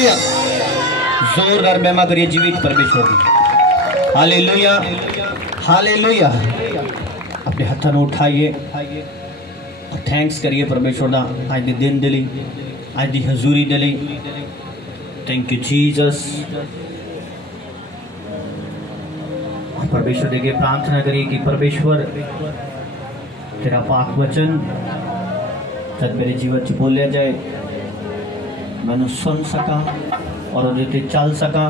Hallelujah. जोरदार महिमा करिए जीवित परमेश्वर की। Hallelujah hallelujah. अपने हाथों को उठाइए और थैंक्स करिए परमेश्वर दा आज दे दिन दे लई, आज दी हजूरी दे लई। Thank you Jesus. परमेश्वर देके प्रार्थना करिए कि परमेश्वर तेरा पाक वचन जब मेरे जीवन च बोलिया जाए मैनू सुन सका और उहदे ते चल सका,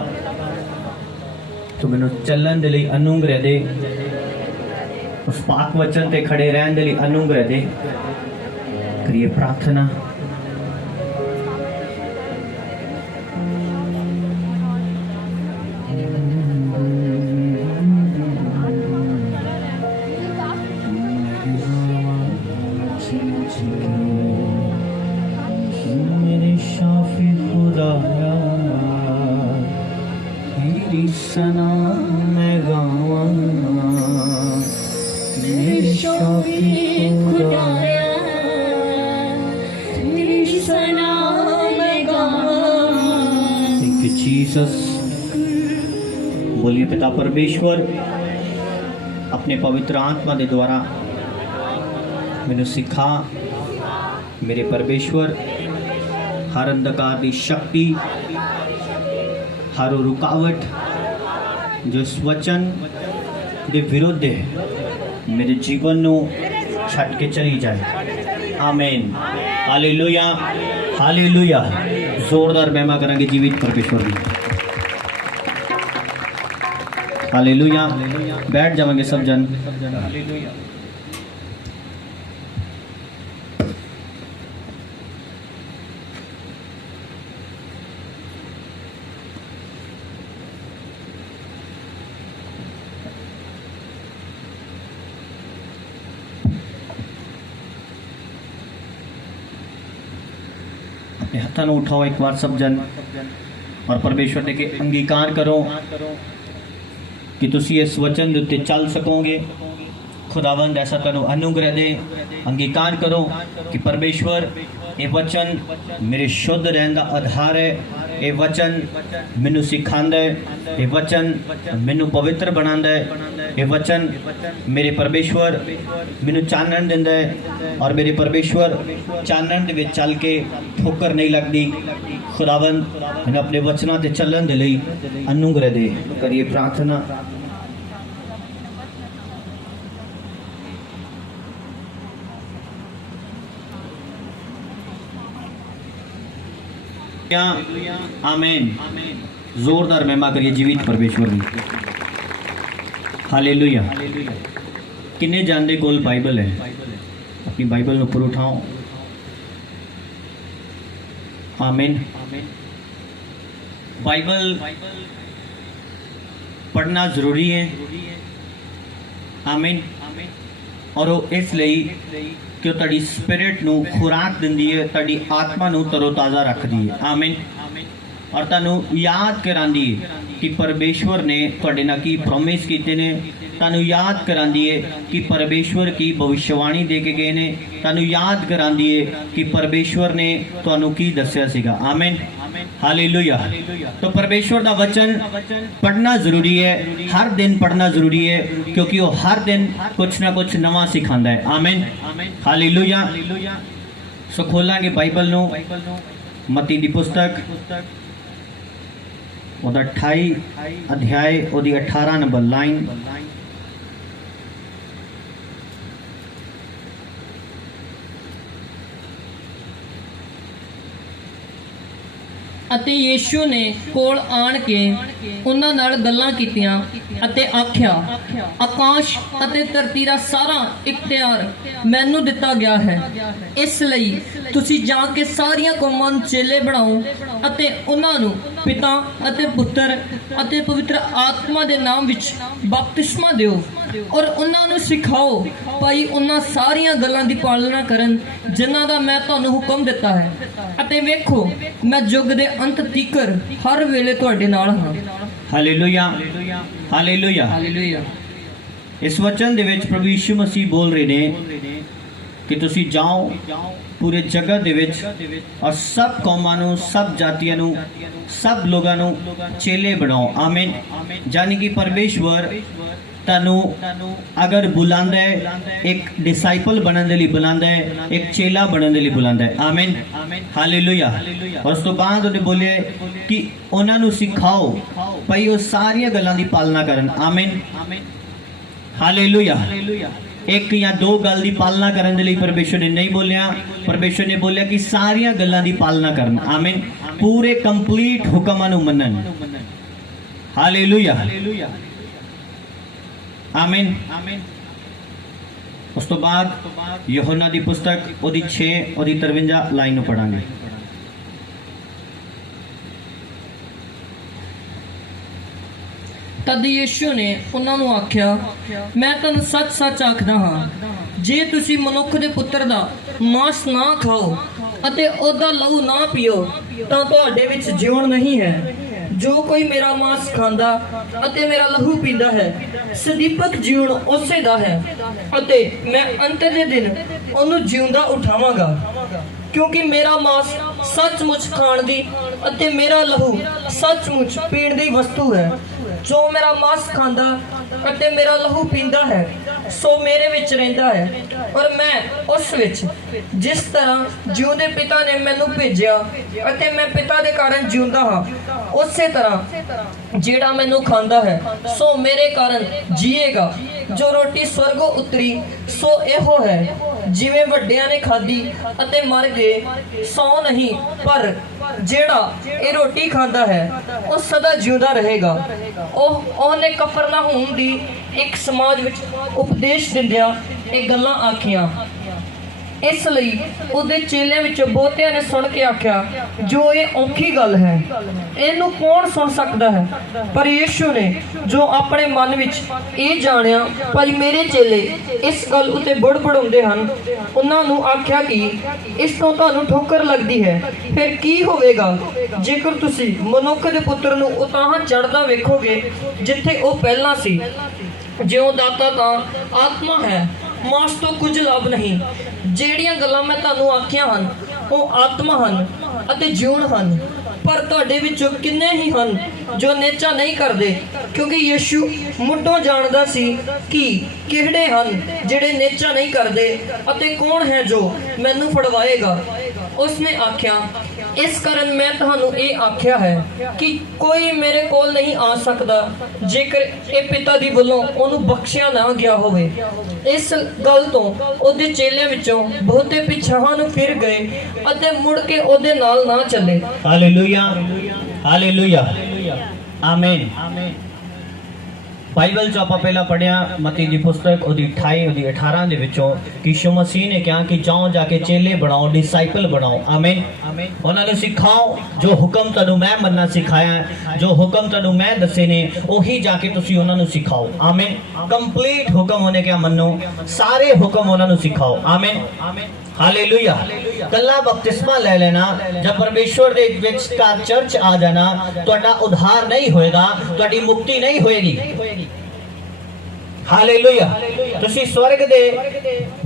तो मैनू चलन दे लई अनुग्रह दे, उस पाक वचन ते खड़े रहने दे लई अनुग्रह दे। करिए प्रार्थना। मेरे शाफी खुदाया तेरी सना मैं गावा, मेरे शाफी खुदाया तेरी सना मैं गावा। Thank you Jesus. बोलिए पिता परमेश्वर अपने पवित्र आत्मा के द्वारा मैंने सिखा, मेरे परमेश्वर हर अंधकार की शक्ति, हर रुकावट जो इस वचन के विरुद्ध है मेरे जीवन को छट के चली जाए। आमीन। Hallelujah hallelujah. जोरदार महिमा करेंगे जीवित परमेश्वर की। हालेलुया। बैठ जाएंगे सब जन। हालेलुया। हाथों को उठाओ एक बार सब जन और परमेश्वर ने के अंगीकार करो कि तुसी इस वचन के उत्ते चल सकोगे। खुदावंद ऐसा तेनों अनुग्रह दे। अंगीकार करो कि परमेश्वर ये वचन मेरे शुद्ध रहने का आधार है। ये वचन मैनू सिखांदा है, ये वचन मैनू पवित्र बनांदा है, ये वचन मेरे परमेश्वर मैनू चानन दिंदा है और मेरे परमेश्वर चानन दे विच चल के ठोकर नहीं लगती। खुदावंद मैंने अपने वचनों ते चलन दे लई अनुग्रह दे। करिए प्रार्थना। आमीन। जोरदार महिमा करिए जीवित परमेश्वर की। हालेलुया। किन्ने जानते कोल बाइबल है? अपनी बाइबल ऊपर उठाओ। आमीन। बाइबल पढ़ना जरूरी है। आमीन। और वो इसलिए कि तुहाडी स्पिरिट नू खुराक दिंदी है, तुहाडी आत्मा नू तरोताज़ा रखती है। आमीन। और तुहानू याद करांदी है कि परमेश्वर ने तुहाडे नाल की प्रॉमिस कीते ने, तुहानू याद करांदी है कि परमेश्वर की भविष्यवाणी दे के गए ने, तुहानू याद करांदी है कि परमेश्वर ने तुहानू की दस्सिया सीगा। आमीन। हालेलुया। तो परमेश्वर का वचन पढ़ना जरूरी है, हर दिन पढ़ना जरूरी है, क्योंकि वो हर दिन कुछ ना कुछ नवा सिखांदा है। आमीन। हालेलुया। सो खोलांगे बाइबल नो मत्ती दी पुस्तक ओदा 28 अध्याय ओदी 18 नंबर लाइन। ਅਤੇ ਯੀशु ਨੇ ਕੋਲ ਆਣ ਕੇ ਉਹਨਾਂ ਨਾਲ ਗੱਲਾਂ ਕੀਤੀਆਂ ਅਤੇ ਆਖਿਆ, ਆਕਾਸ਼ ਅਤੇ ਧਰਤੀ ਦਾ ਸਾਰਾ ਇਖਤਿਆਰ ਮੈਨੂੰ ਦਿੱਤਾ ਗਿਆ ਹੈ। ਇਸ ਲਈ ਤੁਸੀਂ ਜਾ ਕੇ ਸਾਰੀਆਂ ਕੌਮਾਂ ਨੂੰ ਚੇਲੇ ਬਣਾਓ ਅਤੇ ਉਹਨਾਂ ਨੂੰ ਪਿਤਾ ਅਤੇ ਪੁੱਤਰ ਅਤੇ ਪਵਿੱਤਰ ਆਤਮਾ ਦੇ ਨਾਮ ਵਿੱਚ ਬਪਤਿਸਮਾ ਦਿਓ और उन्होंने सिखाओ भाई उन्होंने सारिया गल्लां दी पालना करन जिन्हां दा मैं तुहानू हुक्म दिता है। अते वेखो मैं युग दे अंत तीकर हर वेले तुहाडे नाल हां। Hallelujah hallelujah hallelujah. इस वचन दे विच प्रभु यीशु मसीह बोल रहे ने ਕਿ ਤੁਸੀਂ ਜਾਓ ਪੂਰੇ ਜਗਤ ਦੇ ਵਿੱਚ ਔਰ ਸਭ ਕੌਮਾਂ ਨੂੰ, ਸਭ ਜਾਤੀਆਂ ਨੂੰ, ਸਭ ਲੋਕਾਂ ਨੂੰ ਚੇਲੇ ਬਣਾਓ। ਆਮੀਨ। ਯਾਨੀ ਕਿ ਪਰਮੇਸ਼ਵਰ ਤੁਹਾਨੂੰ ਅਗਰ ਬੁਲਾਉਂਦਾ ਹੈ, ਇੱਕ ਡਿਸਾਈਪਲ ਬਣਨ ਦੇ ਲਈ ਬੁਲਾਉਂਦਾ ਹੈ, ਇੱਕ ਚੇਲਾ ਬਣਨ ਦੇ ਲਈ ਬੁਲਾਉਂਦਾ ਹੈ। ਆਮੀਨ, ਹਾਲੇਲੂਇਆ। ਉਸ ਤੋਂ ਬਾਅਦ ਉਹਨੇ ਬੋਲਿਆ ਕਿ ਉਹਨਾਂ ਨੂੰ ਸਿਖਾਓ ਭਈ ਉਹ ਸਾਰੀਆਂ ਗੱਲਾਂ ਦੀ ਪਾਲਣਾ ਕਰਨ। ਆਮੀਨ, ਹਾਲੇਲੂਇਆ। ਇੱਕ ਜਾਂ ਦੋ ਗੱਲ ਦੀ ਪਾਲਣਾ ਕਰਨ ਦੇ ਲਈ ਪਰਮੇਸ਼ਰ ਨੇ ਨਹੀਂ ਬੋਲਿਆ, ਪਰਮੇਸ਼ਰ ਨੇ ਬੋਲਿਆ ਕਿ ਸਾਰੀਆਂ ਗੱਲਾਂ ਦੀ ਪਾਲਣਾ ਕਰਨ। ਆਮੀਨ, ਪੂਰੇ ਕੰਪਲੀਟ ਹੁਕਮਾਂ ਨੂੰ ਮੰਨਣ। ਹਾਲੇਲੂਇਆ, ਆਮੀਨ। ਉਸ ਤੋਂ ਬਾਅਦ ਯਹੋਨਾ ਦੀ ਪੁਸਤਕ ਉਹਦੀ 6 ਉਹਦੀ 53 ਲਾਈਨ ਨੂੰ ਪੜਾਂਗੇ। ਤਦ ਯਿਸੂ ਨੇ ਉਹਨਾਂ ਨੂੰ ਆਖਿਆ, ਮੈਂ ਤੁਹਾਨੂੰ ਸੱਚ-ਸੱਚ ਆਖਦਾ ਹਾਂ, ਜੇ ਤੁਸੀਂ ਮਨੁੱਖ ਦੇ ਪੁੱਤਰ ਦਾ ਮਾਂਸ ਨਾ ਖਾਓ ਅਤੇ ਉਹਦਾ ਲਹੂ ਨਾ ਪੀਓ ਤਾਂ ਤੁਹਾਡੇ ਵਿੱਚ ਜੀਵਨ ਨਹੀਂ ਹੈ। ਜੋ ਕੋਈ ਮੇਰਾ ਮਾਂਸ ਖਾਂਦਾ ਅਤੇ ਮੇਰਾ ਲਹੂ ਪੀਂਦਾ ਹੈ, ਸਦੀਪਕ ਜੀਵਨ ਉਸੇ ਦਾ ਹੈ ਅਤੇ ਮੈਂ ਅੰਤ ਦੇ ਦਿਨ ਉਹਨੂੰ ਜਿਉਂਦਾ ਉਠਾਵਾਂਗਾ। ਕਿਉਂਕਿ ਮੇਰਾ ਮਾਂਸ ਸੱਚਮੁੱਚ ਖਾਣ ਦੀ ਅਤੇ ਮੇਰਾ ਲਹੂ ਸੱਚਮੁੱਚ ਪੀਣ ਦੀ ਵਸਤੂ ਹੈ। ਜੋ ਮੇਰਾ ਮਾਂਸ ਖਾਂਦਾ ਅਤੇ ਮੇਰਾ ਲਹੂ ਪੀਂਦਾ ਹੈ ਸੋ ਮੇਰੇ ਵਿੱਚ ਰਹਿੰਦਾ ਹੈ ਔਰ ਮੈਂ ਉਸ ਵਿੱਚ। ਜਿਸ ਤਰ੍ਹਾਂ ਜਿਉਂਦੇ ਪਿਤਾ ਨੇ ਮੈਨੂੰ ਭੇਜਿਆ ਅਤੇ ਮੈਂ ਪਿਤਾ ਦੇ ਕਾਰਨ ਜਿਉਂਦਾ ਹਾਂ, ਉਸੇ ਤਰ੍ਹਾਂ ਜਿਹੜਾ ਮੈਨੂੰ ਖਾਂਦਾ ਹੈ ਸੋ ਮੇਰੇ ਕਾਰਨ ਜੀਏਗਾ। ਜੋ ਰੋਟੀ ਸਵਰਗੋਂ ਉਤਰੀ ਸੋ ਇਹੋ ਹੈ, ਜਿਵੇਂ ਵੱਡਿਆਂ ਨੇ ਖਾਧੀ ਅਤੇ ਮਰ ਗਏ, ਸੌ ਨਹੀਂ ਪਰ ਜਿਹੜਾ ਇਹ ਰੋਟੀ ਖਾਂਦਾ ਹੈ ਉਹ ਸਦਾ ਜਿਉਂਦਾ ਰਹੇਗਾ। ਉਹਨੇ ਕਫਰਨਾਹੂਮ ਦੀ ਇੱਕ ਸਮਾਜ ਵਿੱਚ ਉਪਦੇਸ਼ ਦਿੰਦਿਆਂ ਇਹ ਗੱਲਾਂ ਆਖੀਆਂ। ਇਸ ਲਈ ਉਹਦੇ ਚੇਲਿਆਂ ਵਿੱਚੋਂ ਬਹੁਤਿਆਂ ਨੇ ਸੁਣ ਕੇ ਆਖਿਆ, ਜੋ ਇਹ ਔਖੀ ਗੱਲ ਹੈ, ਇਹਨੂੰ ਕੌਣ ਸੁਣ ਸਕਦਾ ਹੈ? ਪਰ ਯਿਸੂ ਨੇ ਜੋ ਆਪਣੇ ਮਨ ਵਿੱਚ ਇਹ ਜਾਣਿਆ ਭਾਈ ਮੇਰੇ ਚੇਲੇ ਇਸ ਗੱਲ ਉੱਤੇ ਬੜਬੜਾਉਂਦੇ ਹਨ, ਉਹਨਾਂ ਨੂੰ ਆਖਿਆ ਕਿ ਇਸ ਤੋਂ ਤੁਹਾਨੂੰ ਠੋਕਰ ਲੱਗਦੀ ਹੈ। ਫਿਰ ਕੀ ਹੋਵੇਗਾ ਜੇਕਰ ਤੁਸੀਂ ਮਨੁੱਖ ਦੇ ਪੁੱਤਰ ਨੂੰ ਉਤਾਂਹ ਚੜ੍ਹਦਾ ਵੇਖੋਗੇ ਜਿੱਥੇ ਉਹ ਪਹਿਲਾਂ ਸੀ। ਜਿਉਂ ਦਾਤਾ ਤਾਂ ਆਤਮਾ ਹੈ, ਮਾਸ ਤੋਂ ਕੁਝ ਲਾਭ ਨਹੀਂ। ਜਿਹੜੀਆਂ ਗੱਲਾਂ ਮੈਂ ਤੁਹਾਨੂੰ ਆਖੀਆਂ ਹਨ ਉਹ ਆਤਮਾ ਹਨ ਅਤੇ ਜੀਵਨ ਹਨ, ਪਰ ਤੁਹਾਡੇ ਵਿੱਚੋਂ ਕਿੰਨੇ ਹੀ ਹਨ ਜੋ ਨੇਚਾ ਨਹੀਂ ਕਰਦੇ। ਕਿਉਂਕਿ ਯਿਸੂ ਮੁੱਢੋਂ ਜਾਣਦਾ ਸੀ ਕਿ ਕਿਹੜੇ ਹਨ ਜਿਹੜੇ ਨੇਚਾ ਨਹੀਂ ਕਰਦੇ ਅਤੇ ਕੌਣ ਹੈ ਜੋ ਮੈਨੂੰ ਫੜਵਾਏਗਾ। ਉਸਨੇ ਆਖਿਆ, ਇਸ ਕਾਰਨ ਮੈਂ ਤੁਹਾਨੂੰ ਇਹ ਆਖਿਆ ਹੈ ਕਿ ਕੋਈ ਮੇਰੇ ਕੋਲ ਨਹੀਂ ਆ ਸਕਦਾ ਜੇਕਰ ਇਹ ਪਿਤਾ ਦੀ ਵੱਲੋਂ ਉਹਨੂੰ ਬਖਸ਼ਿਆ ਨਾ ਗਿਆ ਹੋਵੇ। ਇਸ ਗੱਲ ਤੋਂ ਉਹਦੇ ਚੇਲਿਆਂ ਵਿੱਚੋਂ ਬਹੁਤੇ ਪਿਛਾਂਹ ਨੂੰ ਫਿਰ ਗਏ ਅਤੇ ਮੁੜ ਕੇ ਉਹਦੇ ਨਾਲ ਨਾ ਚੱਲੇ। ਹਾਲੇਲੂਇਆ, ਹਾਲੇਲੂਇਆ, ਆਮੀਨ। ਬਾਈਬਲ 'ਚ ਆਪਾਂ ਪਹਿਲਾਂ ਪੜ੍ਹਿਆ ਮਤੀ ਦੀ ਪੁਸਤਕ ਉਹਦੀ 28 ਉਹਦੀ 18 ਦੇ ਵਿੱਚੋਂ ਕਿ ਯਿਸੂ ਮਸੀਹ ਨੇ ਕਿਹਾ ਕਿ ਜਾਓ ਜਾ ਕੇ ਚੇਲੇ ਬਣਾਓ, ਡਿਸਾਈਪਲ ਬਣਾਓ। ਆਮੀਨ। ਉਹਨਾਂ ਨੂੰ ਸਿਖਾਓ ਜੋ ਹੁਕਮ ਤੁਹਾਨੂੰ ਮੈਂ ਮੰਨਣਾ ਸਿਖਾਇਆ, ਜੋ ਹੁਕਮ ਤੁਹਾਨੂੰ ਮੈਂ ਦੱਸੇ ਨੇ ਉਹੀ ਜਾ ਕੇ ਤੁਸੀਂ ਉਹਨਾਂ ਨੂੰ ਸਿਖਾਓ। ਆਮੀਨ। ਕੰਪਲੀਟ ਹੁਕਮ ਉਹਨੇ ਕਿਹਾ ਮੰਨੋ, ਸਾਰੇ ਹੁਕਮ ਉਹਨਾਂ ਨੂੰ ਸਿਖਾਓ। ਆਮੀਨ, ਹਾਲੇਲੂਇਆ। ਕੱਲਾ ਬਪਤਿਸਮਾ ਲੈ ਲੈਣਾ ਜਾਂ ਪਰਮੇਸ਼ਵਰ ਦੇ ਵਿੱਚ ਚਰਚ ਆ ਜਾਣਾ ਤੁਹਾਡਾ ਉद्धार ਨਹੀਂ ਹੋਏਗਾ, ਤੁਹਾਡੀ ਮੁਕਤੀ ਨਹੀਂ ਹੋਏਗੀ। ਹਾਲੇਲੂਇਆ। ਤੁਸੀਂ ਸਵਰਗ ਦੇ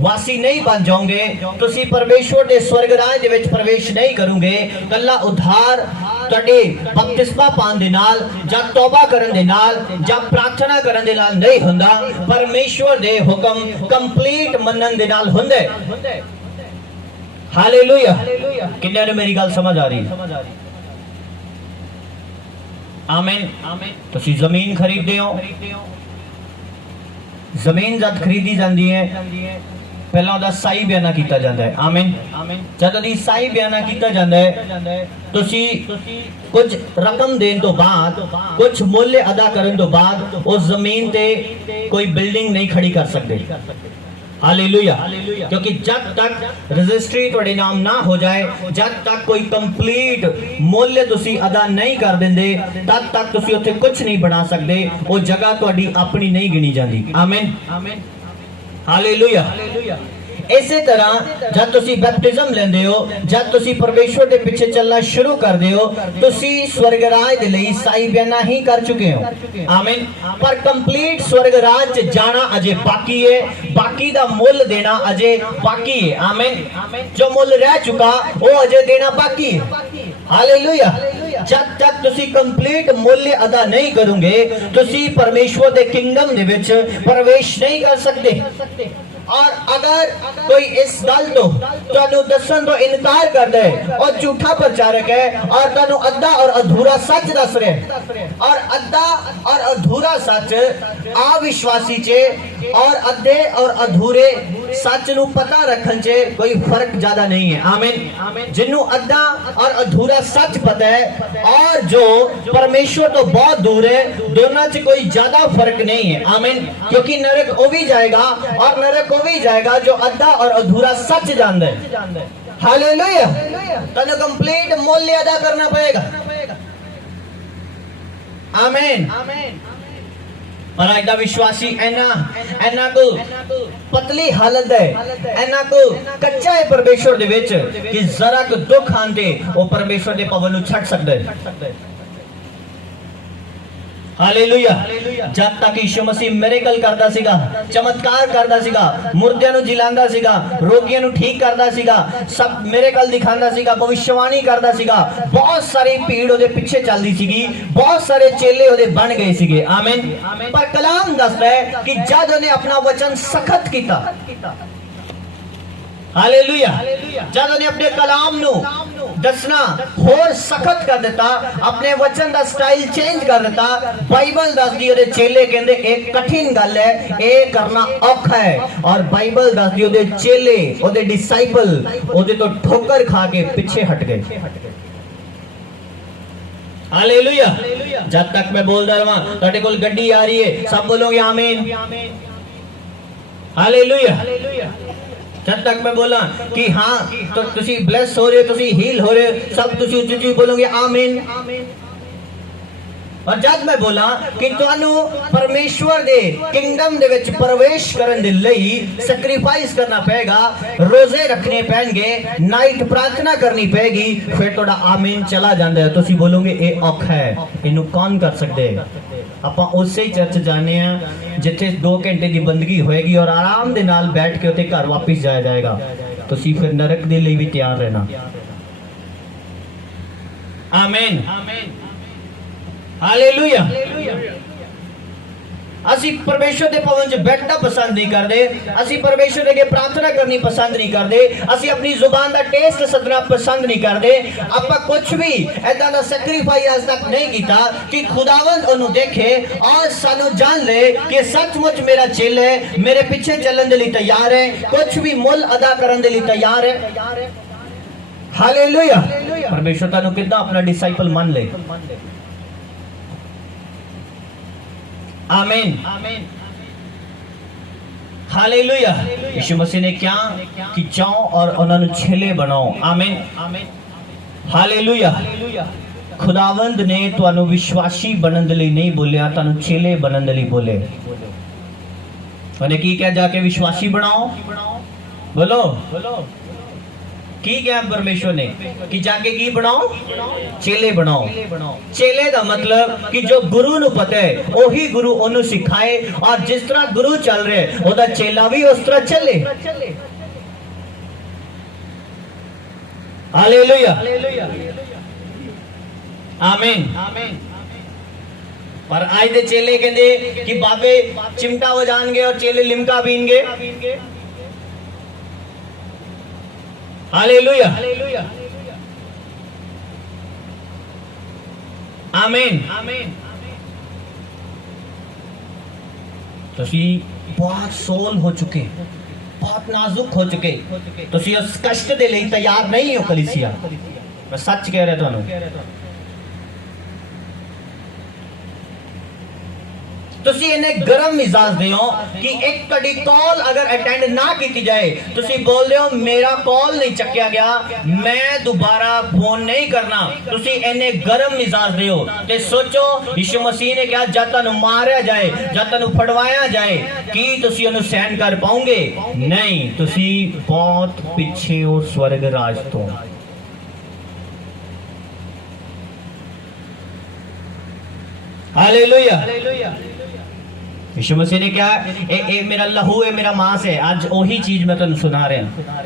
ਵਾਸੀ ਨਹੀਂ ਬਣ ਜਾਓਗੇ, ਤੁਸੀਂ ਪਰਮੇਸ਼ਵਰ ਦੇ ਸਵਰਗ ਰਾਜ ਦੇ ਵਿੱਚ ਪ੍ਰਵੇਸ਼ ਨਹੀਂ ਕਰੋਗੇ। ਕੱਲਾ ਉद्धार ਤੁਹਾਡੇ ਬਪਤਿਸਮਾ ਪਾਉਣ ਦੇ ਨਾਲ ਜਾਂ ਤੌਬਾ ਕਰਨ ਦੇ ਨਾਲ ਜਾਂ ਪ੍ਰਾਰਥਨਾ ਕਰਨ ਦੇ ਨਾਲ ਨਹੀਂ ਹੁੰਦਾ, ਪਰਮੇਸ਼ਵਰ ਦੇ ਹੁਕਮ ਕੰਪਲੀਟ ਮੰਨਣ ਦੇ ਨਾਲ ਹੁੰਦਾ ਹੈ। ਹਾਲੇਲੂਇਆ। ਕਿੰਨਿਆਂ ਨੂੰ ਮੇਰੀ ਗੱਲ ਸਮਝ ਆ ਰਹੀ ਹੈ? ਆਮੀਨ। ਤੁਸੀਂ ਜ਼ਮੀਨ ਖਰੀਦਦੇ ਹੋ, ਜ਼ਮੀਨ ਜਦ ਖਰੀਦੀ ਜਾਂਦੀ ਹੈ ਪਹਿਲਾਂ ਉਹਦਾ ਸਹੀ ਬਿਆਨਾ ਕੀਤਾ ਜਾਂਦਾ ਹੈ। ਆਮੀਨ। ਜਦ ਉਹਦੀ ਸਹੀ ਬਿਆਨਾ ਕੀਤਾ ਜਾਂਦਾ ਹੈ ਤੁਸੀਂ ਕੁਝ ਰਕਮ ਦੇਣ ਤੋਂ ਬਾਅਦ, ਕੁਝ ਮੁੱਲ ਅਦਾ ਕਰਨ ਤੋਂ ਬਾਅਦ ਉਸ ਜ਼ਮੀਨ ਤੇ ਕੋਈ ਬਿਲਡਿੰਗ ਨਹੀਂ ਖੜੀ ਕਰ ਸਕਦੇ। हालेलुया। क्योंकि जब तक रजिस्ट्री तुहाडे नाम ना हो जाए, जब तक कोई कंप्लीट मूल्य तुसी अदा नहीं कर देंदे, तब तक तुसी उत्थे कुछ नहीं बना सकदे। वो जगह तुहाडी अपनी नहीं गिनी जाती। आमीन, हालेलुया। इसे तरह जब तुसी बैप्टिज्म लेंदे हो, जब तुसी परमेश्वर के पीछे चलना शुरू करदे हो, तुसी स्वर्ग राज दे लई सही बयाना ही कर चुके हो। आमीन। पर कंप्लीट स्वर्ग राज च जाना अजे बाकी है। बाकी दा मुल देना अजे बाकी है। आमीन। जो मुल रह चुका वो अजे देना बाकी है। हालेलुया। जब तक तुसी कंप्लीट मूल्य अदा नहीं करोगे तुसी परमेश्वर दे किंगडम दे विच प्रवेश नहीं कर सकते। और अगर कोई इस गल तो तुहानू दसन तो इनकार कर दे और झूठा प्रचारक है और तुहानू अद्धा और अधूरा सच दस रहे है, और अद्धा और अधूरा सच अविश्वासी चे और अद्धे और अधूरे सच नू पता रखन चे कोई फर्क ज्यादा नहीं है। आमीन। जिन्नू अद्धा और अधूरा सच पता है और जो परमेश्वर तो बहुत दूर है, दोनों च कोई ज्यादा फर्क नहीं है। आमीन। क्योंकि नरक वो भी जाएगा और नरक वो भी जाएगा जो अद्धा और अधूरा सच जानता है। हालेलुया। तने कंप्लीट मूल्य अदा करना पड़ेगा। आमीन। और आज दा विश्वासी ऐना को पतली हालत है, ऐना को कच्चा है परमेश्वर दे विच कि जरा को दुख आंदे वो परमेश्वर दे भवन नू छड़ सकदा है। हालेलुया। जब तक यीशु मसीह मिरेकल करदा सीगा, चमत्कार करदा सीगा, मुर्दियां नु जिलांदा सीगा, रोगियां नु ठीक करदा सीगा, सब मिरेकल दिखांदा सीगा, भविष्यवाणी करदा सीगा, बहुत सारी भीड़ ओदे पीछे चलदी सीगी, बहुत सारे चेले ओदे बन गए सीगे। आमीन। पर कलाम दसदा है कि जद उन्हें अपना वचन सख्त कीता, हालेलुया, जद उन्हें अपने कलाम नु दसना होर सख्त कर देता, अपने वचन दा स्टाइल चेंज कर देता, बाइबल दसदी ओदे चेले कहंदे एक कठिन गल है, ए करना औखा है, और बाइबल दसदी ओदे चेले ओदे डिसाइपल ओदे तो ठोकर खा के पीछे हट गए। हालेलुया। जब तक मैं बोलदा रहा तुहाडे कोल गड्डी आ रही है सब बोलोगे आमीन। हालेलुया। जब तक मैं बोला कि हाँ तो तुसी ब्लेस हो रहे, तुसी हील हो रहे, सब तुसी उच्ची बोलोगे आमीन। और जब मैं बोला कि तुहानू परमेश्वर दे किंगडम दे विच प्रवेश करन दे लई सैक्रिफाइस करना पड़ेगा, रोजे रखने पैणगे, नाइट प्रार्थना करनी पड़ेगी, फिर तुहाडा आमीन चला जांदा है। तुसी बोलोगे ए औखा है, इनू कौन कर सकदे। ਆਪਾਂ ਉਸੇ ਹੀ ਚਰਚ ਜਾਣੇ ਆ ਜਿੱਥੇ 2 ਘੰਟੇ ਦੀ ਬੰਦਗੀ ਹੋਏਗੀ ਔਰ ਆਰਾਮ ਦੇ ਨਾਲ ਬੈਠ ਕੇ ਉੱਥੇ ਘਰ ਵਾਪਸ ਜਾਇਆ ਜਾਏਗਾ। ਤੁਸੀਂ ਫਿਰ ਨਰਕ ਦੇ ਲਈ ਵੀ ਤਿਆਰ ਰਹਿਣਾ। ਆਮੀਨ। ਹਾਲੇਲੂਇਆ। ਅਸੀਂ परमेश्वर के भवन च बैठना पसंद नहीं करते, ਅਸੀਂ परमेश्वर अगे प्रार्थना करनी पसंद नहीं करते, ਅਸੀਂ अपनी जुबान का टेस्ट सदना पसंद नहीं करते। ਆਪਾਂ कुछ भी ऐसा का सैक्रिफाइस आज तक नहीं किया कि खुदावंद उन्हें देखे और सानू जान ले कि सचमुच मेरा चेला है, मेरे पीछे चलने के लिए तैयार है, कुछ भी मुल अदा करने के लिए तैयार है। हालेलुया। परमेश्वर तानू कितना अपना डिसाइपल मान ले। आमीन। हालेलुया। यीशु मसीह ने क्या कि जाओ और उन्होंने छेले बनाओ। आमीन। हालेलुया। खुदावंद ने तुहानू विश्वासी बनन दे लई नहीं बोलिया, तुहानू छेले बनन दे लई बोले। उन्हें की क्या जाके विश्वासी बनाओ, बोलो की क्या परमेश्वर ने कि जाके की बनाओ, चेले बनाओ। चेले का मतलब कि जो गुरु नु पता है वही गुरु ओनु सिखाए, और जिस तरह गुरु चल रहे ओदा चेला भी उस तरह चले। हालेलुया। आमीन। पर आज दे चेले कहंदे कि बाबे चिमटा बजाएंगे और चेले लिमका पीएंगे। हालेलुया। आमीन। तुसी बहुत सोल हो चुके, बहुत नाजुक हो चुके, तुसी उस कष्ट दे लिए तैयार नहीं हो कलीसिया। मैं सच कह रहा था। तुसी इन्हें गरम मिजाज दियो कि एक कड़ी कॉल अगर अटेंड ना की जाए तुसी बोल रहे हो मेरा कॉल नहीं चक्या गया, मैं दोबारा फोन नहीं करना। तुसी इन्हें गरम मिजाज दियो ते सोचो यीशु मसीह ने क्या जब तनु मारा जाए, जब तनु फड़वाया जाए कि तुसी उन्हें सहन कर पाओगे? नहीं, तुसी बहुत पीछे हो स्वर्ग राज तो। हालेलुया। यीशु मसीह ने क्या, ए मेरा लहू है, मेरा मांस है। आज वही चीज मैं तुम सुना रहा।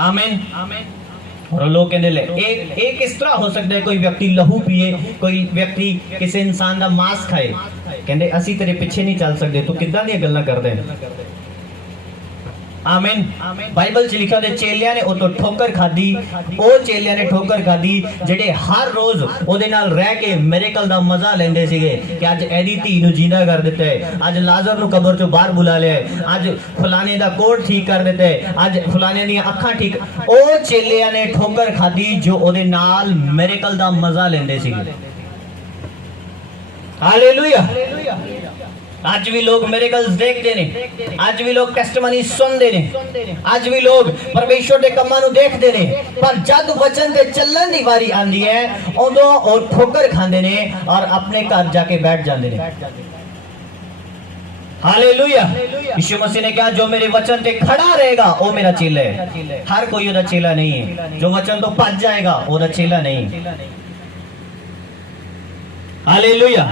आमीन। और लोग कहने ले एक किस तरह हो सकता है कोई व्यक्ति लहू पिए, कोई व्यक्ति किसी इंसान का मांस खाए। कहते असी तेरे पीछे नहीं चल सकते, तू किदां दी गल्लां करदे हैं। आमीन। बाइबल च लिखा है चेलियां ने तो ठोकर खादी, ओ चेलियां ने ठोकर खादी जेडे हर रोज ओदे नाल रह के मिरेकल दा मजा लेंदे सीगे कि आज एदी धी नु जिंदा कर दिता है, आज लाजर नु कब्र चों बाहर बुला लिया है, आज फलाने दा कोट ठीक कर दिता है, आज फलाने दी अखां ठीक। ओ चेलियां ने ठोकर खादी जो ओदे नाल मिरेकल दा मजा लेंदे सीगे। हालेलुया। आज भी लोग मिरेकल्स देखते ने, आज भी लोग टेस्टिमनी सुनते ने, आज भी लोग परमेश्वर के कमां नूं देखते ने, पर जब वचन ते चलण दी वारी आंदी है उदों और ठोकर खांदे ने और अपने घर जाके बैठ जांदे ने। हालेलुया। यीशु मसीह ने कहा जो मेरे वचन ते खड़ा रहेगा वो मेरा चेला है। हर कोई ओदा चेला नहीं है, जो वचन तो भज जाएगा ओदा चेला नहीं। हालेलुया।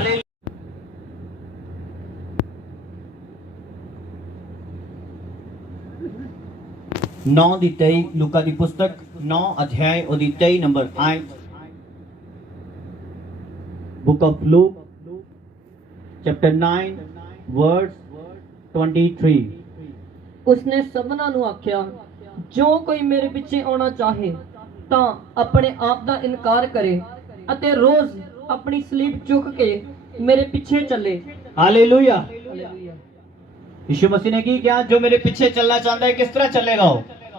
9 ਦੀ 23 लूका ਦੀ पुस्तक 9 अध्याय ਉਹਦੀ 23 नंबर आयत। Book of Luke chapter 9 verse 23। ਉਸਨੇ ਸਭਨਾਂ ਨੂੰ ਆਖਿਆ, ਜੋ ਕੋਈ ਮੇਰੇ ਪਿੱਛੇ ਆਉਣਾ ਚਾਹੇ ਤਾਂ ਆਪਣੇ ਆਪ ਦਾ ਇਨਕਾਰ ਕਰੇ ਅਤੇ ਰੋਜ਼ ਆਪਣੀ ਸਲੀਬ ਚੁੱਕ ਕੇ ਮੇਰੇ ਪਿੱਛੇ ਚੱਲੇ। हालेलुया। यीशु मसीह ने की क्या, जो मेरे पीछे चलना चाहता है किस तरह चलेगा? वो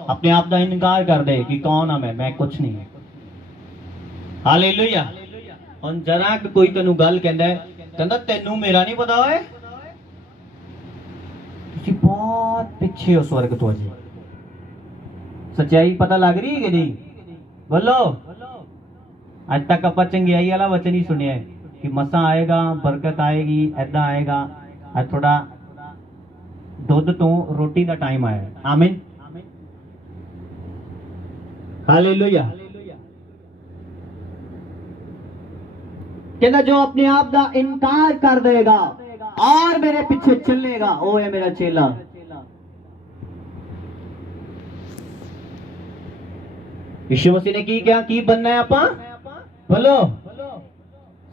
अपने आप का इनकार कर दे कि कौन है मैं कुछ नहीं। हालेलुया। और जरा कोई तेनू गल कहंदा तेनू मेरा नहीं पता है, तुसी बहुत पीछे हो स्वर्ग तो। अजे सच्चाई पता लग रही है कि नहीं? बोलो। आज तक आप चंगियाई वाला वचन ही सुनिया है कि मसा आएगा, बरकत आएगी, ऐदा आएगा। आज थोड़ा दुध तो रोटी का टाइम आया। आमीन। हालेलुया। कहता जो अपने आप का इनकार कर देगा और मेरे पीछे चलेगा वो है मेरा चेला। यीशु मसीह ने की क्या, की बनना है आपा? बोलो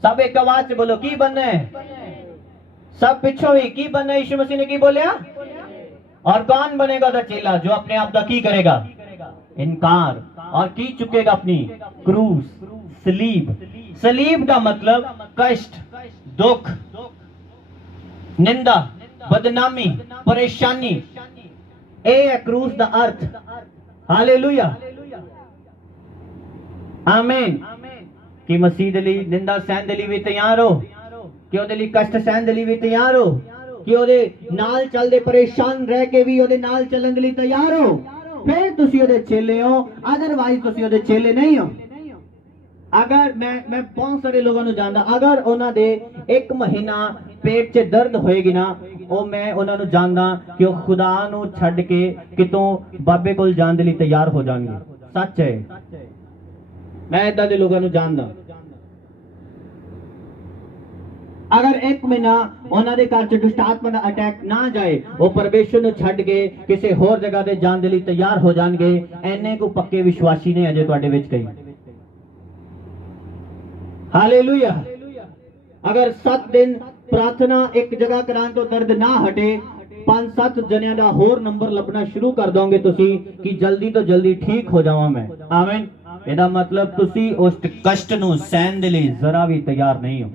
सब एक आवाज से बोलो, की बनना है? सब पिछो ही की बनना है? यीशु मसीह ने की बोलिया। और कौन बनेगा दा चेला? जो अपने आप का की करेगा? इनकार, और की चुकेगा अपनी क्रूस, सलीब। सलीब का मतलब कष्ट, दुख, निंदा, बदनामी, परेशानी। ए है क्रूस दा अर्थ। हालेलुया। आमीन। कि मसीह दे लई निंदा सहन दे लई भी तैयार हो, कि ओदे लई कष्ट सहन दे लई भी तैयार हो, कि ओदे नाल चलदे परेशान रह के भी ओदे नाल चलण दे लई तैयार हो, फिर तुसी ओदे चेले हो। अदरवाइज तुसी ओदे चेले नहीं हो। अगर मैं बहुत सारे लोगों को जानदा, अगर उन्हां दे 1 महीना पेट च दर्द होएगी ना, वो मैं उन्हां नूं जानदा कि वो खुदा नूं छड्ड के कितों बाबे कोल जाण दे लई तैयार हो जाणगे। सच है, मैं इदां दे लोगों को जानदा। अगर 1 महीना उन्हां दे घर च दुष्ट आत्मा दा अटैक ना जाए, वो परमेश्वर नूं छड्ड के किसी होर जगह ते जाण दे लई तैयार हो जाणगे। एने को पक्के विश्वासी ने अजे तुहाडे विच कई। हालेलुया। अगर 7 दिन प्रार्थना एक जगह कराने तो दर्द ना हटे, 5-7 जनियां दा होर नंबर लभना शुरू कर दोगे तुसी कि जल्दी तो जल्दी ठीक हो जावां मैं। आमीन। एदा मतलब तुसी उस कष्ट नूं सहन दे लई जरा भी तैयार नहीं हो।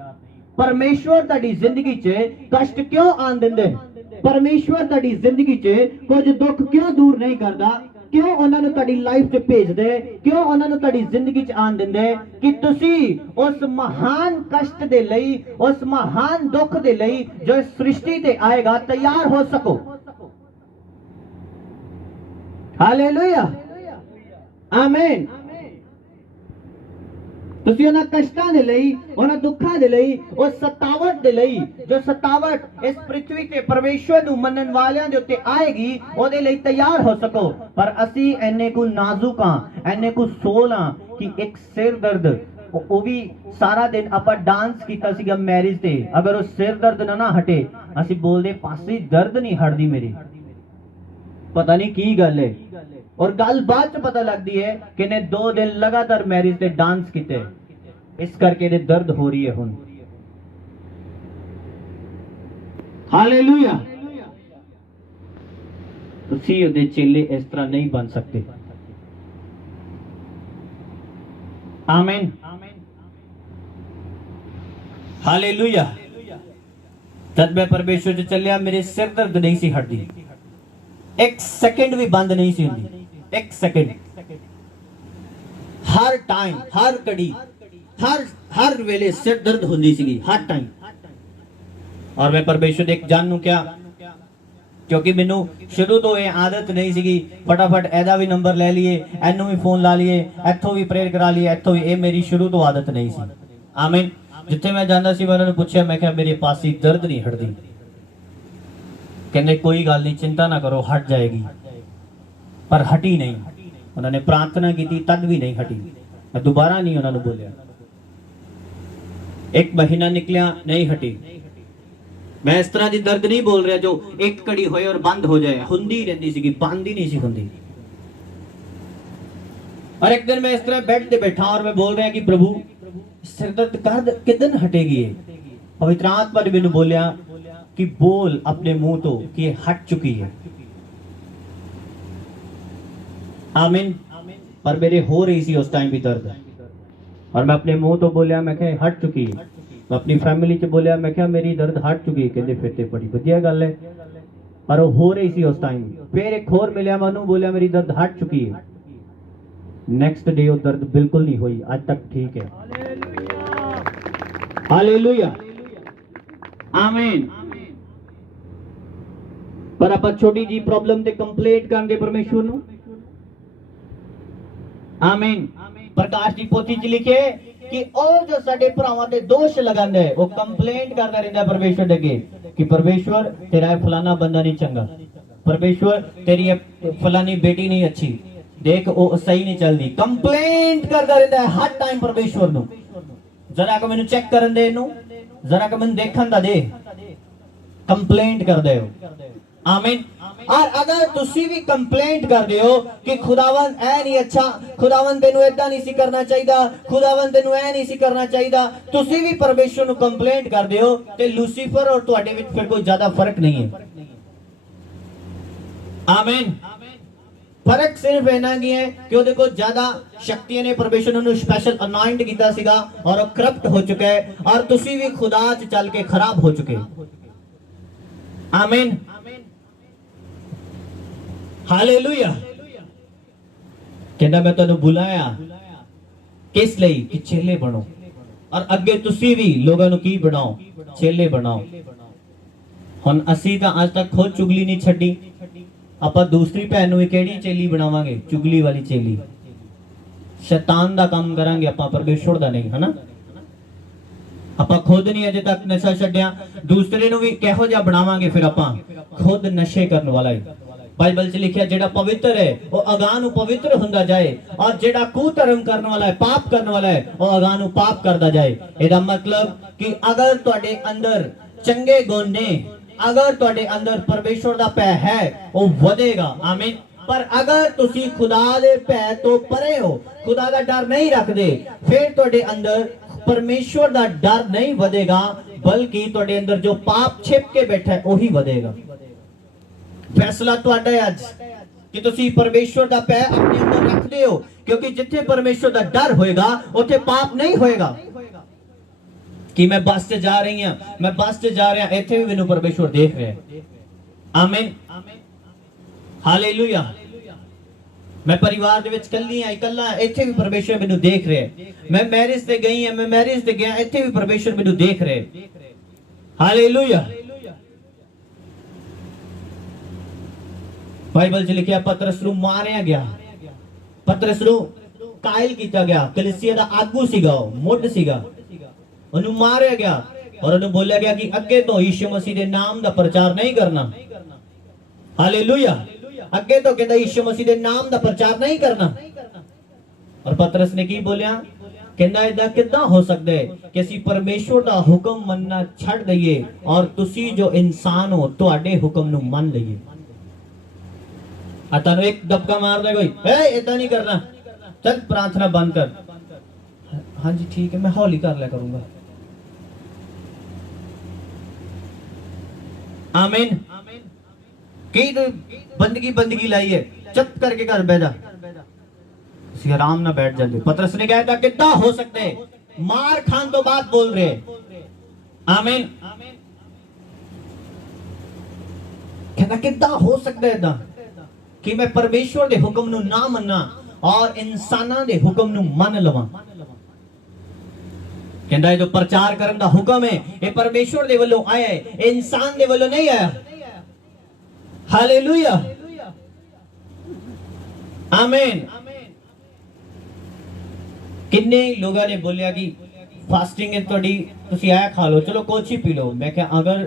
परमेश्वर तुहाडी जिंदगी च कष्ट क्यों आन दिंदे? परमेश्वर तुहाडी जिंदगी च कुछ दुख क्यों दूर नहीं करदा? क्यों उन्होंने तुहाडी लाइफ च भेजदे? क्यों उन्होंने तुहाडी जिंदगी च आन दिंदे? कि तुसी उस महान कष्ट दे लई, उस महान दुख दे लई जो इस सृष्टि ते आएगा तैयार हो सको। हालेलुया। आमीन। तुसी उन्हां कष्टां दे लई, उन्हां दुखां दे लई, उस सतावट दे लई जो सतावट इस पृथ्वी ते परमेश्वर नूं मनन वालियां दे उत्ते आएगी, ओदे लई तैयार हो सको। पर असी एने को नाजुक हां, एने को सोल हां कि एक सिर दर्द ਉਹ ਵੀ ਸਾਰਾ ਦਿਨ ਆਪਾਂ ਡਾਂਸ ਕੀਤਾ ਸੀਗਾ ਮੈਰਿਜ ਤੇ, ਅਗਰ ਉਹ ਸਿਰ ਦਰਦ ਨਾ ਹਟੇ, ਅਸੀਂ ਬੋਲਦੇ ਪਾਸੇ ਦਰਦ ਨਹੀਂ ਹਟਦੀ ਮੇਰੇ, ਪਤਾ ਨਹੀਂ ਕੀ ਗੱਲ ਹੈ। ਔਰ ਗੱਲ ਬਾਅਦ ਚ ਪਤਾ ਲੱਗਦੀ ਹੈ ਕਿ ਨੇ 2 ਦਿਨ ਲਗਾਤਾਰ ਮੈਰਿਜ ਤੇ ਡਾਂਸ ਕੀਤੇ, ਇਸ ਕਰਕੇ ਇਹਦੇ ਦਰਦ ਹੋ ਰਹੀ ਹੈ ਹੁਣ। ਹਾਲੇਲੂਇਆ। ਤੁਸੀਂ ਉਹਦੇ ਚੇਲੇ ਇਸ ਤਰ੍ਹਾਂ ਨਹੀਂ ਬਣ ਸਕਦੇ। आमीन, हालेलुया। जब मैं परमेश्वर से चलिया, मेरे सिर दर्द नहीं सी हटती, 1 सेकंड भी बंद नहीं सी हुंदी, 1 सेकंड, हर टाइम, हर घड़ी, हर वेले सिर दर्द हुंदी सी, हर टाइम। और मैं परमेश्वर देख जानू क्या, क्योंकि मैनू शुरू तो ये आदत नहीं सी, फटाफट एदा भी नंबर ले लिए, एनू भी फोन ला लिए, इथों भी प्रेयर करा लिए, इथों भी, ये मेरी शुरू तो आदत नहीं सी। आमीन। जिथे मैं जांदा सी मैं उन्होंने पूछा, मैं क्या मेरे पास ही दर्द नहीं हटती, कहते कोई गल नहीं, चिंता ना करो, हट जाएगी, पर हटी नहीं। उन्होंने प्रार्थना की थी, तद भी नहीं हटी। मैं दोबारा नहीं उन्होंने बोलिया, 1 महीना निकलिया, नहीं हटी। मैं इस तरह की दर्द नहीं बोल रहा जो एक घड़ी होए और बंद हो जाए, हुंदी रहंदी सी, बंद ही नहीं सी हुंदी। और एक दिन मैं इस तरह बेड पे बैठा और मैं बोल रहा कि प्रभु सिर दर्द किदन हटेगी ये? पवित्र आत्मा ने मैंने बोलिया कि बोल अपने मुंह तो कि ये हट चुकी है। आमीन। पर मेरे हो रही सी उस टाइम भी दर्द, और मैं अपने मुंह तो बोलिया, मैं क्या हट चुकी है। मैं अपनी फैमिली च बोलिया, मैं क्या मेरी दर्द हट चुकी है, कहते फिर ते बड़ी वधिया गल है, पर वो हो रही सी उस टाइम। फिर एक होर मिलिया, मैं उन्होंने बोलिया मेरी दर्द हट चुकी है। नेक्स्ट डे वो दर्द बिल्कुल नहीं हुई, आज तक ठीक है। हालेलुया, आमीन। पर आप छोटी जी प्रॉब्लम ते कंप्लेंट करके परमेश्वर नु, आमीन। प्रकाश जी पोथी च लिखे कि और जो साडे भरावां ते दोष लगांदा है, वो कंप्लेंट करदा रहिंदा परमेश्वर दे अगे कि परमेश्वर तेरा फलाना बंदा नहीं चंगा, परमेश्वर तेरी फलानी बेटी नहीं अच्छी, देख वो सही नहीं चलदी। कंप्लेंट करदा रहिंदा है हर टाइम परमेश्वर नु। जरा क मैनू चेक करन दे, इनू जरा क मैनू देखन दा दे, कंप्लेंट करदे हो। आमीन। और अगर तुसी भी कंप्लेंट कर दे हो कि खुदावन ऐ नहीं अच्छा, खुदावन तेनू ऐदा नहीं सी करना चाहिदा, खुदावन तेनू ऐ नहीं सी करना चाहिदा, तुसी भी परमेश्वर नु कंप्लेंट कर दे हो, ते लूसीफर और तुहाडे विच फिर कोई ज्यादा फर्क नहीं है। आमीन। फर्क सिर्फ इना की है कि वो देखो ज्यादा शक्तियां ने परमेश्वर नु स्पेशल अनॉइंट कीता सीगा और वो करप्ट हो चुका है, और तुसी भी खुदा च चल के खराब हो चुके। आमीन। हालेलुया। कहना मैं तुहानू बुलाया किस लई कि चेले बनो, और अगे तुसी भी लोगों नु की बनाओ, चेले बनाओ। हुण असी तां आज तक खुद चुगली नहीं छड्डी, आपां दूसरी भैन नू किहड़ी चेली बनावांगे? चुगली वाली चेली। शैतान दा काम करांगे आपां, परमेश्वर दा नहीं, है ना। आपां खुद नहीं अजे तक नशा छड्डिया, दूसरे नू भी किहो जिहा बनावांगे फिर आपां? खुद नशे करन वाला है। बाइबल च लिखिया जेड़ा पवित्र है वो अगाह नू पवित्र हुंदा जाए, और जेड़ा कुधर्म करने वाला है, पाप करने वाला है, वो अगाह नू पाप करदा जाए। एदा मतलब कि अगर तुहाडे अंदर चंगे गुण ने, अगर तुहाडे अंदर परमेश्वर दा भय है, वो वधेगा। आमीन। पर अगर तुसी खुदा दे भय तो परे हो, खुदा दा डर नहीं रखदे, फिर तुहाडे अंदर परमेश्वर दा डर नहीं वधेगा, बल्कि तुहाडे अंदर जो पाप छिप के बैठा है वही वधेगा। फैसला तुहाडा है अज कि तुसी परमेश्वर दा भय अपने अंदर रखदे हो, क्योंकि जिथे परमेश्वर दा डर होएगा उथे पाप नहीं होएगा। कि मैं बस से जा रही हूं, मैं बस से जा रहा, इथे भी मैनू परमेश्वर देख रहा है। आमीन। हालेलुया। मैं परिवार दे विच कल्ली आई, कल्ला, इथे भी परमेश्वर मैनू देख रहा है। मैं मैरिज ते गई हां, मैं मैरिज ते गया, इथे भी परमेश्वर मैनू देख रहा है। हालेलुया। बाइबल च लिखिया पतरस नू मारिया गया, पतरस नू कायल किया गया, कलीसिया दा आगू सीगा, मुੱਢ सीगा, ਉਹਨੂੰ ਮਾਰਿਆ ਗਿਆ, और ਉਹਨੂੰ बोलिया गया कि अगे तो यीशु मसीह दे नाम दा प्रचार नहीं करना। हालेलुया। अगे तो कहता यीशु मसीह दे नाम दा प्रचार नहीं करना। और पतरस ने की बोलिया? ਕਹਿੰਦਾ ਇਦਾਂ ਕਿੱਦਾਂ ਹੋ ਸਕਦਾ ਹੈ ਕਿ ਅਸੀਂ ਪਰਮੇਸ਼ਵਰ ਦਾ ਹੁਕਮ ਮੰਨਣਾ ਛੱਡ ਦਈਏ ਔਰ ਤੁਸੀਂ ਜੋ ਇਨਸਾਨ ਹੋ ਤੁਹਾਡੇ ਹੁਕਮ ਨੂੰ ਮੰਨ ਲਈਏ। ਆ ਤੁਹਾਨੂੰ ਇੱਕ ਦਬਕਾ ਮਾਰਦਾ ਕੋਈ, ਏ ਇਦਾਂ ਨਹੀਂ ਕਰਨਾ, ਚੱਲ ਪ੍ਰਾਰਥਨਾ ਬੰਦ ਕਰ। हाँ जी ठीक है, मैं हौली कर लिया करूंगा। आमीन। कई तो बंदगी बंदगी लाई है, चुप करके घर बैठ जा, आराम ना बैठ जाते। पतरस ने कहा था कितना हो सकते है, मार खान तो बात बोल रहे। आमीन। कहता कितना हो सकता है कि मैं परमेश्वर दे हुक्म नू ना मन्ना और इंसाना दे हुक्म नू मन लवां। कहता है जो प्रचार करने का हुक्म है ये परमेश्वर दे वल्लों आया है, इंसान दे वल्लों नहीं आया। हालेलुया, आमीन। किन्ने लोगों ने बोलिया कि फास्टिंग है थोड़ी, तुसी आया खा लो, चलो कुछ ही पी लो। मैं क्या, अगर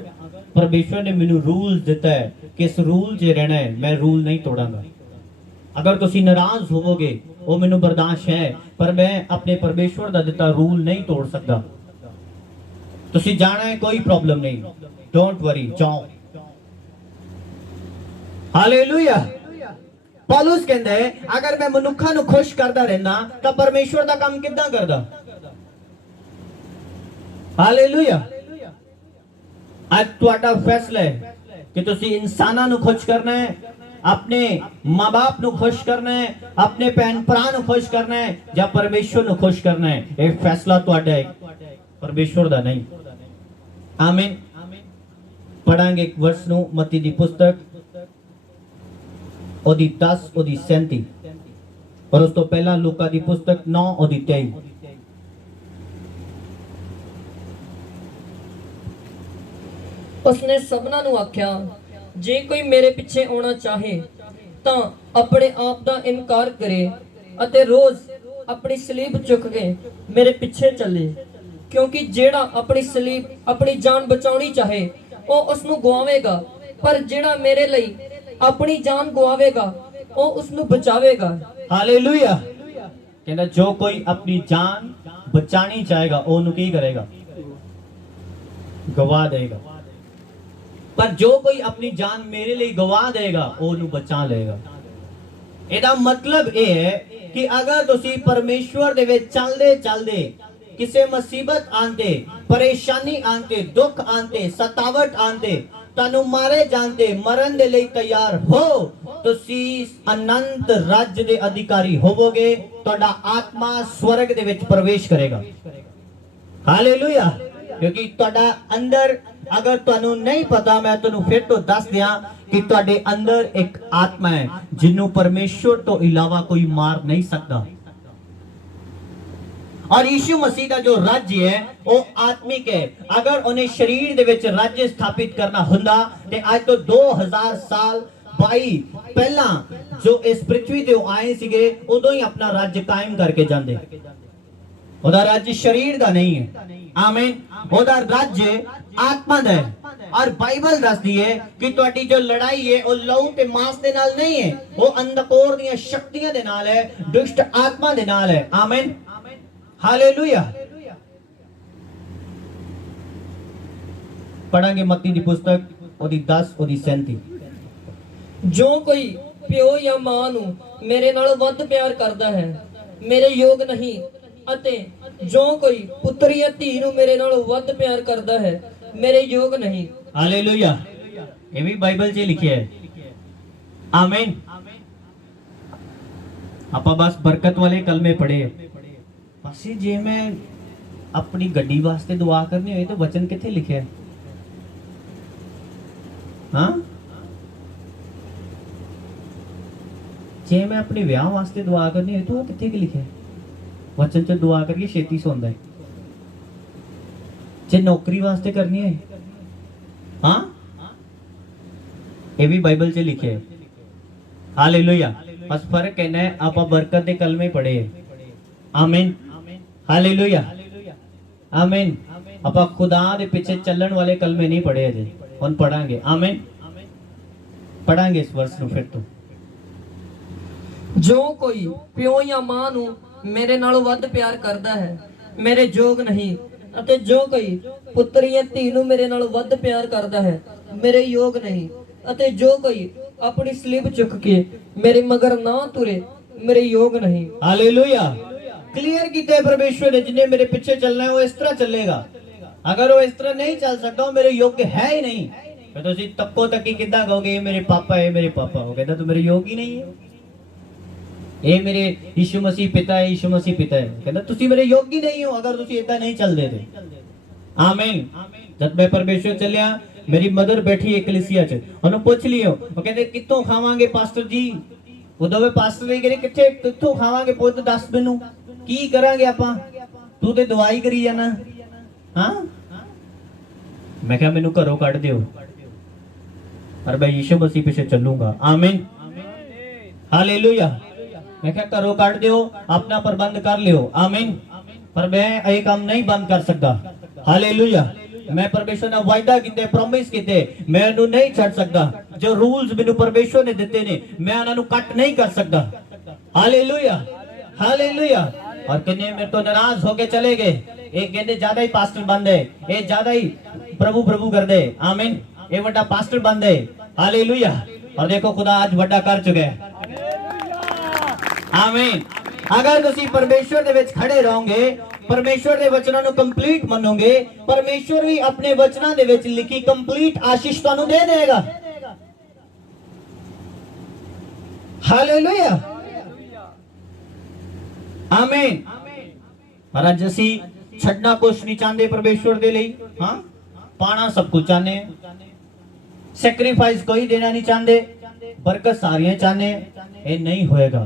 परमेश्वर ने मैनू रूल दिता है कि इस रूल च रहना है, मैं रूल नहीं तोड़ांगा। अगर तुसी नाराज होवोगे वो मैनू बर्दाश्त है, पर मैं अपने परमेश्वर दा दिता रूल नहीं तोड़ सकता। तुसी जाना है कोई प्रॉब्लम नहीं, डोंट वरी, जाओ। हालेलुया। पौलुस कहंदा है अगर मैं मनुखा नु खुश करदा रहना तो परमेश्वर दा काम किदां करदा। हालेलुया। आज तुहाडा फैसला है कि तुसी इंसानां नु खुश करना है, अपने माँ बाप नु खुश करना है, अपने भैन भरा नु खुश करना है, या परमेश्वर नु खुश करना है। ये फैसला तुहाडा है, परमेश्वर दा नहीं। आमीन। पढ़ांगे एक वर्ष नु मत्ती दी पुस्तक ओदी 10 ओदी 37 और उस तो पहला लूका दी पुस्तक 9 ओदी 23। उसने सबना नु आख्या जे कोई मेरे पीछे आना चाहे तां अपने आप दा इनकार करे अते रोज अपनी सलीब चुक के मेरे पीछे चले। क्योंकि जेड़ा अपनी सलीब अपनी जान बचाउणी चाहे वो उसनु गवावेगा, पर जेड़ा मेरे लई अपनी जान गवावेगा वो उसनु बचावेगा। हालेलुया। कहना जो कोई अपनी जान बचानी चाहेगा वो नु की करेगा, गवा देगा, पर जो कोई अपनी जान मेरे लिए गवा देगा वो नु बचा लेगा। ਇਹਦਾ मतलब ਇਹ है कि अगर तुसी परमेश्वर दे विच चलदे चलदे किसे मुसीबत आंदे, परेशानी आंदे, दुख आंदे, सतावट आंदे, तानु मारे जानते, मरण दे ਲਈ तैयार हो, तुसी अनंत राज्य दे अधिकारी होवोगे, ਤੁਹਾਡਾ आत्मा स्वर्ग दे विच प्रवेश करेगा। हालेलुया। क्योंकि ਤੁਹਾਡਾ अंदर अगर ਤੁਹਾਨੂੰ नहीं पता, मैं ਤੁਹਾਨੂੰ फिर तो दस दिया कि ਤੁਹਾਡੇ अंदर एक आत्मा है जिन्हों परमेश्वर तो इलावा कोई मार नहीं सकता। और यीशु मसीह का जो राज्य है वो आत्मिक है। अगर उन्हें शरीर दे विच राज्य स्थापित करना हुंदा ते आज तो 2000 साल भाई पहला जो इस पृथ्वी ते आए सीगे उदों ही अपना राज्य कायम करके जांदे। ओदा राज्य शरीर दा नहीं है। आमीन। ओदा राज्य आत्मा दा है। और बाइबल दसदी है कि तुहाडी जो लड़ाई है वो लहू ते मांस दे नाल नहीं है, वो अंधकार दी शक्तियां दे नाल है, दुष्ट आत्मा दे नाल है। आमीन। हालेलुया। पढ़ांगे मत्ती दी पुस्तक ओदी 10 ओदी 37। जो कोई प्यो या मां नू मेरे नाल वध प्यार करदा है मेरे योग नहीं, अते जो कोई पुत्र या धी नू मेरे नाल वध प्यार करदा है मेरे योग नहीं। हालेलुया। ये भी बाइबल च लिखिया है। आमीन। आपा बस बरकत वाले कलमे पढ़े। पासे जे मैं अपनी गड्डी वास्ते दुआ करनी होए तो वचन किथे लिखिया है? हाँ, जे मैं अपने विआह वास्ते दुआ करनी होए तो वो किथे लिखिया है? वचन च दुआ करके छेती सौंदा है। जे नौकरी वास्ते करनी है, हाँ, ये भी बाइबल च लिखे है। हालेलुया। बस फर्क कहना है आप बरकत दे कलमे पढ़े। आमीन। हालेलुया। आमीन। आप खुदा दे पीछे चलन वाले कलमे नहीं पढ़े अजे, हम पढ़ांगे। आमीन। पढ़ांगे इस वर्ष नु फिर तो। जो कोई प्यो या मां नू ਮੇਰੇ ਨਾਲੋਂ ਵੱਧ ਪਿਆਰ ਕਰਦਾ ਹੈ ਮੇਰੇ ਯੋਗ ਨਹੀਂ ਅਤੇ ਜੋ ਕੋਈ ਪੁੱਤਰ ਜਾਂ ਧੀ ਨੂੰ ਮੇਰੇ ਨਾਲੋਂ ਵੱਧ ਪਿਆਰ ਕਰਦਾ ਹੈ ਮੇਰੇ ਯੋਗ ਨਹੀਂ ਅਤੇ ਜੋ ਕੋਈ ਆਪਣੀ ਸਲੀਬ ਚੁੱਕ ਕੇ ਮੇਰੇ ਮਗਰ ਨਾ ਤੁਰੇ ਮੇਰੇ ਯੋਗ नहीं। हालेलुया। क्लियर कीते परमेश्वर ने जिन्हें मेरे पीछे चलना है वो इस तरह चलेगा। अगर वो इस तरह नहीं चल सकता, मेरे योग्य है ही नहीं, तो तुसी तक्को तकी किदा कहोगे ये मेरे पापा है, मेरे पापा हो कहता तो मेरे योग्य ही नहीं है। ये मेरे यीशु मसीह पिता है, यीशु मसीह पिता है कहता तुसी मेरे योग्य ही नहीं हो अगर तुसी इतना नहीं चल देते। आमीन। जब मैं परमेश्वर चलिया मेरी मदर बैठी है कलीसिया च, उन्होंने पूछ लियो वो कहते कितों खावांगे पास्टर जी, उदों वे पास्टर ने कहते किथे कितों खावांगे पुੱਤ दस मैनू की करांगे आपां, तू ते दवाई करी जाना। हां मैं कहा मैनू घरों कढ दियो पर मैं यीशु मसीह पीछे चलूंगा। आमीन हालेलुया। मैं कहा घरों कढ दियो अपना प्रबंध कर लियो। आमीन। पर मैं ये काम नहीं बंद कर सकता। हालेलुया। मैं परमेश्वर ने वायदा कीते प्रॉमिस कीते मैं इन्हू नहीं छड़ सकता। जो रूल्स मैनू परमेश्वर ने दिते ने मैं उन्हां नू कट नहीं कर सकता। Hallelujah hallelujah. और किन्ने मेरे तो नाराज होके चले गए, एक कहते ज्यादा ही पास्टर बन दे, ये ज्यादा ही प्रभु प्रभु कर दे। आमीन। ये बड़ा पास्टर बन दे। हालेलुया। और देखो खुदा आज बड़ा कर चुके हैं। आमीन। अगर तुसी परमेश्वर दे विच खड़े रहोगे, परमेश्वर दे वचनां नू कंप्लीट मनोगे, परमेश्वर भी अपने वचनां दे विच लिखी कंप्लीट आशीष तुहानू दे देगा। हालेलुया आमीन। पर अज असी छड्डना कुछ नहीं चाहते परमेश्वर दे लई, हां पाना सब कुछ चाहते, सैक्रिफाइस कोई देना नहीं चाहते, बरकत सारियां चाहते, ये नहीं होएगा।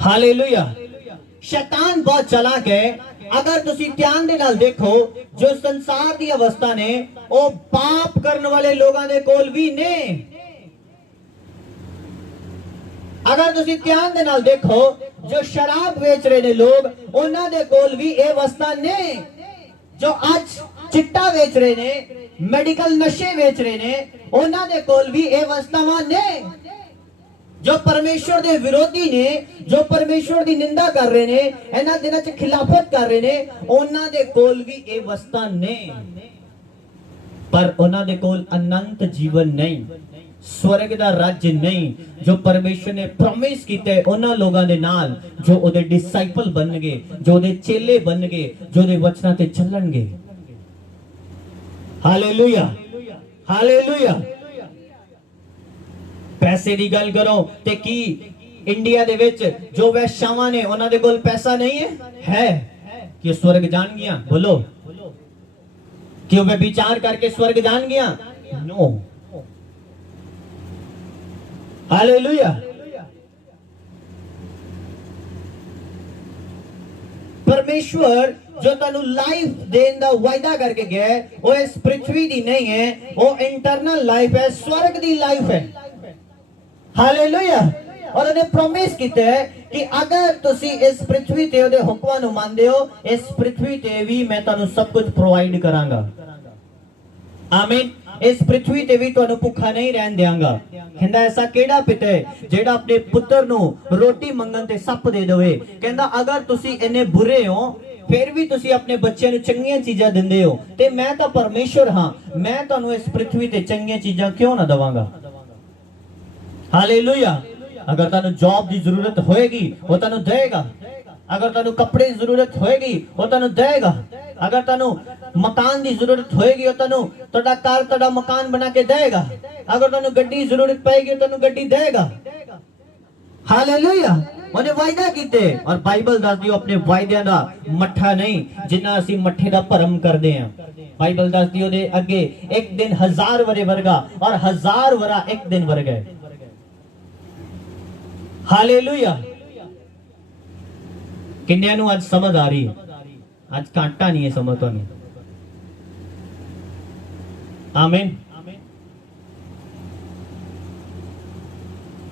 हालेलुया। शैतान बहुत चालाक है। अगर तुसी ध्यान दे नाल देखो जो संसार दी अवस्था ने वो पाप करने वाले लोगों दे कोल भी ने। अगर तुसी ध्यान दे नाल देखो जो शराब बेच रहे ने लोग उन्हां दे कोल भी ये अवस्था ने। जो आज चिट्टा बेच रहे ने, मेडिकल नशे बेच रहे ने उन्हां दे कोल भी ये अवस्थावां ने। जो परमेश्वर दे विरोधी ने, जो परमेश्वर दी निंदा कर रहे ने, इन्हां दिनां च खिलाफत कर रहे ने, उन्हां दे कोल भी ये अवस्था ने। पर उन्हां दे कोल अनंत जीवन नहीं, स्वर्ग दा राज्य नहीं जो परमेश्वर ने प्रॉमिस कीते उन्हां लोगां दे नाल जो ओदे डिसाइपल बनगे, जो ओदे चेले बनगे, जो ओदे वचनां ते चलणगे। Hallelujah hallelujah. पैसे की गल करो ते की इंडिया दे विच जो वैश्यावां ने उन्हां दे कोल पैसा नहीं है कि स्वर्ग जान गया? बोलो क्यों वे विचार करके स्वर्ग जान गया? नो। हालेलुया। परमेश्वर जो तानू लाइफ देन दा वायदा करके गया है वो इस पृथ्वी दी नहीं है, वो इंटरनल लाइफ है, स्वर्ग दी लाइफ है। हालेलुया। और उन्हें प्रॉमिस कीते है कि अगर तुसी इस पृथ्वी ते ओदे हुक्मां नू मानदे हो इस पृथ्वी ते भी मैं तानू सब कुछ प्रोवाइड करांगा। आमीन। इस पृथ्वी ते भी तुहानू भुखा नहीं रहन देंगा। कहंदा ऐसा केड़ा पिता है जेड़ा अपने पुत्र नू रोटी मंगन ते सप दे देवे? कहंदा अगर तुसी इन्ने बुरे हो फिर भी तुसी अपने बच्चों नू चंगियां चीजां दिंदे हो ते मैं तां परमेश्वर हां, मैं तुहानू इस पृथ्वी ते चंगियां चीजां क्यों ना दवांगा? हालेलुया। अगर तानू जॉब की जरूरत होएगी वो तानू देगा, अगर तानू कपड़े की जरूरत होएगी वो तानू देगा, अगर तानू मकान की जरूरत होएगी वो तानू तोड़ा कार तोड़ा मकान बना के देगा, अगर तानू गड्डी की जरूरत पएगी तानू गड्डी देगा। हालेलुया। उन्हें वायदा कीते और बाइबल दस दियो अपने वायदे दा मट्ठा नहीं जिन्ना असी मट्ठे दा भरम करदे हां। बाइबल दस दियो दे अगे एक दिन 1000 वरे वर्गा और 1000 वरा एक दिन वर्गा है। हालेलुया। किन्ने नू आज समझ आ रही है? आज कांटा नहीं है समझ तो नहीं। आमीन।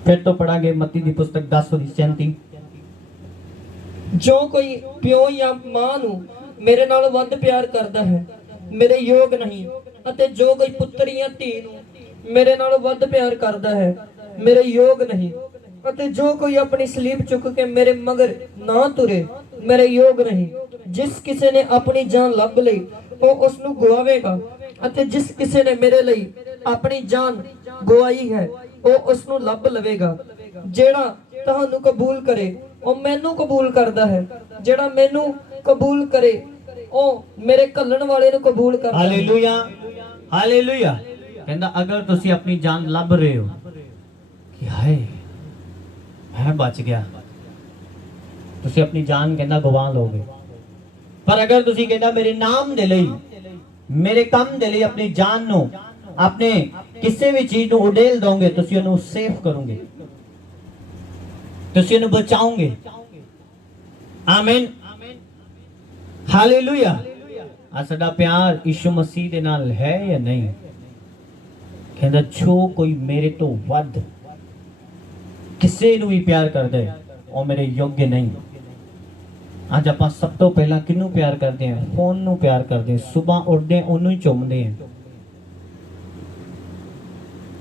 फिर तो पढ़ांगे मत्ती दी पुस्तक 10:37। जो कोई प्यो या मां नू मेरे नाल वध प्यार करदा है मेरे योग नहीं ਅਤੇ जो कोई पुत्र या धी नू मेरे नाल वध प्यार करदा है मेरे योग नहीं। ਅਤੇ ਜੋ ਕੋਈ ਆਪਣੀ ਸਲੀਬ ਚੁੱਕ ਕੇ ਮੇਰੇ ਮਗਰ ਨਾ ਤੁਰੇ ਮੇਰੇ ਯੋਗ ਨਹੀਂ। ਜਿਸ ਕਿਸੇ ਨੇ ਆਪਣੀ ਜਾਨ ਲੱਭ ਲਈ ਉਹ ਉਸ ਨੂੰ ਗਵਾਵੇਗਾ, ਅਤੇ ਜਿਸ ਕਿਸੇ ਨੇ ਮੇਰੇ ਲਈ ਆਪਣੀ ਜਾਨ ਗਵਾਈ ਹੈ ਉਹ ਉਸ ਨੂੰ ਲੱਭ ਲਵੇਗਾ। ਜਿਹੜਾ ਤੁਹਾਨੂੰ ਕਬੂਲ ਕਰੇ ਉਹ ਮੈਨੂੰ ਕਬੂਲ ਕਰਦਾ ਹੈ, ਜਿਹੜਾ ਮੈਨੂੰ ਕਬੂਲ ਕਰੇ ਉਹ ਮੇਰੇ ਘੱਲਣ ਵਾਲੇ ਨੂੰ ਕਬੂਲ ਕਰਦਾ ਹੈ। Hallelujah, hallelujah. ਕਹਿੰਦਾ ਅਗਰ ਤੁਸੀਂ ਆਪਣੀ ਜਾਨ ਲੱਭ ਰਹੇ ਹੋ ਕਿ ਹਾਏ ਮੈਂ ਬਚ ਗਿਆ, ਤੁਸੀਂ ਆਪਣੀ ਜਾਨ ਕਹਿੰਦਾ ਗਵਾ ਲੋਗੇ। ਪਰ ਅਗਰ ਤੁਸੀਂ ਕਹਿੰਦਾ ਮੇਰੇ ਨਾਮ ਦੇ ਲਈ, ਮੇਰੇ ਕੰਮ ਦੇ ਲਈ ਆਪਣੀ ਜਾਨ ਨੂੰ, ਆਪਣੇ ਕਿਸੇ ਵੀ ਚੀਜ਼ ਨੂੰ ਉਡੇਲ ਦੋਗੇ, ਤੁਸੀਂ ਉਹਨੂੰ ਸੇਫ ਕਰੋਗੇ, ਤੁਸੀਂ ਉਹਨੂੰ ਬਚਾਓਗੇ। ਆਮੀਨ, ਹਾਲੇਲੂਇਆ। ਆ ਸਾਡਾ ਪਿਆਰ ਯਿਸੂ ਮਸੀਹ ਦੇ ਨਾਲ ਹੈ ਜਾਂ ਨਹੀਂ? ਕਹਿੰਦਾ ਜੋ ਕੋਈ ਮੇਰੇ ਤੋਂ ਵੱਧ ਕਿਸੇ ਨੂੰ ਵੀ ਪਿਆਰ ਕਰਦਾ ਹੈ ਉਹ ਮੇਰੇ ਯੋਗ ਨਹੀਂ। ਅੱਜ ਆਪਾਂ ਸਭ ਤੋਂ ਪਹਿਲਾਂ ਕਿਹਨੂੰ ਪਿਆਰ ਕਰਦੇ ਹਾਂ? ਫੋਨ ਨੂੰ ਪਿਆਰ ਕਰਦੇ ਹਾਂ। ਸਵੇਰ ਉੱਠਦੇ ਉਹਨੂੰ ਹੀ ਚੁੰਮਦੇ ਹਾਂ,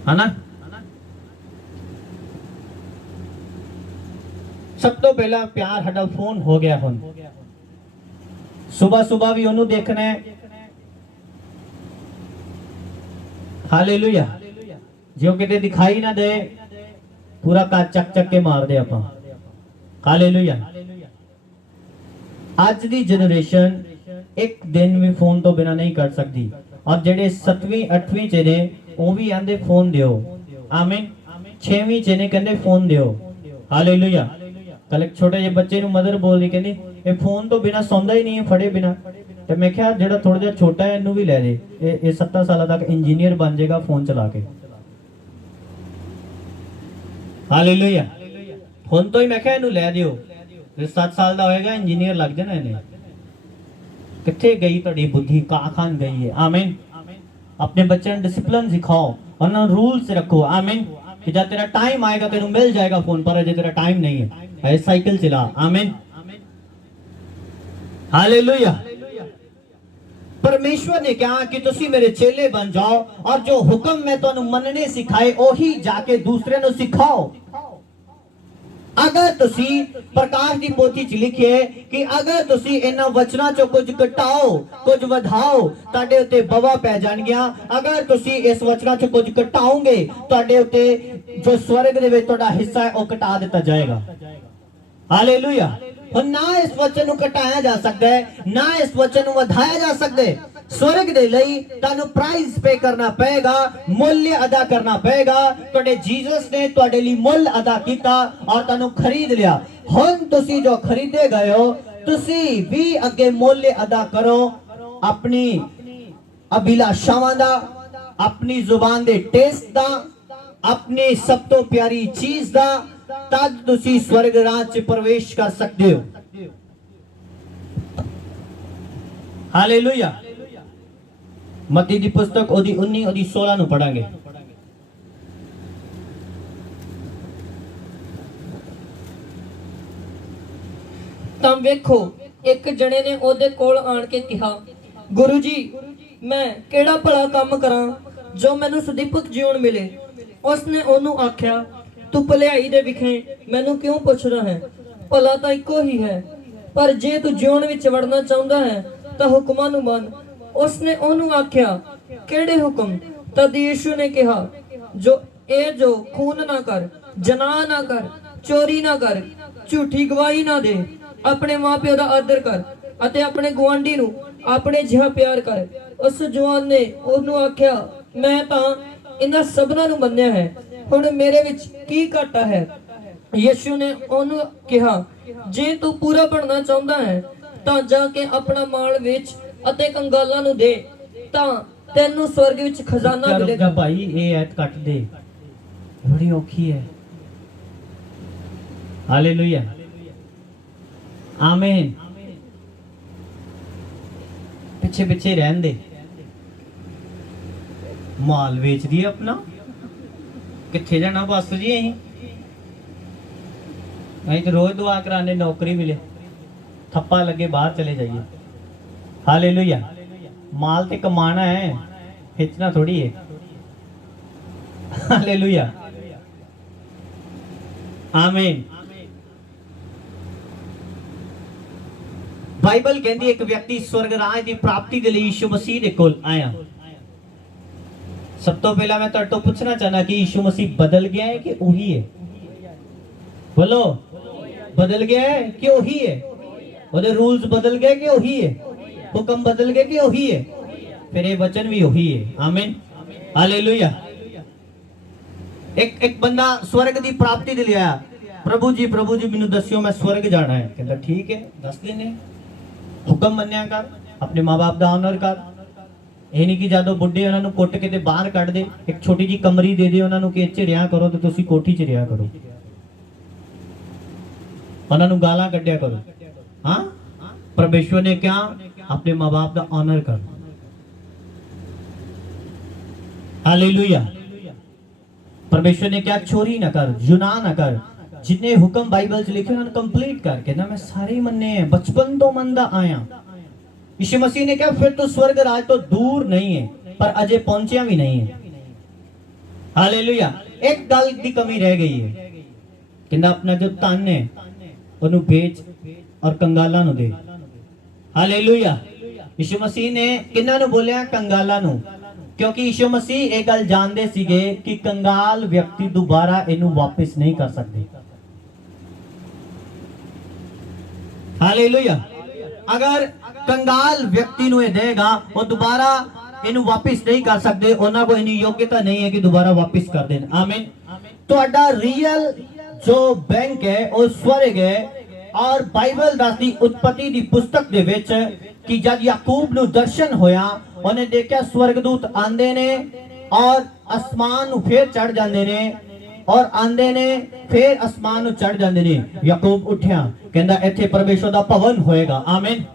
ਹਨਾ? ਸਭ ਤੋਂ ਪਹਿਲਾਂ ਪਿਆਰ ਸਾਡਾ ਫੋਨ ਹੋ ਗਿਆ। ਹੁਣ ਸਵੇਰ ਵੀ ਉਹਨੂੰ ਦੇਖਣਾ ਹੈ। ਹਾਲੇਲੂਇਆ। ਜੋ ਕਿਤੇ ਦਿਖਾਈ ਨਾ ਦੇ ਪੂਰਾ ਘਰ ਚੱਕ ਕੇ ਮਾਰਦੇ ਆਪਾਂ। ਹਾਲੇਲੂਇਆ। ਅੱਜ ਦੀ ਜਨਰੇਸ਼ਨ ਇੱਕ ਦਿਨ ਵੀ ਫੋਨ ਤੋਂ ਬਿਨਾ ਨਹੀਂ ਕੱਢ ਸਕਦੀ, ਔਰ ਜਿਹੜੇ 7ਵੀਂ 8ਵੀਂ ਚ ਨੇ ਉਹ ਵੀ ਆਂਦੇ ਫੋਨ ਦਿਓ। ਆਮੀਨ। 6ਵੀਂ ਚ ਨੇ ਕਹਿੰਦੇ ਫੋਨ ਦਿਓ। ਹਾਲੇਲੂਇਆ। ਕੱਲ ਇੱਕ ਛੋਟੇ ਜਿਹੇ ਬੱਚੇ ਨੂੰ ਮਦਰ ਬੋਲਦੀ, ਕਹਿੰਦੀ ਇਹ ਫੋਨ ਤੋਂ ਬਿਨਾ ਸੌਂਦਾ ਹੀ ਨਹੀਂ ਹੈ ਫੜੇ ਬਿਨਾ। ਤੇ ਮੈਂ ਕਿਹਾ ਜਿਹੜਾ ਥੋੜਾ ਜਿਹਾ ਛੋਟਾ ਹੈ ਇਹਨੂੰ ਵੀ ਲੈ ਦੇ, ਇਹ 7 ਸਾਲਾਂ ਤੱਕ ਇੰਜੀਨੀਅਰ ਬਣ ਜਾਏਗਾ ਫੋਨ ਚਲਾ ਕੇ। ਹਾਲੇਲੂਇਆ। ਹੁਣ ਤੋਂ ਹੀ ਮੈਂ ਕਿਹਾ ਇਹਨੂੰ ਲੈ ਦਿਓ, 7 ਸਾਲ ਦਾ ਹੋਏਗਾ ਇੰਜੀਨੀਅਰ ਲੱਗ ਜਾਣਾ ਇਹਨੇ। ਕਿੱਥੇ ਗਈ ਤੁਹਾਡੀ ਬੁੱਧੀ? ਕਾਖਾਨ ਗਈ ਹੈ। ਆਮੀਨ। ਆਪਣੇ ਬੱਚਿਆਂ ਨੂੰ ਡਿਸਪਲਿਨ ਸਿਖਾਓ, ਉਹਨਾਂ ਨੂੰ ਰੂਲਸ ਰੱਖੋ। ਆਮੀਨ। कि जब तेरा टाइम आएगा तेरे मिल जाएगा फोन पर, अजय तेरा टाइम नहीं है, ऐसे साइकिल चला। आमीन, हालेलुया। परमेश्वर ने कहा कि तुसी मेरे चेले बन जाओ और जो हुक्म मैं तुहानू मनने सिखाए ओही जाके दूसरे नु सिखाओ। अगर तुसी प्रकाश दी पोथी च लिखे कि अगर तुसी इन्हां वचनां चों कुछ घटाओ कुछ वधाओ तुहाडे उत्ते बवा पै जाणगियां। अगर तुसी इस वचनां चों कुछ घटाओगे तुहाडे उत्ते जो स्वर्ग दे विच तुहाडा हिस्सा है वह घटा दिता जाएगा। हालेलुया। और ना इस वचन नू घटाया जा सकता है, ना इस वचन नू वधाया जा सकता है। स्वर्ग दे लई तानू प्राइस पे करना पएगा, मूल्य अदा करना पएगा। तुहाडे जीसस ने तुहाडे लई मुल अदा कीता और तानू खरीद लिया। हुण तुसी जो खरीदे गए हो तुसी भी अगे मूल्य अदा करो, अपनी अभिलाषावां दा, अपनी जुबान दे टेस्ट दा, अपनी सब तो प्यारी चीज दा, तद तुसी स्वर्ग राज च प्रवेश कर सकते हो। हालेलुया। मत्ती दी पुस्तक ओदी 19 ओदी 16 नु पढ़ांगे। ਤਾਂ ਵੇਖੋ ਇੱਕ ਜਣੇ ਨੇ ਉਹਦੇ ਕੋਲ ਆਣ ਕੇ ਕਿਹਾ, ਗੁਰੂ ਜੀ ਮੈਂ ਕਿਹੜਾ ਭਲਾ ਕੰਮ ਕਰਾਂ ਜੋ ਮੈਨੂੰ ਸੁਦੀਪਕ ਜੀਵਨ ਮਿਲੇ। ਉਸਨੇ ਉਹਨੂੰ ਆਖਿਆ, ਤੂੰ ਭਲਾਈ ਦੇ ਵਿਖੇ ਮੈਨੂੰ ਕਿਉਂ ਪੁੱਛਦਾ ਹੈ? ਭਲਾ ਤਾਂ ਇੱਕੋ ਹੀ ਹੈ, ਪਰ ਜੇ ਤੂੰ ਜੀਵਨ ਵਿੱਚ ਵੜਨਾ ਚਾਹੁੰਦਾ ਹੈ ਤਾਂ ਹੁਕਮਾਂ ਨੂੰ ਮੰਨ। ਉਸਨੇ ਉਹਨੂੰ ਆਖਿਆ, ਕਿਹੜੇ ਹੁਕਮ? ਤਦ ਯਿਸੂ ਨੇ ਕਿਹਾ, ਜੋ ਖੂਨ ਨਾ ਕਰ, ਜਨਾਹ ਨਾ ਕਰ, ਚੋਰੀ ਨਾ ਕਰ, ਝੂਠੀ ਗਵਾਹੀ ਨਾ ਦੇ, ਆਪਣੇ ਮਾਪਿਆਂ ਦਾ ਆਦਰ ਕਰ ਅਤੇ ਆਪਣੇ ਗੁਆਂਢੀ ਨੂੰ ਆਪਣੇ ਜਿਹਾ ਪਿਆਰ ਕਰ। ਉਸ ਜਵਾਨ ਨੇ ਉਹਨੂੰ ਆਖਿਆ, ਮੈਂ ਤਾਂ ਇਹਨਾਂ ਸਭਨਾਂ ਨੂੰ ਮੰਨਿਆ ਹੈ, ਹੁਣ ਮੇਰੇ ਵਿੱਚ ਕੀ ਘਾਟਾ ਹੈ? ਯਿਸੂ ਨੇ ਉਹਨੂੰ ਕਿਹਾ, ਜੇ ਤੂੰ ਪੂਰਾ ਬਣਨਾ ਚਾਹੁੰਦਾ ਹੈ ਤਾਂ ਜਾ ਕੇ ਆਪਣਾ ਮਾਲ ਵੇਚ ਅਤੇ ਕੰਗਾਲਾਂ ਨੂੰ ਦੇ, ਤਾਂ ਤੈਨੂੰ ਸਵਰਗ ਵਿੱਚ ਖਜ਼ਾਨਾ ਮਿਲੇਗਾ। ਭਾਈ ਇਹ ਐਤ ਕੱਟ ਦੇ, ਬੜੀ ਔਖੀ ਹੈ। ਹਾਲੇਲੂਇਆ, ਆਮੀਨ। ਪਿੱਛੇ ਪਿੱਛੇ ਰਹਿਣ ਦੇ, ਮਾਲ ਵੇਚਦੀ ਹੈ ਆਪਣਾ। ਕਿੱਥੇ ਜਾਣਾ ਬਸ ਜੀ? ਅਸੀਂ ਤੇ ਰੋਜ਼ ਦੁਆ ਕਰਾਣੇ ਨੌਕਰੀ ਮਿਲੇ, ਥੱਪਾ ਲੱਗੇ ਬਾਹਰ चले जाइए। हालेलुया। माल ते कमाना है, बेचना थोड़ी है। हालेलुया। ਆਮੀਨ। ਬਾਈਬਲ ਕਹਿੰਦੀ ਇੱਕ ਵਿਅਕਤੀ ਸਵਰਗ ਰਾਜ ਦੀ ਪ੍ਰਾਪਤੀ ਦੇ ਲਈ ਯਿਸੂ ਮਸੀਹ ਦੇ ਕੋਲ ਆਇਆ। ਸਭ ਤੋਂ ਪਹਿਲਾਂ ਮੈਂ ਤੁਹਾਡੇ ਤੋਂ ਪੁੱਛਣਾ ਚਾਹਨਾ ਕਿ ਯਿਸੂ ਮਸੀਹ ਬਦਲ ਗਿਆ ਹੈ ਕਿ ਉਹੀ ਹੈ? बोलो, बदल गया है कि वही है? ਉਹਦੇ रूल्स बदल गए कि वही है? हुक्म बदल गए कि वही है? फिर ये वचन भी वही है। आमीन, हालेलुया। एक बंदा स्वर्ग ਦੀ ਪ੍ਰਾਪਤੀ ਦੇ ਲਈ ਆਇਆ। ਪ੍ਰਭੂ ਜੀ ਮੈਨੂੰ ਦੱਸਿਓ, ਮੈਂ ਸਵਰਗ ਜਾਣਾ ਹੈ। ਕਹਿੰਦਾ ਠੀਕ ਹੈ, ਦੱਸ ਦੇਨੇ। ਹੁਕਮ ਮੰਨਿਆ ਕਰ, ਆਪਣੇ ਮਾਂ-ਬਾਪ ਦਾ ਆਨਰ ਕਰ। ਇਹ ਨਹੀਂ ਕਿ ਜਦੋਂ ਬੁੱਢੇ ਉਹਨਾਂ ਨੂੰ ਕੁੱਟ ਕੇ ਤੇ ਬਾਹਰ ਕੱਢ ਦੇ, ਇੱਕ ਛੋਟੀ ਜੀ ਕਮਰੀ ਦੇ ਦੇ ਉਹਨਾਂ ਨੂੰ ਕਿ ਇੱਥੇ ਰਿਹਾ ਕਰੋ ਤੇ ਤੁਸੀਂ ਕੋਠੀ 'ਚ ਰਿਹਾ ਕਰੋ। ਉਹਨਾਂ ਨੂੰ ਗਾਲਾਂ ਕੱਢਿਆ ਕਰੋ। हाँ, परमेश्वर ने क्या? अपने माँ बाप का ऑनर कर। हालेलुया। परमेश्वर ने क्या? चोरी ना कर, जुना ना कर। जितने हुक्म बाइबल च लिखे उन्होंने कंप्लीट कर। कहना मैं सारे मनने हैं, बचपन तो मनदा आया। यीशु मसीह ने क्या? फिर तो स्वर्ग राज तो दूर नहीं है, पर अजय पहुंचा भी नहीं है। हालेलुया। एक गल की कमी रह गई है। कहना अपना जो धन है ਉਹਨੂੰ ਵੇਚ ਔਰ ਕੰਗਾਲਾਂ ਨੂੰ ਦੇ। ਹਾਲੇਲੂਇਆ। ਯਿਸੂ ਮਸੀਹ ਨੇ ਕਿਹਨਾਂ ਨੂੰ ਬੋਲਿਆ? ਕੰਗਾਲਾਂ ਨੂੰ। ਕਿਉਂਕਿ ਯਿਸੂ ਮਸੀਹ ਇਹ ਗੱਲ ਜਾਣਦੇ ਸੀਗੇ ਕਿ ਕੰਗਾਲ ਵਿਅਕਤੀ ਦੁਬਾਰਾ ਇਹਨੂੰ ਵਾਪਸ ਨਹੀਂ ਕਰ ਸਕਦੇ। ਹਾਲੇਲੂਇਆ। ਅਗਰ ਕੰਗਾਲ ਵਿਅਕਤੀ ਨੂੰ ਇਹ ਦੇਗਾ, ਉਹ ਦੁਬਾਰਾ ਇਹਨੂੰ ਵਾਪਸ ਨਹੀਂ ਕਰ ਸਕਦੇ। ਉਹਨਾਂ ਕੋਲ ਇਨੀ ਯੋਗਤਾ ਨਹੀਂ ਹੈ ਕਿ ਦੁਬਾਰਾ ਵਾਪਸ ਕਰ ਦੇਣ। ਆਮੀਨ। ਤੁਹਾਡਾ ਰੀਅਲ जो बैंक है वो स्वर्ग है। और बाइबल दसदी उत्पत्ति दी पुस्तक दे विच कि जब याकूब नु दर्शन होया, उन्हें देखा स्वर्गदूत आंदे ने और आसमान नु फिर चढ़ जांदे ने, और आंदे ने फिर आसमान नु चढ़ जांदे ने। याकूब उठ्या, कहंदा इत्थे परमेश्वर दा भवन होएगा। आमीन।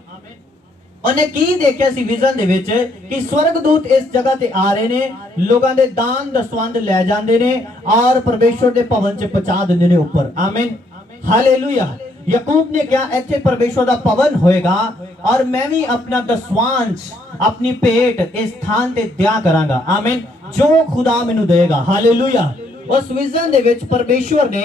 ਉਹਨੇ ਕੀ ਦੇਖਿਆ ਸੀ ਵਿਜ਼ਨ ਦੇ ਵਿੱਚ ਕਿ ਸਵਰਗਦੂਤ ਇਸ ਜਗ੍ਹਾ ਤੇ ਆ ਰਹੇ ਨੇ, ਲੋਕਾਂ ਦੇ ਦਾਨ ਦਸਵੰਧ ਲੈ ਜਾਂਦੇ ਨੇ ਔਰ ਪਰਮੇਸ਼ਵਰ ਦੇ ਭਵਨ 'ਚ ਪਹੁੰਚਾ ਦਿੰਦੇ ਨੇ ਉੱਪਰ। ਆਮੀਨ, ਹਾਲੇਲੂਇਆ। याकूब ने क्या? ਇੱਥੇ ਪਰਮੇਸ਼ਵਰ ਦਾ ਭਵਨ ਹੋਏਗਾ ਔਰ ਮੈਂ ਵੀ ਆਪਣਾ ਦਸਵੰਧ, ਆਪਣੀ ਭੇਟ ਇਸ ਥਾਂ ਤੇ ਦਿਆ ਕਰਾਂਗਾ। ਆਮੀਨ। ਜੋ ਖੁਦਾ ਮੈਨੂੰ ਦੇਗਾ। ਹਾਲੇਲੂਇਆ। ਉਸ ਵਿਜ਼ਨ ਦੇ ਵਿੱਚ ਪਰਮੇਸ਼ਵਰ ਨੇ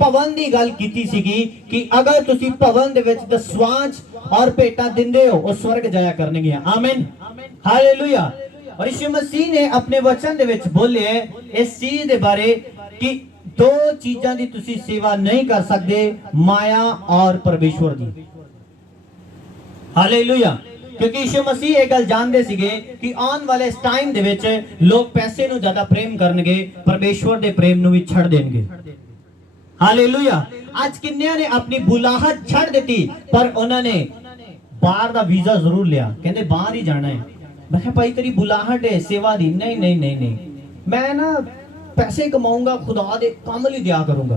ਭਵਨ ਦੀ ਗੱਲ ਕੀਤੀ ਸੀਗੀ ਕਿ ਅਗਰ ਤੁਸੀਂ ਭਵਨ ਦੇ ਵਿੱਚ ਦਸਵੰਧ और भेटा दिंदे हो, वो स्वर्ग जाया करनगे। आमीन, हालेलुया। और यीशु मसीह ने अपने वचन दे विच बोले इस चीज दे बारे कि दो चीजां दी तुसी सेवा नहीं कर सकदे, माया और परमेश्वर दी। हालेलुया। क्योंकि यीशु मसीह एक गल जानदे सीगे कि आने वाले इस टाइम दे विच लोग पैसे नू ज्यादा प्रेम करनगे, परमेश्वर दे प्रेम नू भी छड़ देणगे। हालेलुया। आज किन्नियां ने अपनी बुलाहट छड़ दी, पर उन्होंने बाहर दा वीजा जरूर लिया। कहंदे बाहर ही जाना है। मैं कहा भाई तेरी बुलाहट है सेवा दी। नहीं नहीं नहीं नहीं, मैं ना पैसे कमाऊंगा, खुदा दे काम लई दिया करूंगा।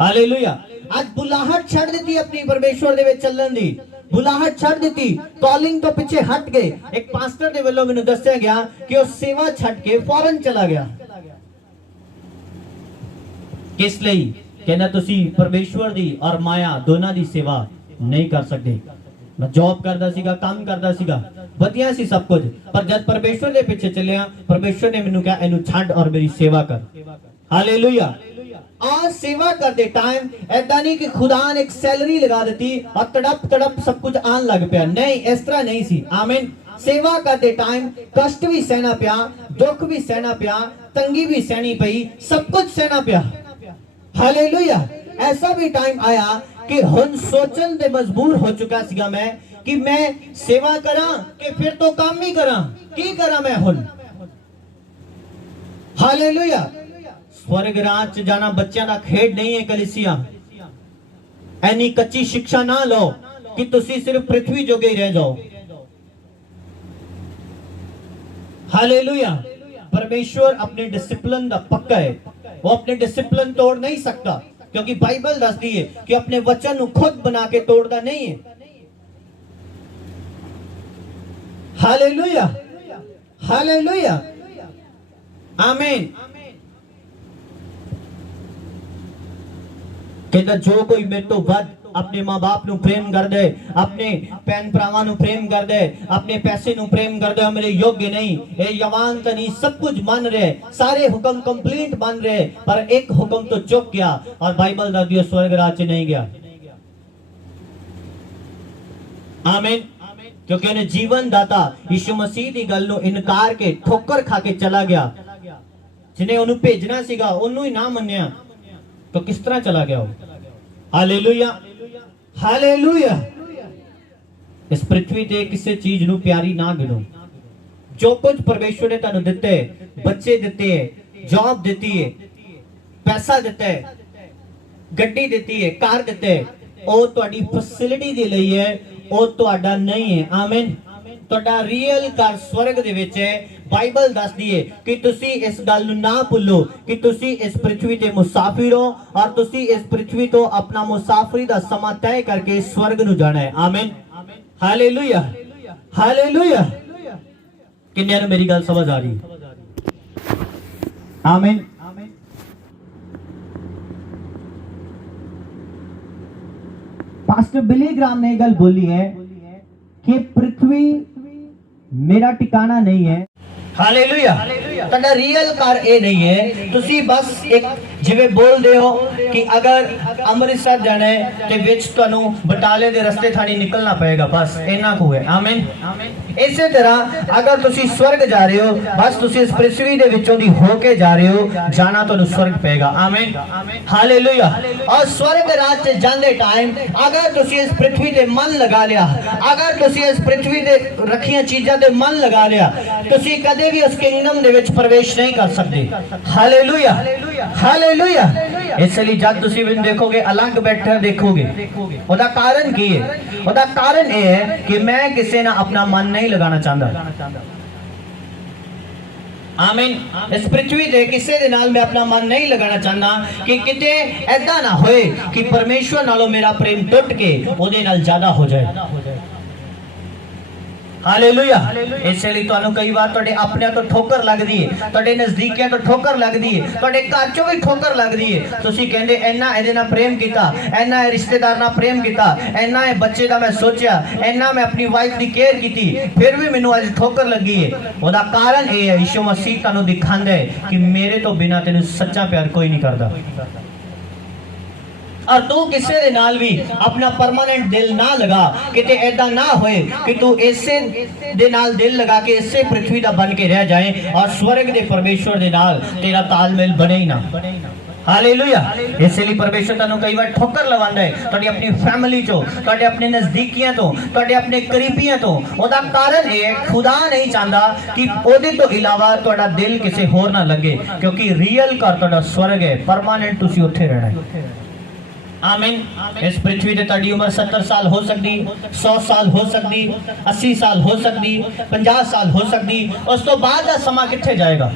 हालेलुया। आज बुलाहट छड़ दी अपनी परमेश्वर दे विच चलण दी, बुलाहट छड़ दी, कॉलिंग तो पीछे हट गए। एक पास्टर दे वल्लों मैनूं दस्सिया गया कि वो सेवा छड़ के फौरन चला गया। किस ਲਈ? कहना ਤੁਸੀਂ परमेश्वर दी और माया दोनों दी सेवा नहीं कर सकते। मैं जॉब करता सीगा, काम करता सीगा, ਵਧੀਆ ਸੀ सब कुछ, पर जब परमेश्वर ਦੇ ਪਿੱਛੇ ਚੱਲਿਆ, परमेश्वर ने ਮੈਨੂੰ ਕਿਹਾ ਇਹਨੂੰ ਛੱਡ और मेरी सेवा कर। हालेलुया। आज सेवा करते टाइम ऐसा नहीं कि खुदा ने एक सैलरी लगा दी और तड़प तड़प सब कुछ आन लग पिया। नहीं, इस तरह नहीं सी। आमीन। सेवा करते टाइम कष्ट भी सहना पिया, दुख भी सहना पिया, तंगी भी सहनी पई, सब कुछ सहना पिया। हालेलुया। ऐसा भी टाइम आया कि हुन सोचन दे मजबूर हो चुका सीगा मैं कि मैं सेवा करा कि फिर तो काम ही करा, की करा मैं हुन। हालेलुया। स्वर्ग राज च जाना बच्चों का खेड नहीं है। कलीसिया ऐनी कच्ची शिक्षा ना लो कि तुसी सिर्फ पृथ्वी जोगे ही रह जाओ। हालेलुया। परमेश्वर अपने डिसिप्लिन का पक्का है, वो अपने डिसिप्लिन तोड़ नहीं सकता, क्योंकि बाइबल दसदी है कि अपने वचन को खुद बना के तोड़ता नहीं है। हालेलुया, हालेलुया, आमीन। कहता जो कोई मेरे तो वध अपने माँ बाप ਨੂੰ ਪ੍ਰੇਮ ਕਰਦੇ, ਆਪਣੇ ਭੈਣ ਭਰਾਵਾਂ ਨੂੰ ਪ੍ਰੇਮ ਕਰਦੇ, ਆਪਣੇ ਪੈਸੇ ਨੂੰ ਪ੍ਰੇਮ ਕਰਦੇ, ਮੇਰੇ ਯੋਗ ਨਹੀਂ, ਇਹ ਯਵਾਨ ਤਾਂ ਨਹੀਂ, सब कुछ मान रहे, सारे हुक्म कंप्लीट मान रहे, पर एक हुक्म तो चुक गया और बाइबल दा दियो स्वर्ग राज च नहीं गया। आमीन। क्योंकि उन्हें जीवन दाता यीशु मसीह दी गल नु इनकार के ठोकर खा के चला गया। जिन्हें उन्हें भेजना सीगा उन्हें ही ना मन्निया तो किस तरह चला गया वो? Hallelujah, hallelujah. इस पृथ्वी ते किसी चीज नु प्यारी ना गिनो। जो कुछ परमेश्वर ने तुहानू दिते, बच्चे दिते है, जॉब दिती है, पैसा दिता है, गड्डी दिती है, कार दिते है, ਉਹ ਤੁਹਾਡੀ ਫੈਸਿਲਿਟੀ ਦੇ ਲਈ ਹੈ, ਉਹ ਤੁਹਾਡਾ ਨਹੀਂ ਹੈ। ਆਮੀਨ। ਤੁਹਾਡਾ ਰੀਅਲ ਘਰ ਸਵਰਗ ਦੇ ਵਿੱਚ ਹੈ। ਬਾਈਬਲ ਦੱਸਦੀ ਹੈ ਕਿ ਤੁਸੀਂ ਇਸ ਗੱਲ ਨੂੰ ਨਾ ਭੁੱਲੋ ਕਿ ਤੁਸੀਂ ਇਸ ਪ੍ਰithvi ਤੇ ਮੁਸਾਫਿਰ ਹੋ ਔਰ ਤੁਸੀਂ ਇਸ ਪ੍ਰithvi ਤੋਂ ਆਪਣਾ ਮੁਸਾਫਰੀ ਦਾ ਸਮਾਂ ਤੈਅ ਕਰਕੇ ਸਵਰਗ ਨੂੰ ਜਾਣਾ ਹੈ। ਆਮੀਨ, ਹਾਲੇਲੂਇਆ, ਹਾਲੇਲੂਇਆ। ਕਿੰਨਿਆਂ ਨੂੰ ਮੇਰੀ ਗੱਲ ਸਮਝ ਆ ਰਹੀ ਹੈ? ਆਮੀਨ। पास्टर बिली ग्राम ने गल बोली है कि पृथ्वी मेरा ठिकाना नहीं है। हालेलुया। ਤੁਹਾਡਾ ਰੀਅਲ ਘਰ ਇਹ ਨਹੀਂ ਹੈ। ਤੁਸੀਂ ਬਸ ਇੱਕ ਜਿਵੇਂ ਬੋਲਦੇ ਹੋ ਕਿ ਅਗਰ ਅੰਮ੍ਰਿਤਸਰ ਜਾਣਾ ਹੈ ਤੇ ਵਿੱਚ ਤੁਹਾਨੂੰ ਬਟਾਲੇ ਦੇ ਰਸਤੇ ਥਾਣੀ ਨਿਕਲਣਾ ਪਏਗਾ, ਬਸ ਇੰਨਾ ਕੁ ਹੈ। ਆਮੀਨ। ਇਸੇ ਤਰ੍ਹਾਂ ਅਗਰ ਤੁਸੀਂ ਸਵਰਗ ਜਾ ਰਹੇ ਹੋ, ਬਸ ਤੁਸੀਂ ਇਸ ਪ੍ਰithvi ਦੇ ਵਿੱਚੋਂ ਦੀ ਹੋ ਕੇ ਜਾ ਰਹੇ ਹੋ, ਜਾਣਾ ਤੁਹਾਨੂੰ ਸਵਰਗ ਪਏਗਾ। ਆਮੀਨ, ਹਾਲੇਲੂਇਆ। ਔਰ ਸਵਰਗ ਰਾਜ ਤੇ ਜਾਂਦੇ ਟਾਈਮ ਅਗਰ ਤੁਸੀਂ ਇਸ ਪ੍ਰithvi ਤੇ ਮਨ ਲਗਾ ਲਿਆ, ਅਗਰ ਤੁਸੀਂ ਇਸ ਪ੍ਰithvi ਦੇ ਰੱਖੀਆਂ ਚੀਜ਼ਾਂ ਤੇ ਮਨ ਲਗਾ ਲਿਆ, ਤੁਸੀਂ ਕਦੇ ਵੀ ਉਸ ਕਿੰਗਡਮ ਦੇ ਵਿੱਚ ਪ੍ਰਵੇਸ਼ ਨਹੀਂ ਕਰ ਸਕਦੇ। Hallelujah, hallelujah. ਇਸ ਲਈ ਜਦ ਤੁਸੀਂ ਵੀ ਦੇਖੋਗੇ ਅਲੱਗ ਬੈਠੇ ਦੇਖੋਗੇ, ਉਹਦਾ ਕਾਰਨ ਕੀ ਹੈ? ਉਹਦਾ ਕਾਰਨ ਇਹ ਹੈ ਕਿ ਮੈਂ ਕਿਸੇ ਨਾਲ ਆਪਣਾ ਮਨ ਨਹੀਂ ਲਗਾਉਣਾ ਚਾਹੁੰਦਾ। आमीन। इस पृथ्वी ते किसी दे नाल मैं अपना मन नहीं लगाना चाहता कि किते ऐदा ना होए कि परमेश्वर नालों मेरा प्रेम टुट के ओदे नाल ज्यादा हो जाए। हालेलुया। इसलिए तुहानू कई बार तुहाडे अपने तो ठोकर लगदी है, तुहाडे नजदीकियां तो ठोकर लगदी है, तुहाडे घर चों भी ठोकर लगदी है। तुसीं कहंदे इन्ना इहदे नाल प्रेम कीता, इन्ना रिश्तेदार नाल प्रेम कीता, इन्ना बच्चे दा मैं सोचिया, इन्ना मैं अपनी वाइफ दी केयर कीती, फिर भी मैनू अज ठोकर लगी है। ओहदा कारण यह है यीशु मसीह तुहानू दिखांदा है कि मेरे तो बिना तैनू सच्चा प्यार कोई नहीं करदा। और तू किसी दे नाल भी अपना परमानेंट दिल ना लगा, किते ऐदा ना होए कि तू ऐसे दे नाल दिल लगा के इससे पृथ्वी दा बन के रह जाए और स्वर्ग दे परमेश्वर दे नाल तेरा तालमेल बने ही ना। हालेलुया। इसलिए परमेश्वर तुहानू कई बार ठोकर लवांदा है तुहाडी अपनी फैमिली चो, तुहाडे अपने नजदीकियां तो, तुहाडे अपने करीबियां तो। ओदा कारण ये खुदा नहीं चाहता कि ओदे तो इलावा तुहाडा दिल किसी होर ना लगे, क्योंकि रियल घर तुहाडा स्वर्ग है, परमानेंट तुसी उत्थे रहना है। आमीन। इस पृथ्वी ते तुहाडी उम्र 70 साल हो सकती, 100 साल हो सकती, 80 साल हो सकती, 50 साल हो सकती। उस तो बाद दा समा किथे जाएगा?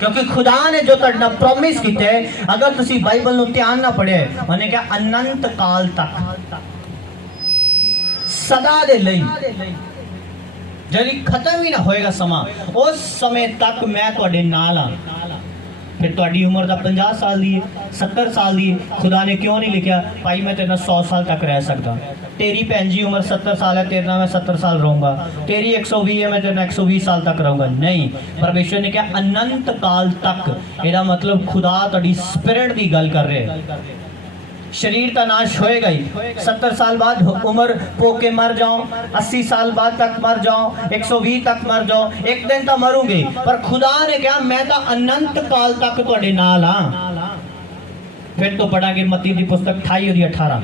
क्योंकि खुदा ने जो तुहाडे नाल प्रॉमिस कीते, अगर तुसी बाइबल नू ध्यान ना पढ़े, उन्हें कहा अनंत काल तक, सदा दे लई, जदी खत्म ही ना होएगा समा, उस समय तक मैं तुहाडे नाल हां। फिर तुहाडी उम्र दा 50 साल दी, 70 साल दी, खुदा ने क्यों नहीं लिखा भाई मैं तेरे नाल 100 साल तक रह सकदा? तेरी भैन जी उम्र 70 साल है, तेरे नाल मैं 70 साल रहूंगा। तेरी 120 है, मैं तेरे नाल 120 साल तक रहूंगा। नहीं, परमेश्वर ने कहा अनंत काल तक। ਇਹਦਾ मतलब खुदा तुहाडी स्पिरिट दी गल कर रहे है। शरीर का नाश होएगा ही। 70 साल बाद उम्र पोके मर जाओ, 80 साल बाद तक मर जाओ, 120 तक मर जाओ, एक दिन तो मरूंगे, पर खुदा ने कहा मैं तो अनंत काल तक तुहाडे नाल हां। फिर तो पढ़ांगे मत्ती दी पुस्तक 28 और 18।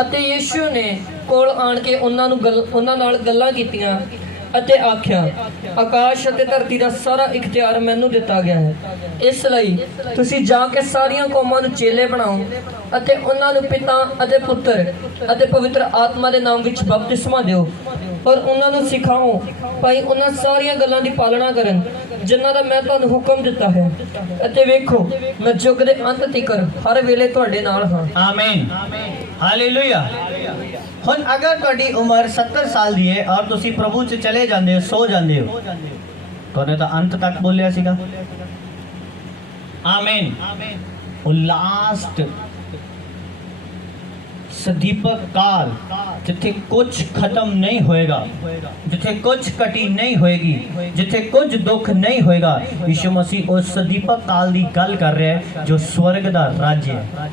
ਅਤੇ ਯੀਸ਼ੂ ਨੇ ਕੋਲ ਆਣ ਕੇ ਉਹਨਾਂ ਨਾਲ ਗੱਲਾਂ ਕੀਤੀਆਂ ਅਤੇ ਆਖਿਆ, ਆਕਾਸ਼ ਅਤੇ ਧਰਤੀ ਦਾ ਸਾਰਾ ਇਖਤਿਆਰ ਮੈਨੂੰ ਦਿੱਤਾ ਗਿਆ ਹੈ। ਇਸ ਲਈ ਤੁਸੀਂ ਜਾ ਕੇ ਸਾਰੀਆਂ ਕੌਮਾਂ ਨੂੰ ਚੇਲੇ ਬਣਾਓ ਅਤੇ ਉਹਨਾਂ ਨੂੰ ਪਿਤਾ ਅਤੇ ਪੁੱਤਰ ਅਤੇ ਪਵਿੱਤਰ ਆਤਮਾ ਦੇ ਨਾਮ ਵਿੱਚ ਬਪਤਿਸਮਾ ਦਿਓ ਔਰ ਉਹਨਾਂ ਨੂੰ ਸਿਖਾਓ ਭਾਈ ਉਹਨਾਂ ਸਾਰੀਆਂ ਗੱਲਾਂ ਦੀ ਪਾਲਣਾ ਕਰਨ ਜਿਨ੍ਹਾਂ ਦਾ ਮੈਂ ਤੁਹਾਨੂੰ ਹੁਕਮ ਦਿੱਤਾ ਹੈ। ਅਤੇ ਵੇਖੋ ਮੈਂ ਯੁੱਗ ਦੇ ਅੰਤ ਤੱਕ ਹਰ ਵੇਲੇ ਤੁਹਾਡੇ ਨਾਲ ਹਾਂ। आमीन। हालेलुया। हुण अगर तुहाडी उम्र 70 साल दी है और तुसी प्रभु च चले जांदे हो, सो जांदे हो, तुहाने तो अंत तक बोलिया सीगा। ਆਮੀਨ। ਉਹ ਲਾਸਟ सदीपक काल जिथे कुछ खत्म नहीं होएगा, जिथे कुछ कटी नहीं होएगी, जिथे कुछ दुख नहीं होएगा, यीशु मसीह उस सदीपक काल दी गल कर रहा है जो स्वर्ग दा राज्य है।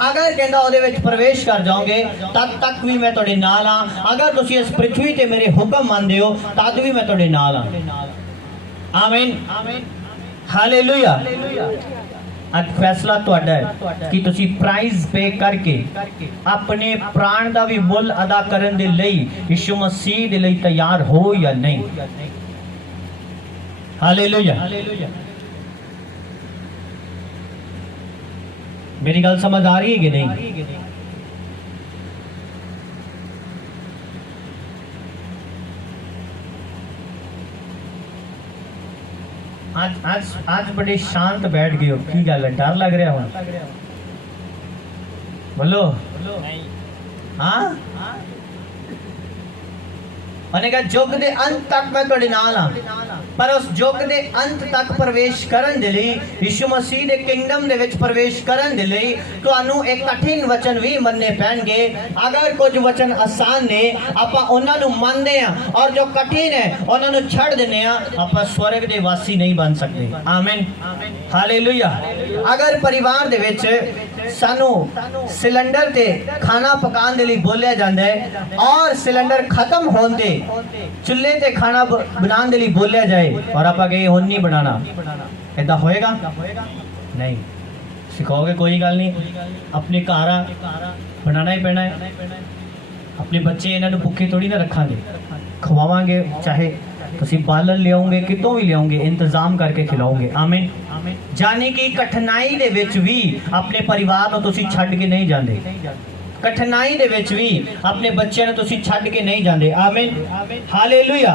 अगर कहंदा ओदे विच प्रवेश कर जाओगे तद तक भी मैं तुहाडे नाल हां, अगर तुसीं इस पृथ्वी ते मेरे हुक्म मानदे हो तद भी मैं तुहाडे नाल हां। आमीन, हालेलुया। ਅੱਜ फैसला ਤੁਹਾਡਾ ਹੈ ਕਿ ਤੁਸੀਂ ਪ੍ਰਾਈਜ਼ ਪੇ ਕਰਕੇ ਆਪਣੇ ਪ੍ਰਾਣ ਦਾ ਵੀ ਮੁੱਲ ਅਦਾ ਕਰਨ ਦੇ ਲਈ ਯਿਸੂ ਮਸੀਹ ਦੇ ਲਈ ਤਿਆਰ ਹੋ ਜਾਂ ਨਹੀਂ। ਹਾਲੇਲੂਇਆ। मेरी गल समझ आ रही है कि नहीं? आज आज आज बड़े शांत बैठ गए हो, की गल है? डर लग रहा हो? बोलो। हाँ, ਉਹਨੇ ਕਿਹਾ ਯੁੱਗ ਦੇ ਅੰਤ ਤੱਕ ਮੈਂ ਤੁਹਾਡੇ ਨਾਲ ਹਾਂ, ਪਰ ਉਸ ਯੁੱਗ ਦੇ ਅੰਤ ਤੱਕ ਪ੍ਰਵੇਸ਼ ਕਰਨ ਦੇ ਲਈ, ਯਿਸੂ ਮਸੀਹ ਦੇ ਕਿੰਗਡਮ ਦੇ ਵਿੱਚ ਪ੍ਰਵੇਸ਼ ਕਰਨ ਦੇ ਲਈ ਤੁਹਾਨੂੰ ਇੱਕ ਕਠਿਨ ਵਚਨ ਵੀ ਮੰਨਣੇ ਪੈਣਗੇ। ਅਗਰ ਕੁਝ ਵਚਨ ਆਸਾਨ ਨੇ ਆਪਾਂ ਉਹਨਾਂ ਨੂੰ ਮੰਨਦੇ ਆ, ਔਰ ਜੋ ਕਠਿਨ ਹੈ ਉਹਨਾਂ ਨੂੰ ਛੱਡ ਦਿੰਦੇ ਆ, ਆਪਾਂ ਸਵਰਗ ਦੇ ਵਾਸੀ ਨਹੀਂ ਬਣ ਸਕਦੇ। ਆਮੀਨ, ਹਾਲੇਲੂਇਆ। ਅਗਰ ਪਰਿਵਾਰ ਦੇ ਵਿੱਚ ਸਾਨੂੰ ਸਿਲੰਡਰ ਤੇ ਖਾਣਾ ਪਕਾਉਣ ਦੇ ਲਈ ਬੋਲਿਆ ਜਾਂਦਾ ਹੈ ਔਰ ਸਿਲੰਡਰ ਖਤਮ ਹੋਣ ਦੇ चूल्हे ते खाना बनाने के लिए बोलिया जाए और आप कहे हुण नहीं बनाना, ऐसा होएगा? नहीं। सिखाओगे कोई गल नहीं, अपने घर बनाना ही पैना है। अपने बच्चे इन्होंने भुखे थोड़ी ना रखांगे, खवावांगे, चाहे तुसीं बालन लियाओगे कितों भी लियाओगे, इंतजाम करके खिलाओगे। आमीन। जाने की कठिनाई दे विच भी अपने परिवार को तुसीं छड्ड के नहीं जांदे, कठिनाई दे विच भी अपने बच्चों ने तुसीं छड्ड के नहीं जांदे। आमीन, हालेलुया।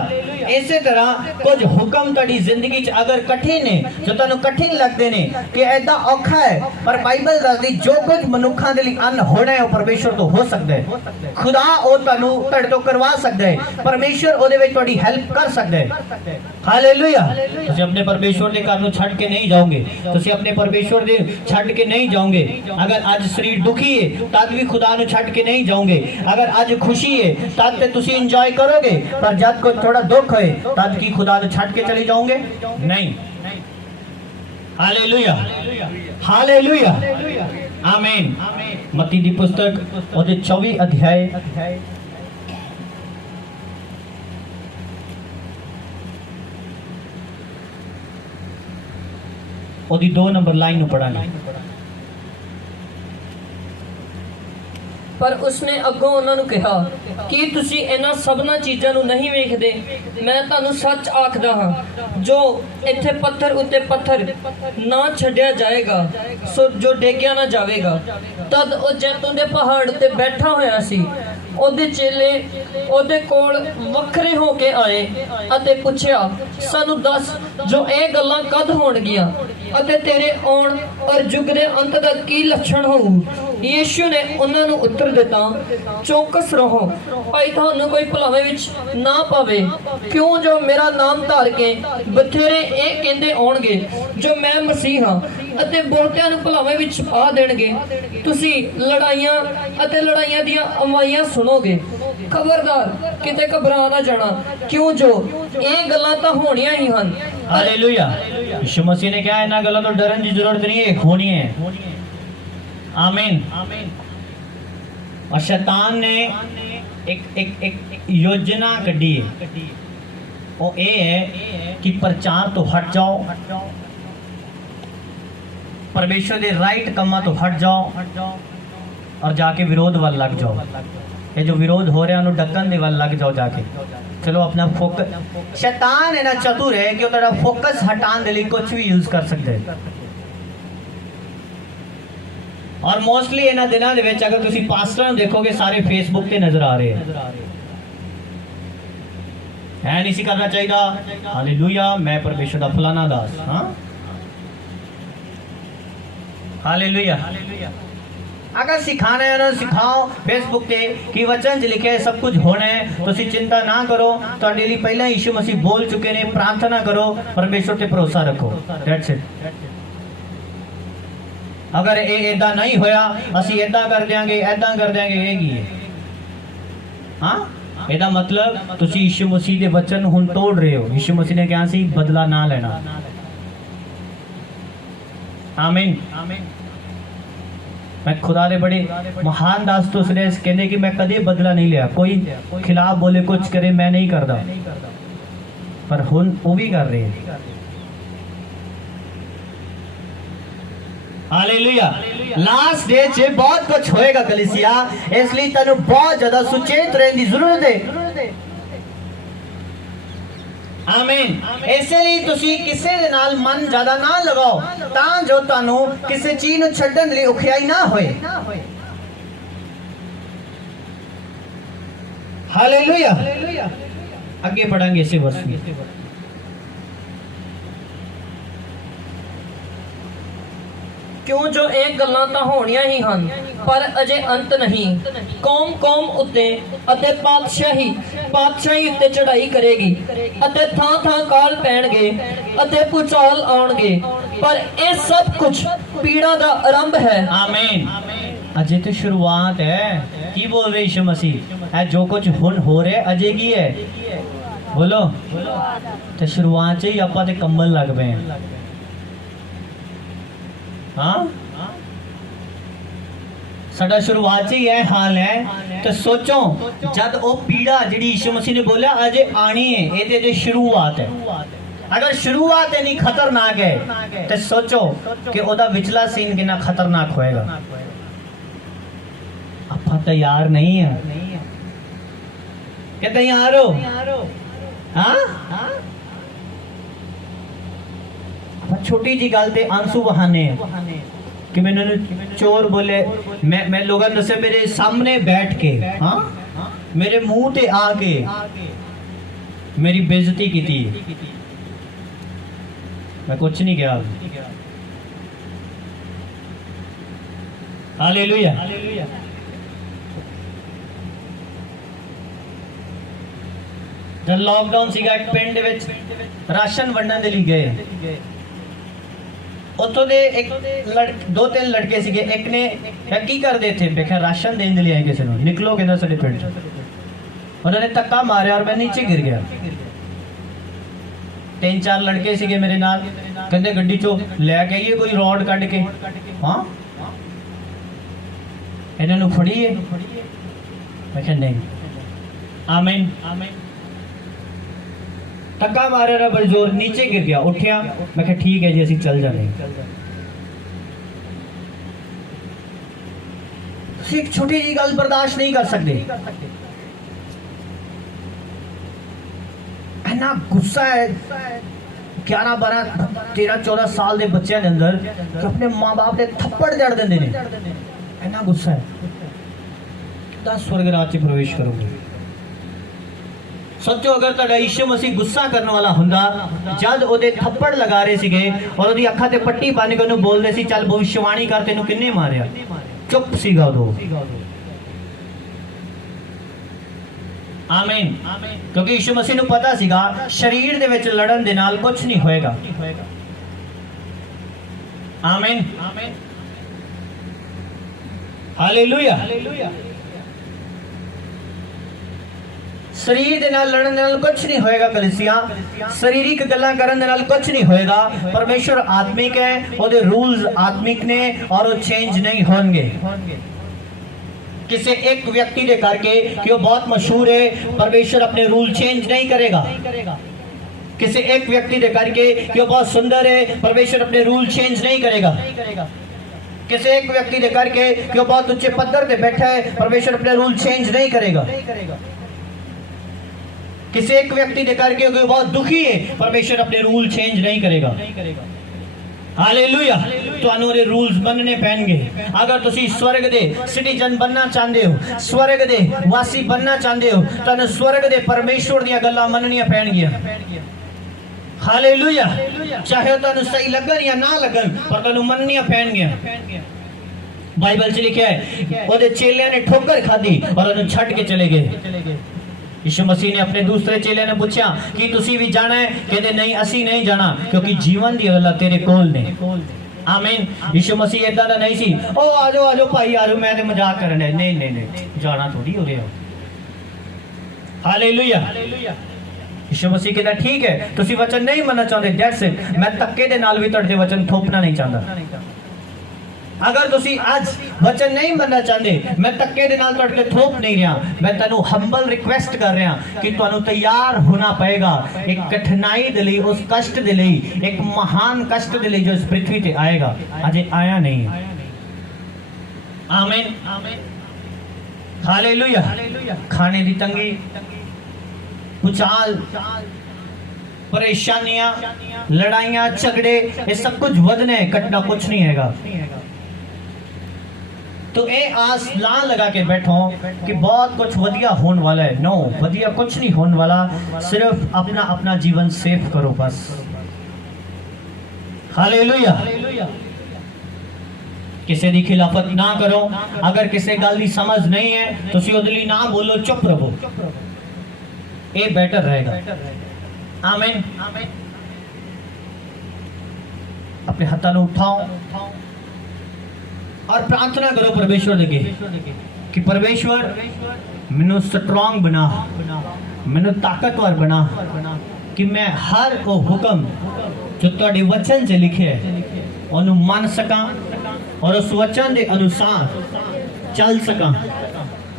इसे तरह कुछ हुक्म तुहाडी जिंदगी च अगर कठिन ने, जो तुहानू कठिन लगदे ने कि ऐदा औखा है, पर बाइबल दसदी जो कुछ मनुखां दे लई अन होना है वो परमेश्वर तो हो सकदा है। खुदा ओ तुहानू तुहाडे तो करवा सकदा है, परमेश्वर ओदे विच तुहाडी हेल्प कर सकदा है। हालेलुया। तुसीं अपने परमेश्वर दे घर नू छड्ड के नहीं जाओगे, तुसीं अपने परमेश्वर दे छड्ड के नहीं जाओगे। अगर आज शरीर दुखी है तद भी खुदा नू छड्ड के नहीं जाओगे। अगर आज खुशी है तद ते तुसीं एंजॉय करोगे, पर जब कोई थोड़ा दुख होए तद की खुदा नू छड्ड के चले जाओगे? नहीं। हालेलुया, हालेलुया, आमीन। मत्ती दी पुस्तक ओदे 24 अध्याय ओदी 2 नंबर लाइन नू पढ़ांगे। पर उसने अगों उन्हां नूं कहा कि तुसीं इन्हां सबना चीज़ां नूं नहीं वेखदे? मैं तुहानूं सच आखदा हां, जो इत्थे पत्थर उत्ते पत्थर ना छड्डिया जाएगा सो जो डेगिया ना जावेगा। तद ओ जैतून दे पहाड़ ते बैठा होया सी। ਉਹਦੇ ਚੇਲੇ ਉਹਦੇ ਕੋਲ ਵੱਖਰੇ ਹੋ ਕੇ ਆਏ ਅਤੇ ਪੁੱਛਿਆ, ਸਾਨੂੰ ਦੱਸ ਜੋ ਇਹ ਗੱਲਾਂ ਕਦ ਹੋਣਗੀਆਂ ਅਤੇ ਤੇਰੇ ਆਉਣ ਔਰ ਯੁੱਗ ਦੇ ਅੰਤ ਦਾ ਕੀ ਲੱਛਣ ਹੋਊ? ਯੀਸ਼ੂ ਨੇ ਉਹਨਾਂ ਨੂੰ ਉੱਤਰ ਦਿੱਤਾ, ਚੌਕਸ ਰਹੋ, ਭਾਈ ਤੁਹਾਨੂੰ ਕੋਈ ਭੁਲਾਵੇ ਵਿੱਚ ਨਾ ਪਵੇ, ਕਿਉਂ ਜੋ ਮੇਰਾ ਨਾਮ ਧਾਰ ਕੇ ਬਥੇਰੇ ਇਹ ਕਹਿੰਦੇ ਆਉਣਗੇ ਜੋ ਮੈਂ ਮਸੀਹ ਹਾਂ ਅਤੇ ਬਹੁਤਿਆਂ ਨੂੰ ਭੁਲਾਵੇ ਵਿੱਚ ਪਾ ਦੇਣਗੇ। ਤੁਸੀਂ ਲੜਾਈਆਂ ਅਤੇ ਲੜਾਈਆਂ ਦੀਆਂ ਅਵਾਜ਼ਾਂ ਸੁਣੋਗੇ। ਖਬਰਦਾਰ ਕਿਤੇ ਘਬਰਾ ਨਾ ਜਾਣਾ, ਕਿਉਂ ਜੋ ਇਹ ਗੱਲਾਂ ਤਾਂ ਹੋਣੀਆਂ ਹੀ ਹਨ। हालेलुया। यीशु मसीह ने कहा इन्हां गल्लां तो डरन की जरूरत नहीं है, होनी है। आमीन। और शैतान ने एक योजना कढ़ी है, वो ये है कि प्रचार तो हट जाओ, परमेश्वर के राइट कम्मा तो हट जाओ और जाके विरोध वाल लग जाओ। ये जो विरोध हो रहा है उन्हें ढक्कन दे वाल लग जाओ जाके। चलो अपना फोकस, शैतान है ना चतुर है कि तेरा फोकस हटाने के लिए कुछ भी यूज कर सकते हैं। और मोस्टली इन्हां दिनां दे विच अगर तुसीं पास्टर नूं देखोगे सारे फेसबुक ते नजर आ रहे हैं। है नहीं सी करना चाहिए, हालेलुया मैं परमेश्वर दा फलाना दास। हाँ, हालेलुया। अगर सिखाना है ना सिखाओ फेसबुक पे कि वचन च लिखे सब कुछ होना है, तुसीं चिंता ना करो, तुहाडे लई पहला यीशु मसीह बोल चुके ने, प्रार्थना करो, परमेश्वर ते भरोसा रखो, दैट्स इट। अगर ये इदा नहीं होया असी इदा कर देंगे इदा कर देंगे ये की है हाँ ਇਹਦਾ मतलब ਤੁਸੀਂ यीशु मसीह ਦੇ वचन ਨੂੰ ਹੁਣ ਤੋੜ ਰਹੇ ਹੋ यीशु मसीह ਨੇ ਕਿਹਾ ਸੀ ਬਦਲਾ ਨਾ ਲੈਣਾ ਆਮੀਨ मैं खुदा दे बड़े महान दास तो उसने कहने कि मैं कदे बदला नहीं लिया कोई खिलाफ बोले कुछ करे मैं नहीं करता पर हुन वो भी कर रहे हैं हालेलुया लास्ट डे च बहुत कुछ होएगा कलीसिया इसलिए तनु बहुत ज्यादा सुचेत रहने की जरूरत है आमीन इसलिए तुसी किसी दे नाल मन ज्यादा ना लगाओ तां जो तानु किसी चीज नु छड्डन लई औखियाई ना होए हालेलुया आगे पढ़ांगे इसी वर्ष में क्यों जो एक गल्लां तां होणियां ही हन पर अजे अंत नहीं कौम कौम उत्ते अते पातशाही उत्ते चढ़ाई करेगी अते थां थां काल पैणगे अते भूचाल आउणगे पर ये सब कुछ पीड़ा दा आरंभ है आमीन अजे तो शुरुआत है की बोल रहे यीशु मसीह है जो कुछ हुन हो रहा है अजे की है बोलो तो शुरुआत से ही आपा ते कंबल लग पे हाँ साडा शुरुआत से ही है हाल है तो सोचो जब वो पीड़ा जिहड़ी यीशु मसीह ने बोला अजे आनी है ये ते शुरुआत है अगर शुरुआत नहीं खतरनाक है तो सोचो कि ओदा विचला सीन कितना खतरनाक होएगा आपा तैयार नहीं है क्या तैयार हो हाँ छोटी जी गल ते आंसू बहाने कि मैंने चोर बोले मैं लोगों ने मेरे सामने बैठ के हाँ मेरे मुंह ते आके मेरी बेइज्जती की थी मैं कुछ नहीं किया हालेलुया जब लॉकडाउन सीगा एक पिंड विच राशन वंडन दे लिए गए उतो दे एक दो तीन लड़के सीगे एक ने की करदे थे देखा राशन देने लिए आए किसी ने निकलो कहना साडे पिंड उन्होंने धक्का मारा और मैं नीचे गिर गया तीन चार लड़के सीगे मेरे नाल कहंदे गड्डी चो लेके आइए कोई रॉड कट के हाँ इन्हां नूं फड़ीए मैं कहा नहीं आमीन धक्का मारे ना बड़ी जोर नीचे गिर गया उठिया मैं कहा ठीक है जी असीं चल जाने एक छोटी जी गल बर्दाश्त नहीं कर सकते इन्ना गुस्सा है 11 12 13 14 साल के बच्चों के अंदर कि अपने माँ बाप के थप्पड़ जड़ देंगे ने इन्ना गुस्सा है कितना स्वर्ग राज च प्रवेश करोगे सोचो अगर तुहाडा यीशु मसीह गुस्सा करने वाला हुंदा जद ओदे थप्पड़ लगा रहे सीगे और ओदी अखां ते पट्टी बन के ओनू बोलदे सी चल भविष्यवाणी कर तेनू किन्ने मारिया चुप सीगा उदों आमीन क्योंकि यीशु मसीह नू पता सीगा शरीर दे विच लड़न दे नाल कुछ नहीं होएगा आमीन हालेलुया शरीर दे नाल लड़न दे नाल कुछ नहीं होएगा कलीसिया शरीरिक गल्लां करन दे नाल कुछ नहीं होएगा परमेश्वर आत्मिक है ओदे रूल्स आत्मिक ने और वो चेंज नहीं होंगे किसी एक व्यक्ति दे करके कि वो बहुत मशहूर है परमेश्वर अपने रूल चेंज नहीं करेगा किसी एक व्यक्ति दे करके कि वो बहुत सुंदर है परमेश्वर अपने रूल चेंज नहीं करेगा किसी एक व्यक्ति दे करके कि वो बहुत ऊंचे पत्थर पे बैठा है परमेश्वर अपने रूल चेंज नहीं करेगा किसी एक व्यक्ति दे करके बहुत दुखी है परमेश्वर अपने रूल चेंज नहीं करेगा हालेलुया तुहानू दे रूल्स बनने पैणगे अगर तुसी स्वर्ग दे सिटीजन बनना चाहते हो स्वर्ग दे वासी बनना चाहते हो तुहानू स्वर्ग दे परमेश्वर दी गल्लां मननियां पैणगियां हालेलुया चाहे तुहानू सही लगन या ना लगन पर तुहानू मननियां पैणगियां बाइबल च लिखा है ओदे चेलियां ने ठोकर खाधी और उन्हें छड़ के चले गए यीशु मसीह ने अपने दूसरे चेले ने पूछा कि तुसी भी जाना है कहते नहीं असी नहीं जाना क्योंकि जीवन दी गल्लां तेरे कोल ने आमीन। यीशु मसीह इदां दा नहीं सी ओ आ जाओ भाई आ जाओ मैं ते मजाक करन डया। नहीं नहीं नहीं जाना थोड़ी हो रहा। हालेलुया। यीशु मसीह कहता ठीक है तुसी वचन नहीं मनना चाहते दैट्स इट, मैं धक्के दे नाल भी तुहाडे वचन थोपना नहीं चाहता। अगर तुसी आज वचन नहीं मनना चाहते मैं धक्के दे नाल तुहाडे ते थोप नहीं रहा। मैं तुहानू हंबल रिक्वेस्ट कर रहा कि तुहानू तैयार होना पएगा एक कठिनाई दे लई, उस कष्ट दे लई, एक महान कष्ट दे लई जो इस पृथ्वी ते आएगा, अजे आया नहीं। आमीन हालेलुया। खाने दी तंगी, भूचाल, परेशानियां, लड़ाइयां, झगड़े, ये सब कुछ वधने कटना कुछ नहीं हैगा। तो ये आस ला लगा के बैठो कि बहुत कुछ वधिया होने वाला है। नो, वधिया कुछ नहीं होने वाला। सिर्फ अपना अपना जीवन सेफ करो बस। हालेलुया। किसी की खिलाफत ना करो। अगर किसी गल की समझ नहीं है तो उदली ना बोलो, चुप रहो, ये बेटर रहेगा। आमीन। अपने हाथों को उठाओ और प्रार्थना करो परमेश्वर अगे कि परमेश्वर मैनू स्ट्रॉन्ग बना, मैनू ताकतवर बना कि मैं हर वो हुक्म जो तुहाडे वचन से लिखे है उन्हें मान सका और उस वचन के अनुसार चल सका।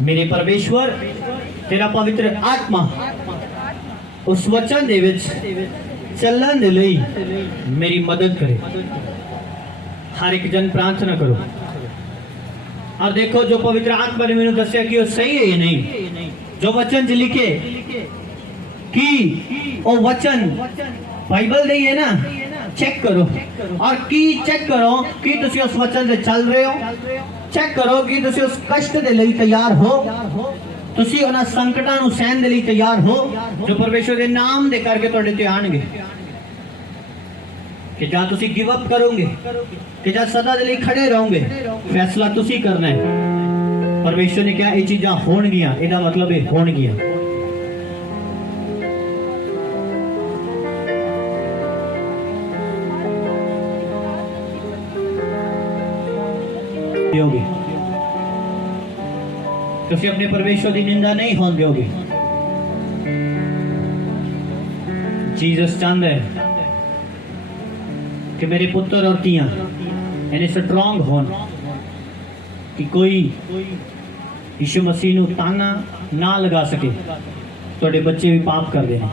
मेरे परमेश्वर तेरा पवित्र आत्मा उस वचन दे विच चलने दे लई मेरी मदद करे। हर एक जन प्रार्थना करो और देखो जो पवित्र आत्मा ने मैंने दसिया कि वो सही है या नहीं। जो वचन च लिखे कि वो वचन बाइबल नहीं है ना, चेक करो और की चेक करो कि तुसी उस वचन से चल रहे हो। चेक करो कि तुसी उस कष्ट दे लई तैयार हो, तुसी उन्हां संकटां नूं सहन दे लई तैयार हो जो परमेश्वर के नाम दे करके तुहाडे ते आणगे। कि जा तुसी गिव अप करोगे कि जा सदा दे लई खड़े रहोगे, फैसला तुसी करना है। परमेश्वर ने कहा ये चीज़ां होणगियां, इहदा मतलब है होणगियां। तुसी अपने परमेश्वर की निंदा नहीं होने दोगे। जीसस चाहता है कि मेरे पुत्र और तियां यानी स्ट्रॉन्ग होन कि कोई यीशु मसीह नूं ताना ना लगा सके। थोड़े बच्चे भी पाप कर देने।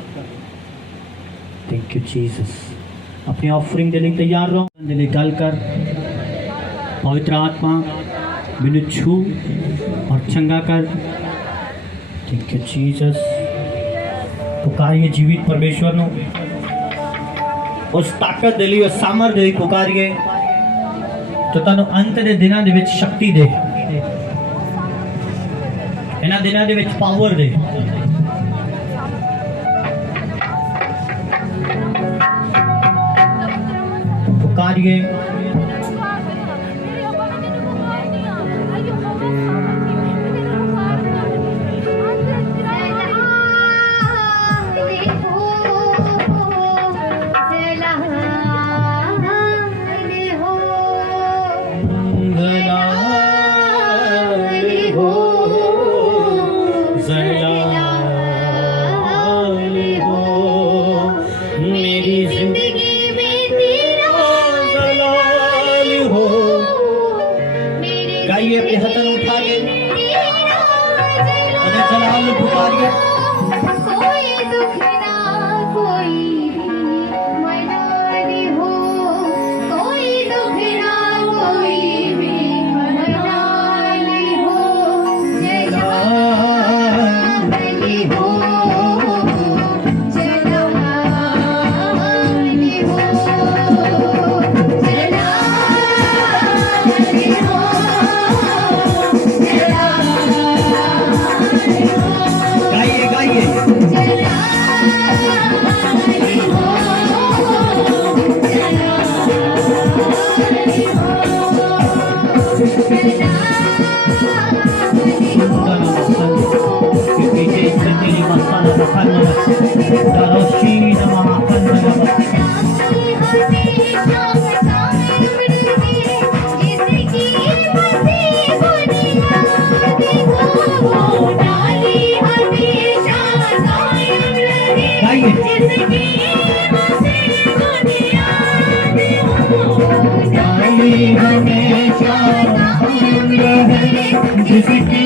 Thank you Jesus. अपनी ऑफरिंग देने तैयार रहो। दिले गल कर पवित्र आत्मा मैनू छू और चंगा कर। Thank you Jesus. पुकारिए जीवित परमेश्वर नूं उस ताकत दे लई, उस सामर्थ दे लई पुकारिए तो तुहानूं अंत दे दिनां दे विच शक्ति दे, इन्हां दिनां दे विच पावर दे। पुकारिए हमेशा आनंद है जिसकी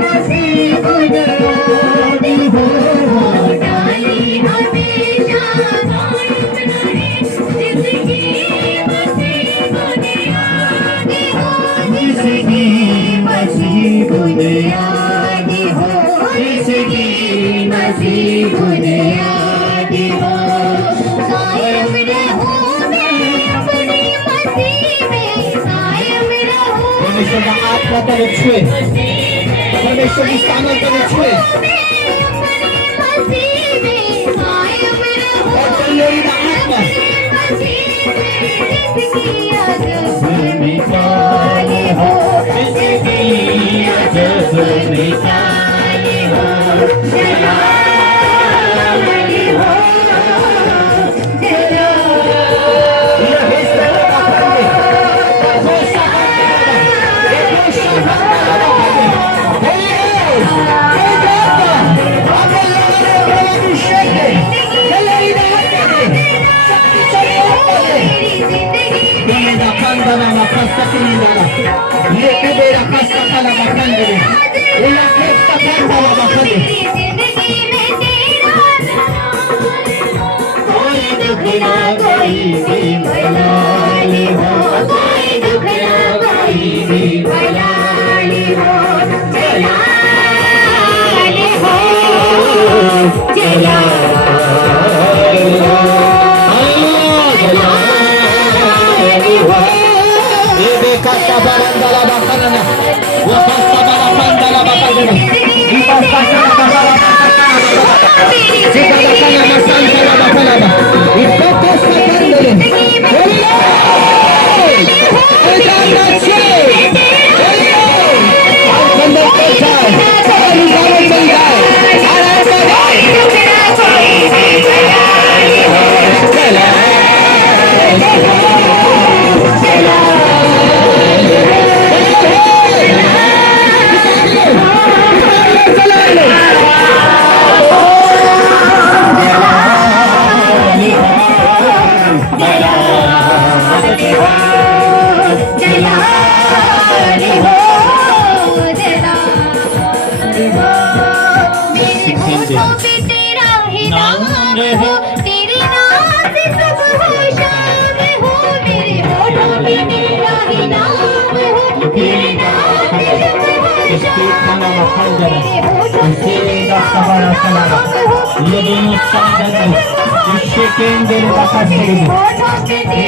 मसीह बुनियादी हो डाली हमेशा आनंद है जिसकी मसीह बुनियादी हो जिसकी मसीह बुनियादी हो जिसकी मसीह बुनियादी हो कायम रहूं मैं अपनी मसीह में कायम रहूं परमेश्वर का आत्मा तेरे छुए परमेश्वर की सामर्थ तेरे छुए मसीह में कायम रहूं और तेरी आत्मा जिसकी अजब मिसाल हो जिसकी अजब मिसाल हो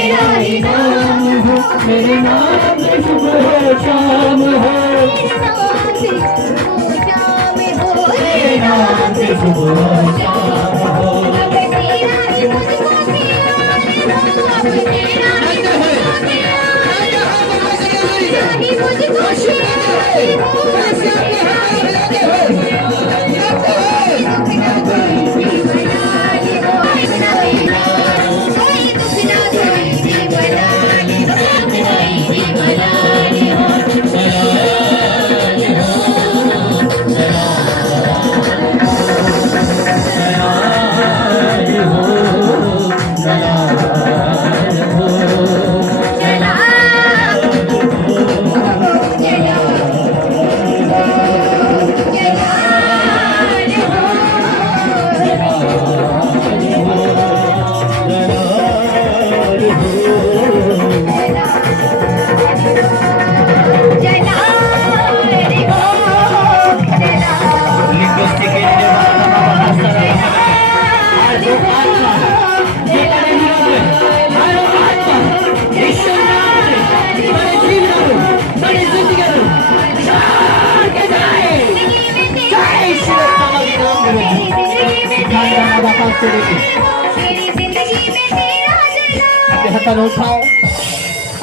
जलाली हो मेरे नाम से सुबह शाम हो मेरे नाम से सुबह शाम हो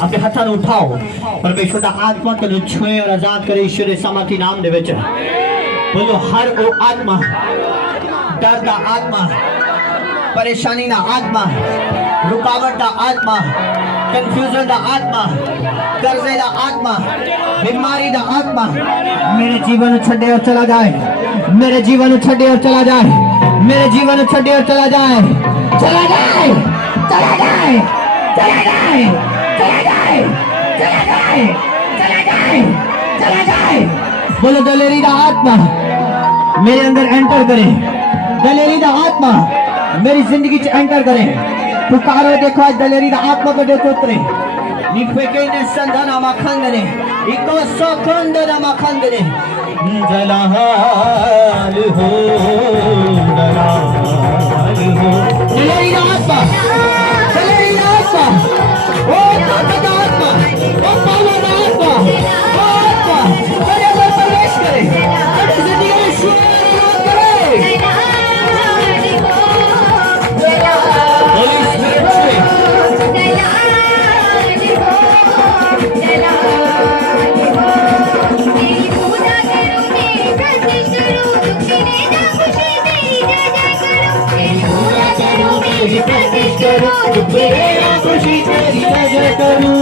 अपने हथा उठाओ परमेश्वर का आत्मा तेन छुए और आजाद करे ईश्वर के सामर्थी नाम दे विच बोलो हर वो आत्मा डर का आत्मा परेशानी का आत्मा रुकावट का आत्मा कंफ्यूजन का आत्मा कर्जे का आत्मा बीमारी का आत्मा मेरे जीवन छड़े और चला जाए मेरे जीवन छड़े और चला जाए मेरे जीवन छड़े और चला जाए चला जाए चला जाए चला जाए चला जाए चला जाए जाए, चला जाए, चला जाए। बोलो दलेरी दा आत्मा मेरे अंदर एंटर करे, दलेरी दा आत्मा मेरी जिंदगी च एंटर करे। पुकारो, देखो आज दलेरी दा आत्मा को देखो उतरे। निफेके ने संधाना मखंदने, इको सोखंदना मखंदने। जलाल हो, जलाल हो। दलेरी दा आत्मा, दलेरी दा आत्मा, ओ ताकत आत्मा, ओ पावर आत्मा, ओ आत्मा मेरे अंदर प्रवेश करे, मेरी जिंदगी में शुरुआत करे। होली स्पिरिट से तेरा खुशी तेरी जय करूं,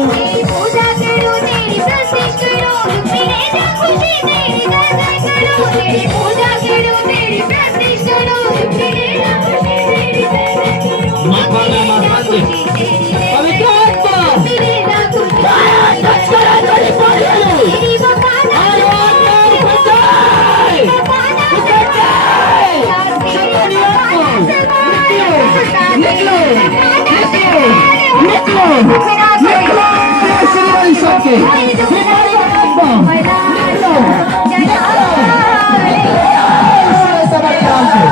पूजा करो तेरी प्रशंसा करो, मेरे खुशी तेरी जय करो, तेरी पूजा करो तेरी प्रशंसा करो, मेरे खुशी तेरी जय करो। माखना माखन पवित्र आत्मा मेरा खुशी टच करा तेरी पानी तेरी वफादारी आयो आत्मा बचाए, बचाए। शक्ति आत्मा निकलो, निकलो, निकलो, निकलो, निकलो शरीर सबके बीमारी आत्मा निकलो, निकलो, निकलो सब नाम से।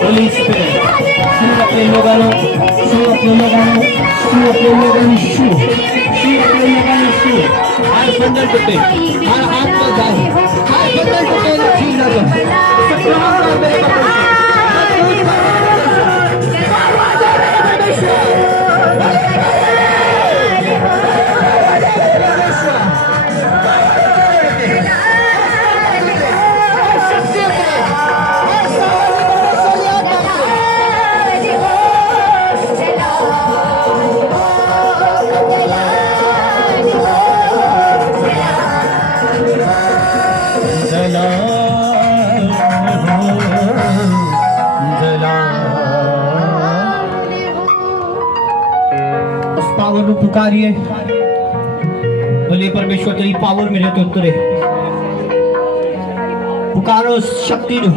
Holy Spirit, show अपने लोगों को, show अपने लोगों को, show अपने लोगों को, show अपने लोगों को, show। हर बंधन टूटे, हर हाथ में जाए, हर बंधन टूटे ना ठीक ना जाए। सप्ताह का मेरे बंधन पावर को पुकारिए, बोले परमेश्वर तेरी पावर मेरे तो उतरे। पुकारो उस शक्ति नु,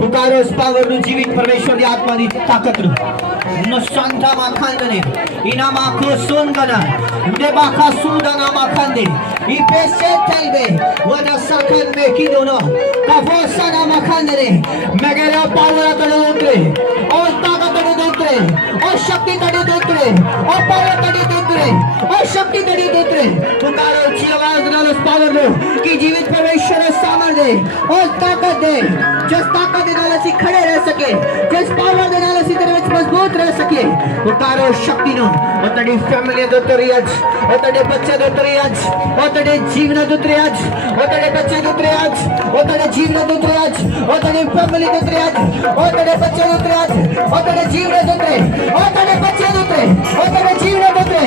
पुकारो उस पावर नु, जीवित परमेश्वर की आत्मा की ताकत नु। न संता माखंदने, इना माखो सोनगना, ने बाखा सुदना माखंदे, इपेसे तेलबे, वना सकन में की दोनों, कफोसना माखंदने, मगेरा पावर तड़े उतरे, और ताकत तड़े उतरे, और शक्ति तड़े उतरे, और पावर तड़े उतरे, और शक्ति तड़े उतरे। पुकारो अच्छी आवाज नाल उस पावर नु, कि जीवित परमेश्वर सामर्थ दे, और ताकत दे, जिस ताकत दे नाल असी खड़े रह सके, जिस पावर दे नाल असी तेरे विच मजबूत रह सके। पुकारो शक्ति नु, और तेरी फैमिली दे उतरी आज, और तेरे बच्चे दे उतरी आज, और तेरे जीवन दे उतरी आज, और तेरे बच्चे दे उतरी आज, और तेरे जीवन दे उतरी आज, और तेरी फैमिली दे उतरी आज, और तेरे बच्चे दे उतरी आज, और तेरे जीवन दे उतरी, और तेरे बच्चे दे उतरी, और तेरे जीवन दे उतरी।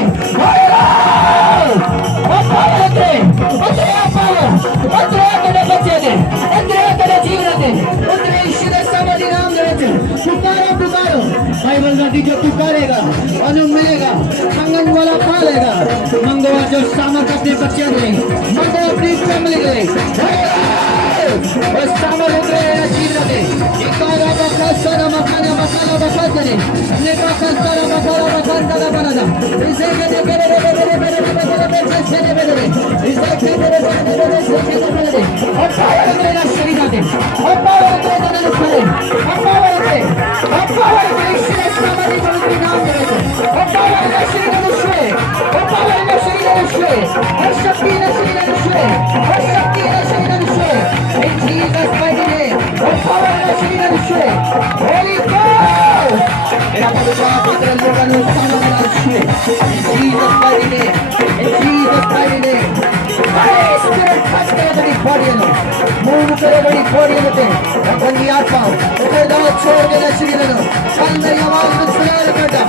और पावर उतरे, उतरे पावर, उतरे तेरे बच्चे दे, उतरे तेरे जीवन दे, उतरे यीशु दे सामर्थी नाम दे विच। पुकारो, पुकारो, बाइबल कहती जो पुकारेगा अनु मिलेगा, मंगन वाला पा लेगा। मंगवा जो सामर्थ अपने बच्चे दे, मंगो अपनी फैमिली दे, और सामर्थ उतरे जीवन दे। इकारा बखसरा मखाना मखाना बखसरे, नेका खसरा मखाना मखाना बनाना, इसे के दे मेरे से दे मेरे, इसे के मेरे से मेरे, और पावर उतरे ना शरीर दे, और पावर उतरे ना खड़े, और पावर उतरे, और पावर उतरे शरीर सामर्थी पवित्र नाम दे, और पावर ना शरीर में छुए, और पावर ना शरीर में छुए, और शक्ति ना शरीर में छुए, और शक्ति ना शरीर में छुए। In Jesus mighty name, और पावर ना शरीर में छुए। Holy Ghost, मेरा पवित्र आत्मा लोगों ने सामने छुए। In Jesus mighty name, in Jesus mighty name। Holy Spirit, touch everybody body में move everybody body में ते गंदी आत्मा उधर जाओ छोड़ देना शरीर को कल मेरी आवाज को सुना ले बेटा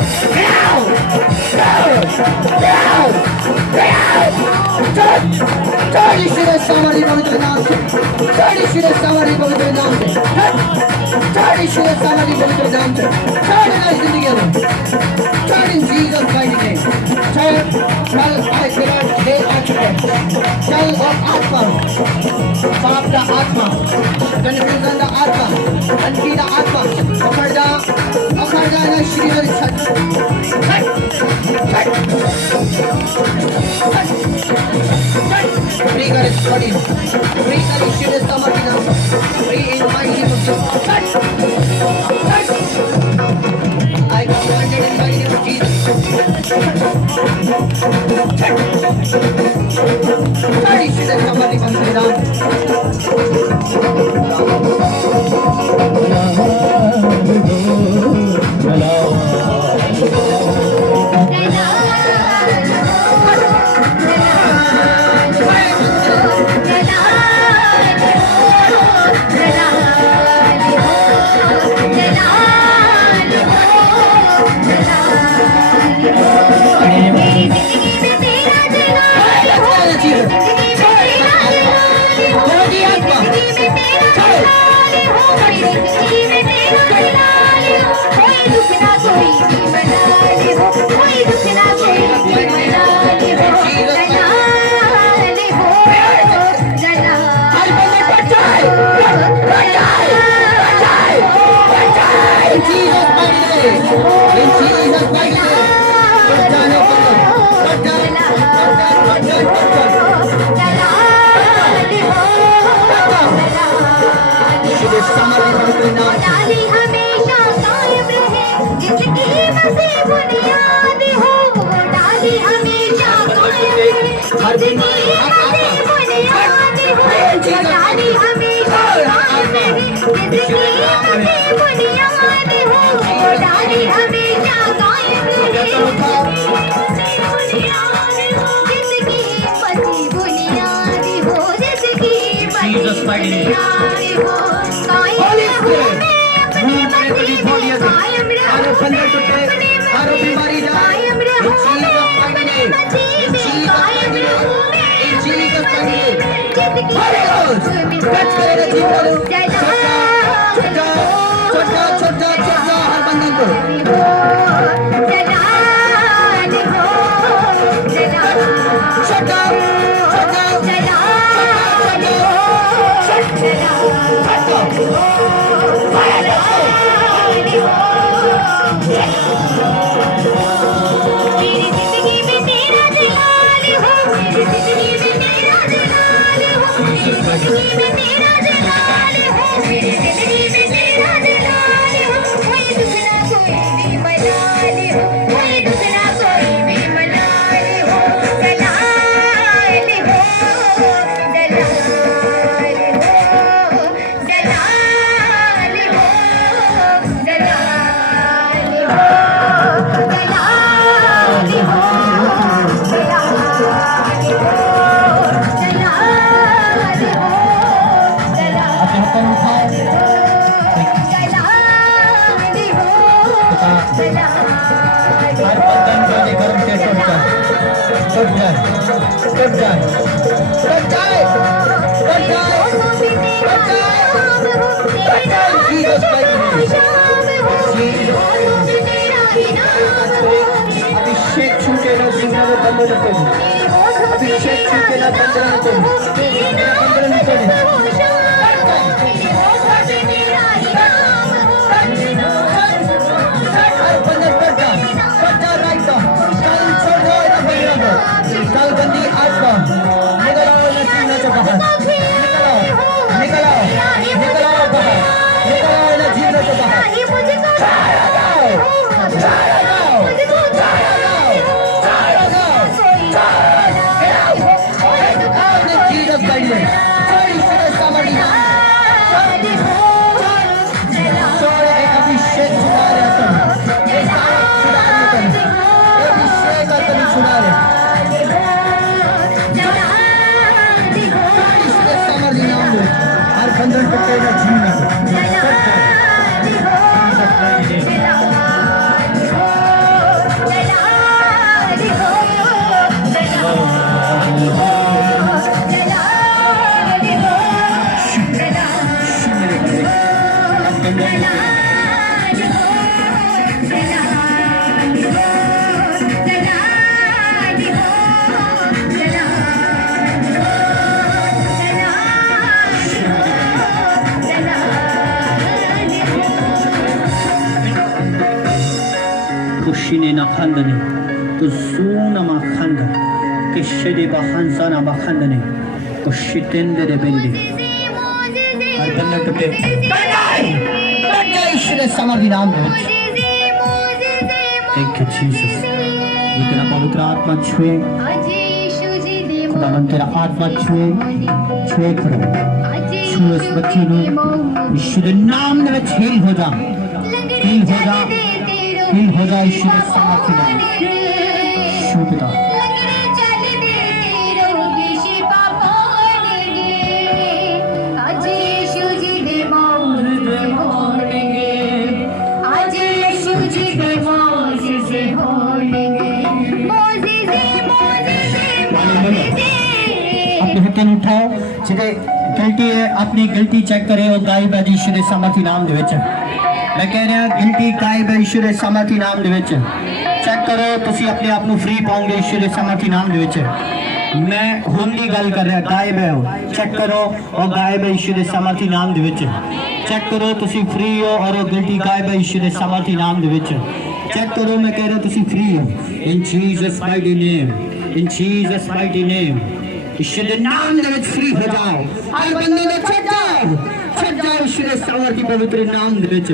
चढ़ ईश्वर सामरी पवित्र नाम से चढ़ ईश्वर सामरी पवित्र नाम से चढ़ ईश्वर सामरी पवित्र नाम से चढ़ मेरी जिंदगी में चढ़ इन जीसस माइटी नेम चल आए तेरा दे आ चुके चल और आत्मा पाप का आत्मा कन्फ्यूजन का आत्मा अंधी का आत्मा पकड़ जा ना शरीर छट free कर इस बॉडी free कर इस शरीर सामर्थ्य नाम free in mighty name of Jesus I commanded in mighty name of Jesus सारी शरीर सामर्थ्य का नाम Jesus mighty name. Holy Spirit, move every body again. Haro बंधन टूटे, हरो बीमारी जाए. In Jesus mighty name. In Jesus mighty name. In Jesus mighty name. Holy Ghost, touch करेगा जीवन को. छोटा हर बंधन को. अभिषेक छूटे ना जीवन में बंधन करें अभिषेक छूटे ना बंधन करें बंधन करें कल बंदी आत्मा निकल आओ ना जीवन से बाहर निकल आओ बाहर निकल आओ ना जीवन से बाहर Jesus खुशी ने खंदने तो सूना मा खंद के शदे बहंसा ना बखंदने को शितेंदे रे बेंदे और बंदे टूटे कट जाए ईश्वर समर्थी नाम में थैंक यू जीसस ये तेरा पवित्र आत्मा छुए खुदावन तेरा आत्मा छुए करो छुए इस बच्चे नु ईश्वर नाम में हील हो जा ईश्वर समर्थी नाम शुभ पिता उठाओ जिथे गलती है अपनी गलती चेक करे और गायब है ईश्वर समर्थी नाम दे विच मैं कह रहा गलती गायब है ईश्वर समर्थी नाम दे विच चेक करो तुसी अपने आप को फ्री पाओगे ईश्वर समर्थी नाम दे विच मैं हुण दी गल कर रहा गायब है चेक करो और गायब है ईश्वर समर्थी नाम दे विच चेक करो तुसी फ्री हो और गलती गायब है ईश्वर समर्थी नाम दे विच चेक करो मैं कह रहा तुसी फ्री हो इन जीसस माइटी नेम ईश्वर के नाम में फ्री हो जाओ हर बंदे ने छट जाओ ईश्वर समर्थी पवित्र नाम दे विच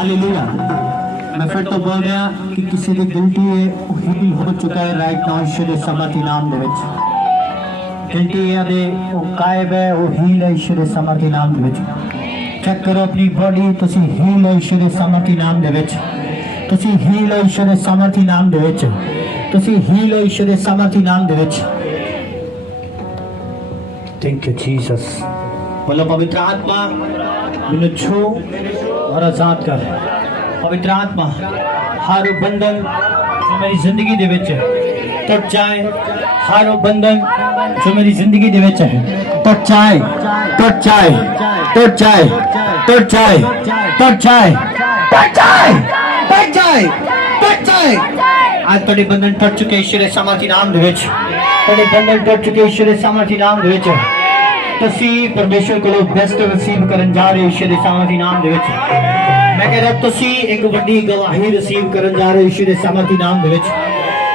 हालेलुया मैं फिर तो बोल रहा कि किसी की गिल्टी है वो हील हो चुका है राइट नाउ ईश्वर समर्थी नाम दे विच गिल्टी है दे वो गायब है वो हील है ईश्वर समर्थी नाम दे विच चेक करो अपनी बॉडी तुसी हील है ईश्वर समर्थी नाम दे विच तुसी हील है ईश्वर समर्थी नाम दे विच तुसी हील है ईश्वर समर्थी नाम दे विच थैंक यू जीसस बोलो पवित्र आत्मा मैंने छू और आजाद कर पवित्र आत्मा हर बंधन जो मेरी जिंदगी दे विच टूट जाए हर बंधन जो मेरी जिंदगी दे विच है टूट जाए टूट जाए टूट जाए टूट जाए टूट जाए टूट जाए टूट जाए टूट जाए आज तेरे बंधन टूट चुके ईश्वर समर्थी नाम दे विच तेरे बंधन टूट चुके ईश्वर समर्थी नाम दे विच तुसी परमेश्वर को बेस्ट रिसीव करन जा रहे ईश्वर समर्थी नाम दे विच मैं कह रहा तुसी एक बड़ी गवाही रिसीव करन जा रहे ईश्वर समर्थी नाम दे विच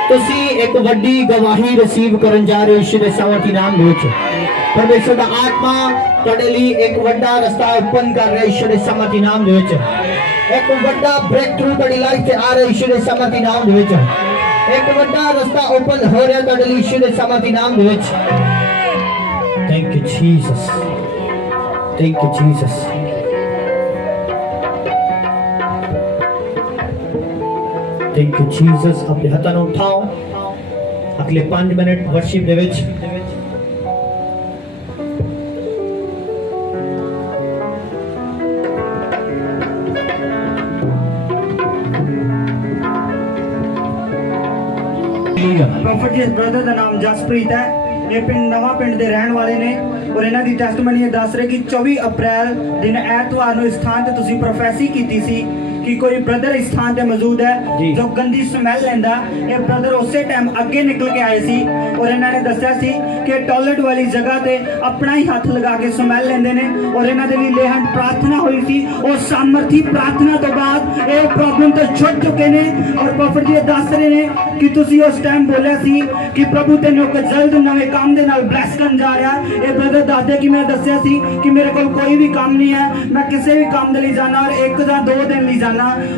तुसी एक बड़ी गवाही रिसीव करन जा रहे ईश्वर समर्थी नाम दे विच परमेश्वर दा आत्मा तुहाडे लई एक बड़ा रास्ता ओपन कर रहा है ईश्वर समर्थी नाम दे विच एक बड़ा ब्रेक थ्रू तुहाडी लाइफ ते आ रहा है ईश्वर समर्थी नाम दे विच एक बड़ा रास्ता ओपन हो रहा है तुहाडे लई ईश्वर समर्थी नाम दे विच Thank you, Jesus. Thank you, Jesus. Thank you, Jesus. अपने हाथों उठाओ ਅਗਲੇ 5 ਮਿੰਟ ਵਰਸ਼ਿਪ ਦੇ ਵਿੱਚ ਪ੍ਰੋਫਟ ਜੀ ਬ੍ਰਦਰ ਦਾ ਨਾਮ ਜਸਪ੍ਰੀਤ ਹੈ। ਇਹ ਪਿੰਡ ਨਵਾਂ ਪਿੰਡ ਦੇ ਰਹਿਣ ਵਾਲੇ ਨੇ ਔਰ ਇਹਨਾਂ ਦੀ ਟੈਸਟਮਨੀ ਇਹ ਦੱਸ ਰਹੇ ਕਿ 24 ਅਪ੍ਰੈਲ ਦਿਨ ਐਤਵਾਰ ਨੂੰ ਇਸ ਸਥਾਨ ਤੇ ਤੁਸੀਂ ਪ੍ਰੋਫੈਸੀ ਕੀਤੀ ਸੀ ਕਿ ਕੋਈ ਬ੍ਰਦਰ ਇਸ ਸਥਾਨ ਤੇ ਮੌਜੂਦ ਹੈ ਜੀ। ਜੋ ਗੰਦੀ ਸਮੈਲ ਲੈਂਦਾ। ਇਹ ਬ੍ਰਦਰ ਉਸੇ ਟਾਈਮ ਅੱਗੇ ਨਿਕਲ ਕੇ ਆਏ ਸੀ ਔਰ ਇਹਨਾਂ ਨੇ ਦੱਸਿਆ ਸੀ ਕਿ ਟਾਇਲਟ ਵਾਲੀ ਜਗ੍ਹਾ ਤੇ ਆਪਣਾ ਹੀ ਹੱਥ ਲਗਾ ਕੇ ਸਮੈਲ ਲੈਂਦੇ ਨੇ ਔਰ ਇਹਨਾਂ ਦੇ ਲਈ ਲੇਹਨ ਪ੍ਰਾਰਥਨਾ ਹੋਈ ਸੀ। ਉਹ ਸਾਮਰਥੀ ਪ੍ਰਾਰਥਨਾ ਤੋਂ ਬਾਅਦ ਇਹ ਪ੍ਰੋਬਲਮ ਤੋਂ ਛੁੱਟ ਚੁੱਕੇ ਨੇ ਔਰ ਪ੍ਰੋਫਟ ਜੀ ਇਹ ਦੱਸ ਰਹੇ ਨੇ ਕਿ ਤੁਸੀਂ ਉਸ ਟਾਈਮ ਬੋਲਿਆ ਸੀ ਕਿ ਪ੍ਰਭੂ ਤੈਨੂੰ ਇੱਕ ਜਲਦ ਨਵੇਂ ਕੰਮ ਦੇ ਨਾਲ ਬਲੈਸ ਕਰਨ ਜਾ ਰਿਹਾ। ਇਹ ਬ੍ਰਦਰ ਦੱਸਦੇ ਕਿ ਮੈਂ ਦੱਸਿਆ ਸੀ ਕਿ ਮੇਰੇ ਕੋਲ ਕੋਈ ਵੀ ਕੰਮ ਨਹੀਂ ਹੈ, ਮੈਂ ਕਿਸੇ ਵੀ ਕੰਮ ਦੇ ਲਈ ਜਾਣਾ ਔਰ 1 ਜਾਂ 2 ਦਿਨ ਲਈ ਜਾਣਾ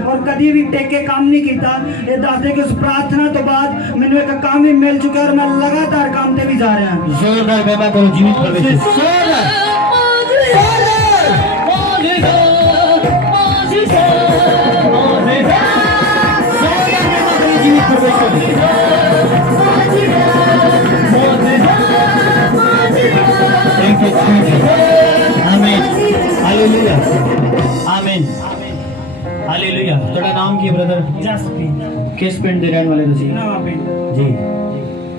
ਔਰ ਕਦੀ ਵੀ ਟੇਕੇ ਕੰਮ ਨਹੀਂ ਕੀਤਾ। ਇਹ ਦੱਸਦੇ ਕਿ ਉਸ ਪ੍ਰਾਰਥਨਾ ਤੋਂ ਬਾਅਦ ਮੈਨੂੰ ਇੱਕ ਕੰਮ ਵੀ ਮਿਲ ਚੁੱਕਾ ਔਰ ਮੈਂ ਲਗਾਤਾਰ ਕੰਮ ਤੇ ਵੀ ਜਾ ਰਿਹਾ ਹਾਂ। ਜ਼ੋਰਦਾਰ ਬੇਬਾ ਕਰੋ ਜੀਵਿਤ ਪ੍ਰਵੇਸ਼ Thank you, Jesus. Amen. Hallelujah. Amen. Hallelujah. ਤੁਹਾਡਾ ਨਾਮ ਕੀ ਹੈ ਬ੍ਰਦਰ? ਜਸਪ੍ਰੀਤ ਕਿਸ ਪਿੰਡ ਦੇ ਰਹਿਣ ਵਾਲੇ ਤੁਸੀਂ? ਨਵਾਂ ਪਿੰਡ ਜੀ।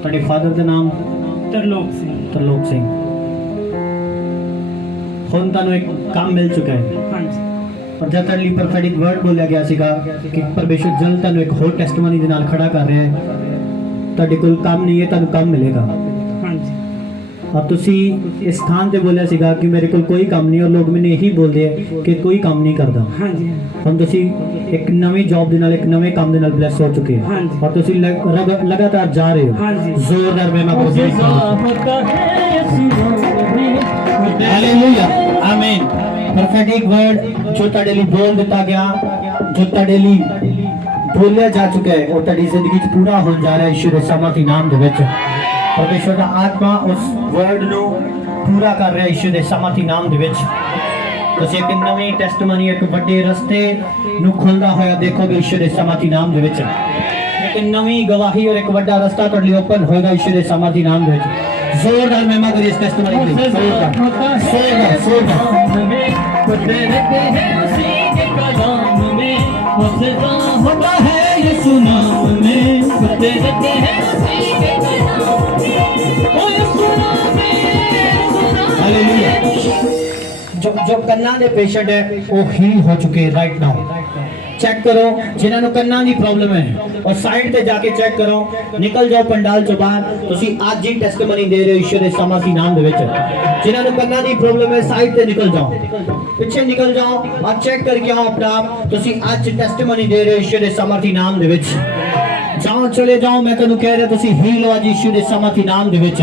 ਤੁਹਾਡੇ ਫਾਦਰ ਦਾ ਨਾਮ? ਤਰਲੋਕ ਸਿੰਘ। ਤਰਲੋਕ ਸਿੰਘ। ਹੁਣ ਤੁਹਾਨੂੰ ਇੱਕ ਕੰਮ ਮਿਲ ਚੁੱਕਾ ਹੈ। ਹਾਂਜੀ ਪਰ ਜਦ ਤੁਹਾਡੇ ਲਈ ਪ੍ਰੋਫੈਟਿਕ ਵਰਡ ਬੋਲਿਆ ਗਿਆ ਸੀਗਾ ਕਿ ਪਰਮੇਸ਼ਰ ਜਲਦ ਤੁਹਾਨੂੰ ਇੱਕ ਹੋਰ ਟੈਸਟਮਨੀ ਦੇ ਨਾਲ ਖੜਾ ਕਰ ਰਿਹਾ ਹੈ। ਤੁਹਾਡੇ ਕੋਲ ਕੰਮ ਨਹੀਂ ਹੈ, ਤੁਹਾਨੂੰ ਕੰਮ ਮਿਲੇਗਾ। ਹਾਂਜੀ और तुसी इस स्थान पे बोलिया सीगा कि मेरे को कोई काम नहीं और लोग मैंने यही बोलते हैं कि कोई काम नहीं करता। ਹਾਂਜੀ हम तुसी एक नवी जॉब दे नाल एक नवे काम दे नाल ब्लेस हो चुके हैं हाँ जी। और तुसी लगातार जा रहे हाँ हो। जी। जोरदार में आपको हालेलुया आमीन। प्रोफेटिक वर्ड जो ਤੁਹਾਡੇ ਲਈ ਬੋਲ ਦਿੱਤਾ ਗਿਆ, ਜੋ ਤੁਹਾਡੇ ਲਈ ਬੋਲਿਆ ਜਾ ਚੁੱਕਾ ਹੈ ਉਹ ਤੁਹਾਡੀ ਜ਼ਿੰਦਗੀ 'ਚ ਪੂਰਾ ਹੋਣ ਜਾ ਰਿਹਾ ਹੈ ਯਿਸੂ ਦੇ ਸਮਰਥੀ ਨਾਮ ਦੇ ਵਿੱਚ। परमेश्वर का आत्मा उस वर्ड नु पूरा कर रहा है यीशु दे समर्थी नाम दे विच। तुसीं एक नवीं टेस्टमनी एक वड्डे रस्ते नु खुलदा होया देखोगे यीशु दे समर्थी नाम दे विच। एक नवीं गवाही और एक वड्डा रास्ता तुहाडे लिए ओपन होएगा यीशु दे समर्थी नाम दे विच। जोरदार महिमा करिए इस टेस्टमनी के लिए। जोरदार होता है यीशु नाम में होते रहते हैं जो कन्ना दे पेशेंट है वो हील हो चुके हैं राइट नाउ। चेक करो जिन्होंने कन्ना की प्रॉब्लम है और साइड पे जाके चेक करो, निकल जाओ पंडाल चो बाहर। तुसी आज ही टेस्टमनी दे रहे हो यीशु दे समर्थी नाम दे विच। जिन्होंने कन्ना की प्रॉब्लम है साइड पे निकल जाओ, पीछे निकल जाओ और चेक करके आओ अपना आप। तुसी आज टेस्टमनी दे रहे हो यीशु दे समर्थी नाम दे विच। जाओ चले जाओ, मैं तेनू कह रहा तुसी हील हो आज यीशु दे समर्थी नाम दे विच।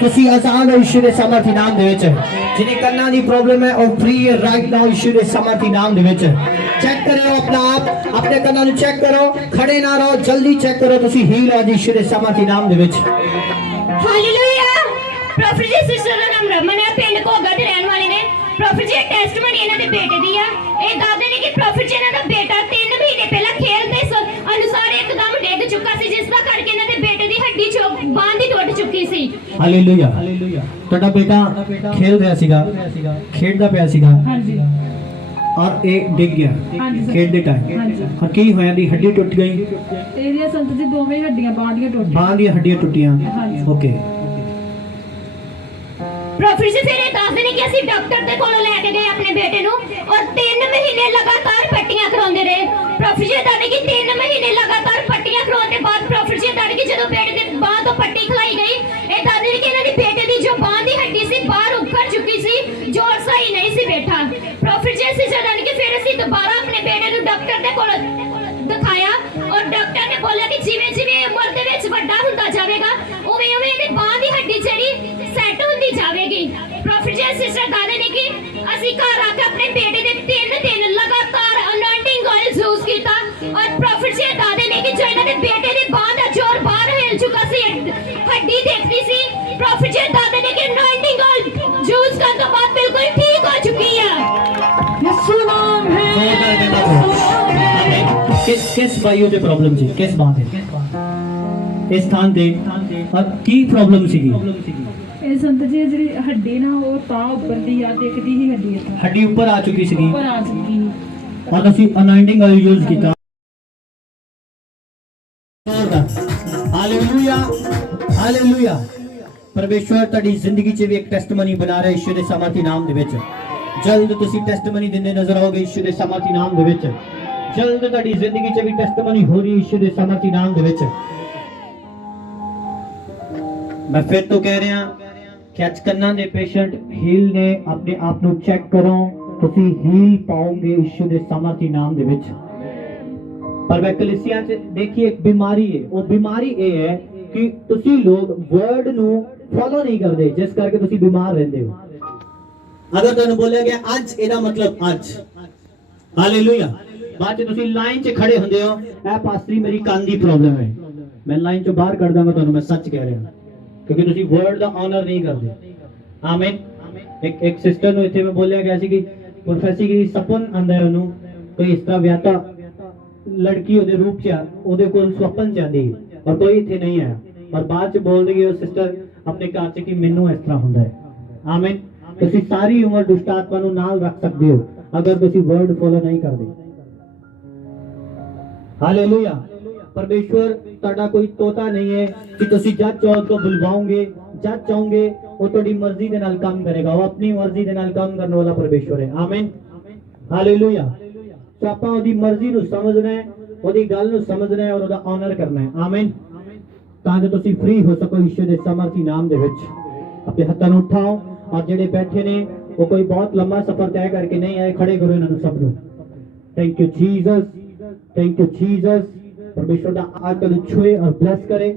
तुसी आजाद हो यीशु दे समर्थी नाम दे विच। जिन्हें कन्ना की प्रॉब्लम है और फ्री है राइट नाउ यीशु दे समर्थी नाम दे विच। चेक करो अपना आप, अपने कन्ना नु चेक करो, खड़े ना रहो, जल्दी चेक करो। तुसी हील हो आज यीशु दे समर्थी नाम दे विच। हालेलुया। प्रॉफिट जी सिस्टर ਦਾ ਨਾਮ ਰਮਨ ਹੈ, ਪਿੰਡ ਘੋਗਾ ਦੇ ਰਹਿਣ ਵਾਲੇ ਨੇ। ਪ੍ਰੋਫਿਟ ਜੀ ਟੈਸਟਮਨੀ ਇਹਨਾਂ ਦੇ ਬੇਟੇ ਦੀ ਆ। ਇਹ ਦੱਸਦੇ ਨੇ ਕਿ ਪ੍ਰੋਫਿਟ ਜੀ ਇਹਨਾਂ ਦਾ ਬੇਟਾ 3 ਮਹੀਨੇ ਪਹਿਲਾਂ ਖੇਲ ਦੇ ਅਨੁਸਾਰ ਇੱਕਦਮ ਡਿੱਗ ਚੁੱਕਾ ਸੀ, ਜਿਸ ਦਾ ਕਰਕੇ ਇਹਨਾਂ ਦੇ ਬੇਟੇ ਦੀ ਹੱਡੀ ਬਾਂਹ ਦੀ ਟੁੱਟ ਚੁੱਕੀ ਸੀ। ਹਾਲੇਲੂਇਆ। ਤੁਹਾਡਾ ਬੇਟਾ ਖੇਲ ਰਿਹਾ ਸੀਗਾ, ਖੇਡਦਾ ਪਿਆ ਸੀਗਾ और एक डिग गया खेलते टाइम और की होया दी हड्डी टूट गई। ਇਹਦੀਆਂ ਸੰਤ ਜੀ ਦੋਵੇਂ ਹੱਡੀਆਂ ਬਾਹਾਂ ਦੀਆਂ ਟੁੱਟ बांह दी हड्डियां टूटियां। ओके ਪ੍ਰੋਫਿਟ ਜੀ ਫਿਰ ਇਹ ਦੱਸਦੇ ਨੇ ਕਿ ਅਸੀਂ ਡਾਕਟਰ ਦੇ ਕੋਲ ਲੈ ਕੇ ਗਏ ਆਪਣੇ ਬੇਟੇ ਨੂੰ ਔਰ 3 ਮਹੀਨੇ ਲਗਾਤਾਰ ਪੱਟੀਆਂ ਕਰਾਉਂਦੇ ਰਹੇ। ਪ੍ਰੋਫਿਟ ਜੀ ਦੱਸਦੇ ਕਿ 3 ਮਹੀਨੇ ਲਗਾਤਾਰ ਪੱਟੀਆਂ ਕਰਾਉਣ ਦੇ ਬਾਅਦ ਪ੍ਰੋਫਿਟ ਜੀ ਦੱਸਦੇ ਕਿ ਜਦੋਂ ਬੇਟੇ ਦੀ ਬਾਂਹ ਤੋਂ ਪੱਟੀ ਖਲਾਈ ਗਈ, ਇਹ ਦੱਸਦੇ ਕਿ ਇਹਨਾਂ ਦੀ ਬੇਟੇ ਦੀ ਜੋ ਬਾਂਹ ਦੀ ਹੱਡੀ ਸੀ ਬਾਹਰ ਉੱਪਰ ਚੁੱਕੀ ਸੀ, ਜੋੜ ਸਹੀ ਨਹੀਂ ਸੀ ਬੈਠਾ। ਪ੍ਰੋਫਿਟ ਜੀ ਅਸੀਂ ਜਦੋਂ ਕਿ ਫਿਰ ਅਸੀਂ ਦੁਬਾਰਾ ਆਪਣੇ ਬੇਟੇ ਨੂੰ ਡਾਕਟਰ ਦੇ ਕੋਲ ਦਿਖਾਇਆ ਔਰ ਡਾਕਟਰ ਨੇ ਬੋਲਿਆ ਕਿ ਜਿਵੇਂ ਜਿਵੇਂ ਉਮਰ ਦੇ ਵਿੱਚ ਵੱਡਾ ਹੁੰਦਾ ਜਾਵੇਗਾ ਉਵੇਂ ਉਵੇਂ ਇਹਦੀ ਬਾਂਹ ਦੀ ਹੱਡੀ ਜਿਹੜੀ ਸੈੱਟ ਹੁੰਦੀ ਜਾਵੇਗੀ। ਪ੍ਰੋਫਿਟ ਜੀ ਸਿਸਟਰ ਦੱਸਦੇ ਨੇ ਕਿ ਅਸੀਂ ਘਰ ਆ ਕੇ ਆਪਣੇ ਬੇਟੇ ਦੇ 3 ਦਿਨ ਲਗਾਤਾਰ ਅਨੋਇੰਟਿੰਗ ਆਇਲ ਯੂਜ਼ ਕੀਤਾ ਔਰ ਪ੍ਰੋਫਿਟ ਜੀ ਦੱਸਦੇ ਨੇ ਕਿ ਜੋ ਇਹਨਾਂ ਦੇ ਬੇਟੇ ਦੀ ਬਾਂਹ ਦਾ ਜੋੜ ਬਾਹਰ ਹਿੱਲ ਚੁੱਕਾ ਸੀ, ਹੱਡੀ ਦੇਖਦੀ ਸੀ। ਪ੍ਰੋਫਿਟ ਜੀ ਦੱਸਦੇ ਨੇ ਕਿ ਅਨੋਇੰਟਿੰਗ ਆਇਲ ਯੂਜ਼ ਕਰਨ ਤੋਂ ਬਾਅਦ ਬਿਲਕੁਲ ਠੀਕ ਹੋ ਚੁੱਕੀ ਆ। ਯਿਸੂ ਨਾਮ ਹੈ। किस भाइयों से प्रॉब्लम जी किस बात है इस स्थान पे ਕੀ ਪ੍ਰੋਬਲਮ ਸੀਗੀ? ਇਹ ਸੰਤ ਜੀ ਜਿਹੜੀ ਹੱਡੀ ਨਾ ਉਹ ਤਾਂ ਉੱਪਰ ਦੀ ਆ ਦਿਖਦੀ ਸੀ ਹੱਡੀ ਇੱਥੇ ਹੱਡੀ ਉੱਪਰ ਆ ਚੁੱਕੀ ਸੀਗੀ ਉੱਪਰ ਆ ਚੁੱਕੀ ਸੀ ਔਰ ਤੁਸੀਂ ਅਨਾਇੰਟਿੰਗ ਆਇਲ ਯੂਜ਼ ਕੀਤਾ। Hallelujah hallelujah. ਪਰਮੇਸ਼ਵਰ ਤੁਹਾਡੀ ਜ਼ਿੰਦਗੀ 'ਚ ਵੀ ਇੱਕ ਟੈਸਟਮਨੀ ਬਣਾ ਰਿਹਾ ਯਿਸੂ ਦੇ ਸਮਰਥੀ ਨਾਮ ਦੇ ਵਿੱਚ। ਜਲਦ ਤੁਸੀਂ ਟੈਸਟਮਨੀ ਦਿੰਦੇ ਨਜ਼ਰ ਆਓਗੇ ਯਿਸੂ ਦੇ ਸਮਰਥੀ ਨਾਮ ਦੇ ਵਿੱਚ। ਜਲਦ ਤੁਹਾਡੀ ਜ਼ਿੰਦਗੀ 'ਚ ਵੀ ਟੈਸਟਮਨੀ ਹੋ ਰਹੀ ਹੈ ਯਿਸੂ ਦੇ ਸਮਰਥੀ ਨਾਮ ਦੇ ਵਿੱਚ। ਮੈਂ ਫਿਰ ਤੋਂ ਕਹਿ ਰਿਹਾ ਕਿ ਅੱਜ ਕੰਨਾਂ ਦੇ ਪੇਸ਼ੈਂਟ ਹੀਲ ਨੇ, ਆਪਣੇ ਆਪ ਨੂੰ ਚੈੱਕ ਕਰੋ, ਤੁਸੀਂ ਹੀਲ ਪਾਓਗੇ ਯਿਸੂ ਦੇ ਸਮਰਥੀ ਨਾਮ ਦੇ ਵਿੱਚ। ਪਰ ਮੈਂ ਕਲੀਸਿਆ 'ਚ ਦੇਖੀ ਇੱਕ ਬਿਮਾਰੀ ਹੈ, ਉਹ ਬਿਮਾਰੀ ਇਹ ਹੈ ਕਿ ਤੁਸੀਂ ਲੋਕ ਵਰਡ ਨੂੰ ਫੋਲੋ ਨਹੀਂ ਕਰਦੇ, ਜਿਸ ਕਰਕੇ ਤੁਸੀਂ ਬਿਮਾਰ ਰਹਿੰਦੇ ਹੋ। ਅਗਰ ਤੁਹਾਨੂੰ ਬੋਲਿਆ ਗਿਆ ਅੱਜ, ਇਹਦਾ ਮਤਲਬ ਅੱਜ। ਹਾਲੇਲੂਇਆ। ਬਾਅਦ 'ਚ ਤੁਸੀਂ ਲਾਈਨ 'ਚ ਖੜੇ ਹੁੰਦੇ ਹੋ, ਇਹ ਪਾਸਟਰੀ ਮੇਰੀ ਕੰਨ ਦੀ ਪ੍ਰੋਬਲਮ ਹੈ, ਮੈਂ ਲਾਈਨ 'ਚੋਂ ਬਾਹਰ ਕੱਢ ਦਾਂਗਾ ਤੁਹਾਨੂੰ, ਮੈਂ ਸੱਚ ਕਹਿ ਰਿਹਾ, ਕਿਉਂਕਿ ਤੁਸੀਂ ਵਰਡ ਦਾ ਆਨਰ ਨਹੀਂ ਕਰਦੇ। ਆਮੀਨ। ਇੱਕ ਸਿਸਟਰ ਨੂੰ ਇੱਥੇ ਮੈਂ ਬੋਲਿਆ ਗਿਆ ਸੀ ਕਿ ਪ੍ਰੋਫੈਸੀ ਕੀ ਸਪਨ ਆਂਦਾ ਹੈ ਉਹਨੂੰ, ਕੋਈ ਇਸ ਤਰ੍ਹਾਂ ਵਿਆਹਤਾ ਲੜਕੀ ਉਹਦੇ ਰੂਪ 'ਚ ਆ, ਉਹਦੇ ਕੋਲ ਸੁਪਨ ਜਾਂਦੀ ਹੈ ਪਰ ਕੋਈ ਇੱਥੇ ਨਹੀਂ ਆਇਆ, ਪਰ ਬਾਅਦ 'ਚ ਬੋਲ ਰਹੀ ਹੈ ਸਿਸਟਰ ਆਪਣੇ ਘਰ 'ਚ ਕਿ ਮੈਨੂੰ ਇਸ ਤਰ੍ਹਾਂ ਹੁੰਦਾ ਹੈ। ਆਮੀਨ। ਤੁਸੀਂ ਸਾਰੀ ਉਮਰ ਦੁਸ਼ਟ ਆਤਮਾ ਨੂੰ ਨਾਲ ਰੱਖ ਸਕਦੇ ਹੋ ਅਗਰ ਤੁਸੀਂ ਵਰਡ ਫੋਲੋ ਨਹੀਂ ਕਰਦੇ। ਹਾਲੇਲੂਇਆ। ਪਰਮੇਸ਼ਵਰ ਤੁਹਾਡਾ ਕੋਈ ਤੋਤਾ ਨਹੀਂ ਹੈ ਕਿ ਤੁਸੀਂ ਜਦ ਚਾਹੋ ਤਾਂ ਬੁਲਵਾਓਗੇ, ਜਦ ਚਾਹੋਗੇ ਉਹ ਤੁਹਾਡੀ ਮਰਜ਼ੀ ਦੇ ਨਾਲ ਕੰਮ ਕਰੇਗਾ, ਉਹ ਆਪਣੀ ਮਰਜ਼ੀ ਦੇ ਨਾਲ ਕੰਮ ਕਰਨ ਵਾਲਾ ਪਰਮੇਸ਼ਵਰ ਹੈ। ਆਮੀਨ। ਹਾਲੇਲੂਇਆ। तो ਆਪਾਂ ਉਹਦੀ ਮਰਜ਼ੀ ਨੂੰ ਸਮਝਣਾ ਹੈ, ਉਹਦੀ ਗੱਲ ਨੂੰ ਸਮਝਣਾ ਹੈ ਔਰ ਉਹਦਾ ਆਨਰ ਕਰਨਾ ਹੈ। ਆਮੀਨ। ਤਾਂ ਜੋ ਤੁਸੀਂ ਫ੍ਰੀ ਹੋ ਸਕੋ ਯਿਸੂ ਦੇ ਸਮਰਥੀ ਨਾਮ ਦੇ ਵਿੱਚ। ਆਪਣੇ ਹੱਥਾਂ ਨੂੰ ਉਠਾਓ ਔਰ ਜਿਹੜੇ ਬੈਠੇ ਨੇ ਉਹ ਕੋਈ ਬਹੁਤ ਲੰਮਾ ਸਫ਼ਰ ਤੈਅ ਕਰਕੇ ਨਹੀਂ ਆਏ, ਖੜੇ ਕਰੋ ਇਹਨਾਂ ਨੂੰ ਸਭ ਨੂੰ। Thank you Jesus, thank you Jesus. परमेश्वर ਦਾ ਆਤਮਾ ਨੂੰ ਛੂਏ ਔਰ ਬਲੈਸ ਕਰੇ।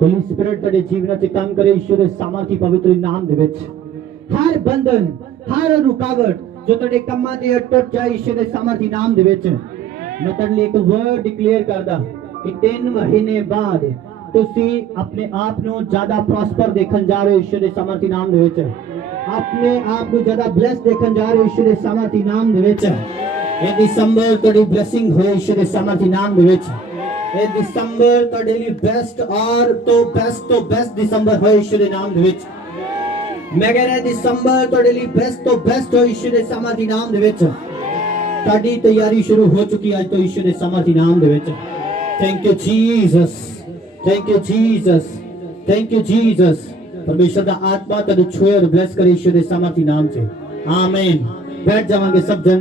ਹੋਲੀ ਸਪਿਰਿਟ ਤੁਹਾਡੇ ਜੀਵਨ 'ਚ ਕੰਮ ਕਰੇ ਯਿਸੂ ਦੇ ਸਮਰਥੀ ਪਵਿੱਤਰ ਨਾਮ ਦੇ ਵਿੱਚ। ਹਰ ਬੰਧਨ, ਹਰ ਰੁਕਾਵਟ ਜੋ ਤੁਹਾਡੇ ਕੰਮਾਂ ਤੇ ਟੁੱਟ ਜਾਏ ਯਿਸੂ ਦੇ ਸਮਰਥੀ ਨਾਮ ਦੇ ਵਿੱਚ। ਮੈਂ ਤੁਹਾਡੇ ਲਈ ਇੱਕ ਵਰਡ ਡਿਕਲੇਅਰ ਕਰਦਾ ਕਿ 3 ਮਹੀਨੇ ਬਾਅਦ ਤੁਸੀਂ ਆਪਣੇ ਆਪ ਨੂੰ ਜ਼ਿਆਦਾ ਪ੍ਰੋਸਪਰ ਦੇਖਣ ਜਾ ਰਹੇ ਹੋ ਯਿਸੂ ਦੇ ਸਮਰਥੀ ਨਾਮ ਦੇ ਵਿੱਚ। ਆਪਣੇ ਆਪ ਨੂੰ ਜ਼ਿਆਦਾ ਬਲੈਸ ਦੇਖਣ ਜਾ ਰਹੇ ਹੋ ਯਿਸੂ ਦੇ ਸਮਰਥੀ ਨਾਮ ਦੇ ਵਿੱਚ। ਇਹ ਦਸੰਬਰ ਤੁਹਾਡੀ ਬਲੇਸਿੰਗ ਹੋਏ ਯਿਸੂ ਦੇ ਸਮਰਥੀ ਨਾਮ ਦੇ ਵਿੱਚ। ਇਹ ਦਸੰਬਰ ਤੁਹਾਡੇ ਲਈ ਬੈਸਟ ਔਰ ਤੋਂ ਬੈਸਟ ਦਸੰਬਰ ਹੋਏ ਯਿਸੂ ਦੇ ਨਾਮ ਦੇ ਵਿੱਚ। ਮੈਂ ਕਹਿ ਰਿਹਾ ਦਸੰਬਰ ਤੁਹਾਡੇ ਲਈ ਬੈਸਟ ਤੋਂ ਬੈਸਟ ਹੋਏ ਯਿਸੂ ਦੇ ਸਮਰਥੀ ਨਾਮ ਦੇ ਵਿੱਚ। ਤੁਹਾਡੀ ਤਿਆਰੀ ਸ਼ੁਰੂ ਹੋ ਚੁੱਕੀ ਅੱਜ ਤੋਂ ਯਿਸੂ ਦੇ ਸਮਰਥੀ ਨਾਮ ਦੇ ਵਿੱਚ। Thank you Jesus, thank you Jesus, thank you Jesus. ਪਰਮੇਸ਼ਰ ਦਾ ਆਤਮਾ ਤੁਹਾਨੂੰ ਛੂਏ ਔਰ ਬਲੈਸ ਕਰੇ ਯਿਸੂ ਦੇ ਸਮਰਥੀ ਨਾਮ 'ਚ। ਆਮੀਨ। बैठ जाएंगे सब जन।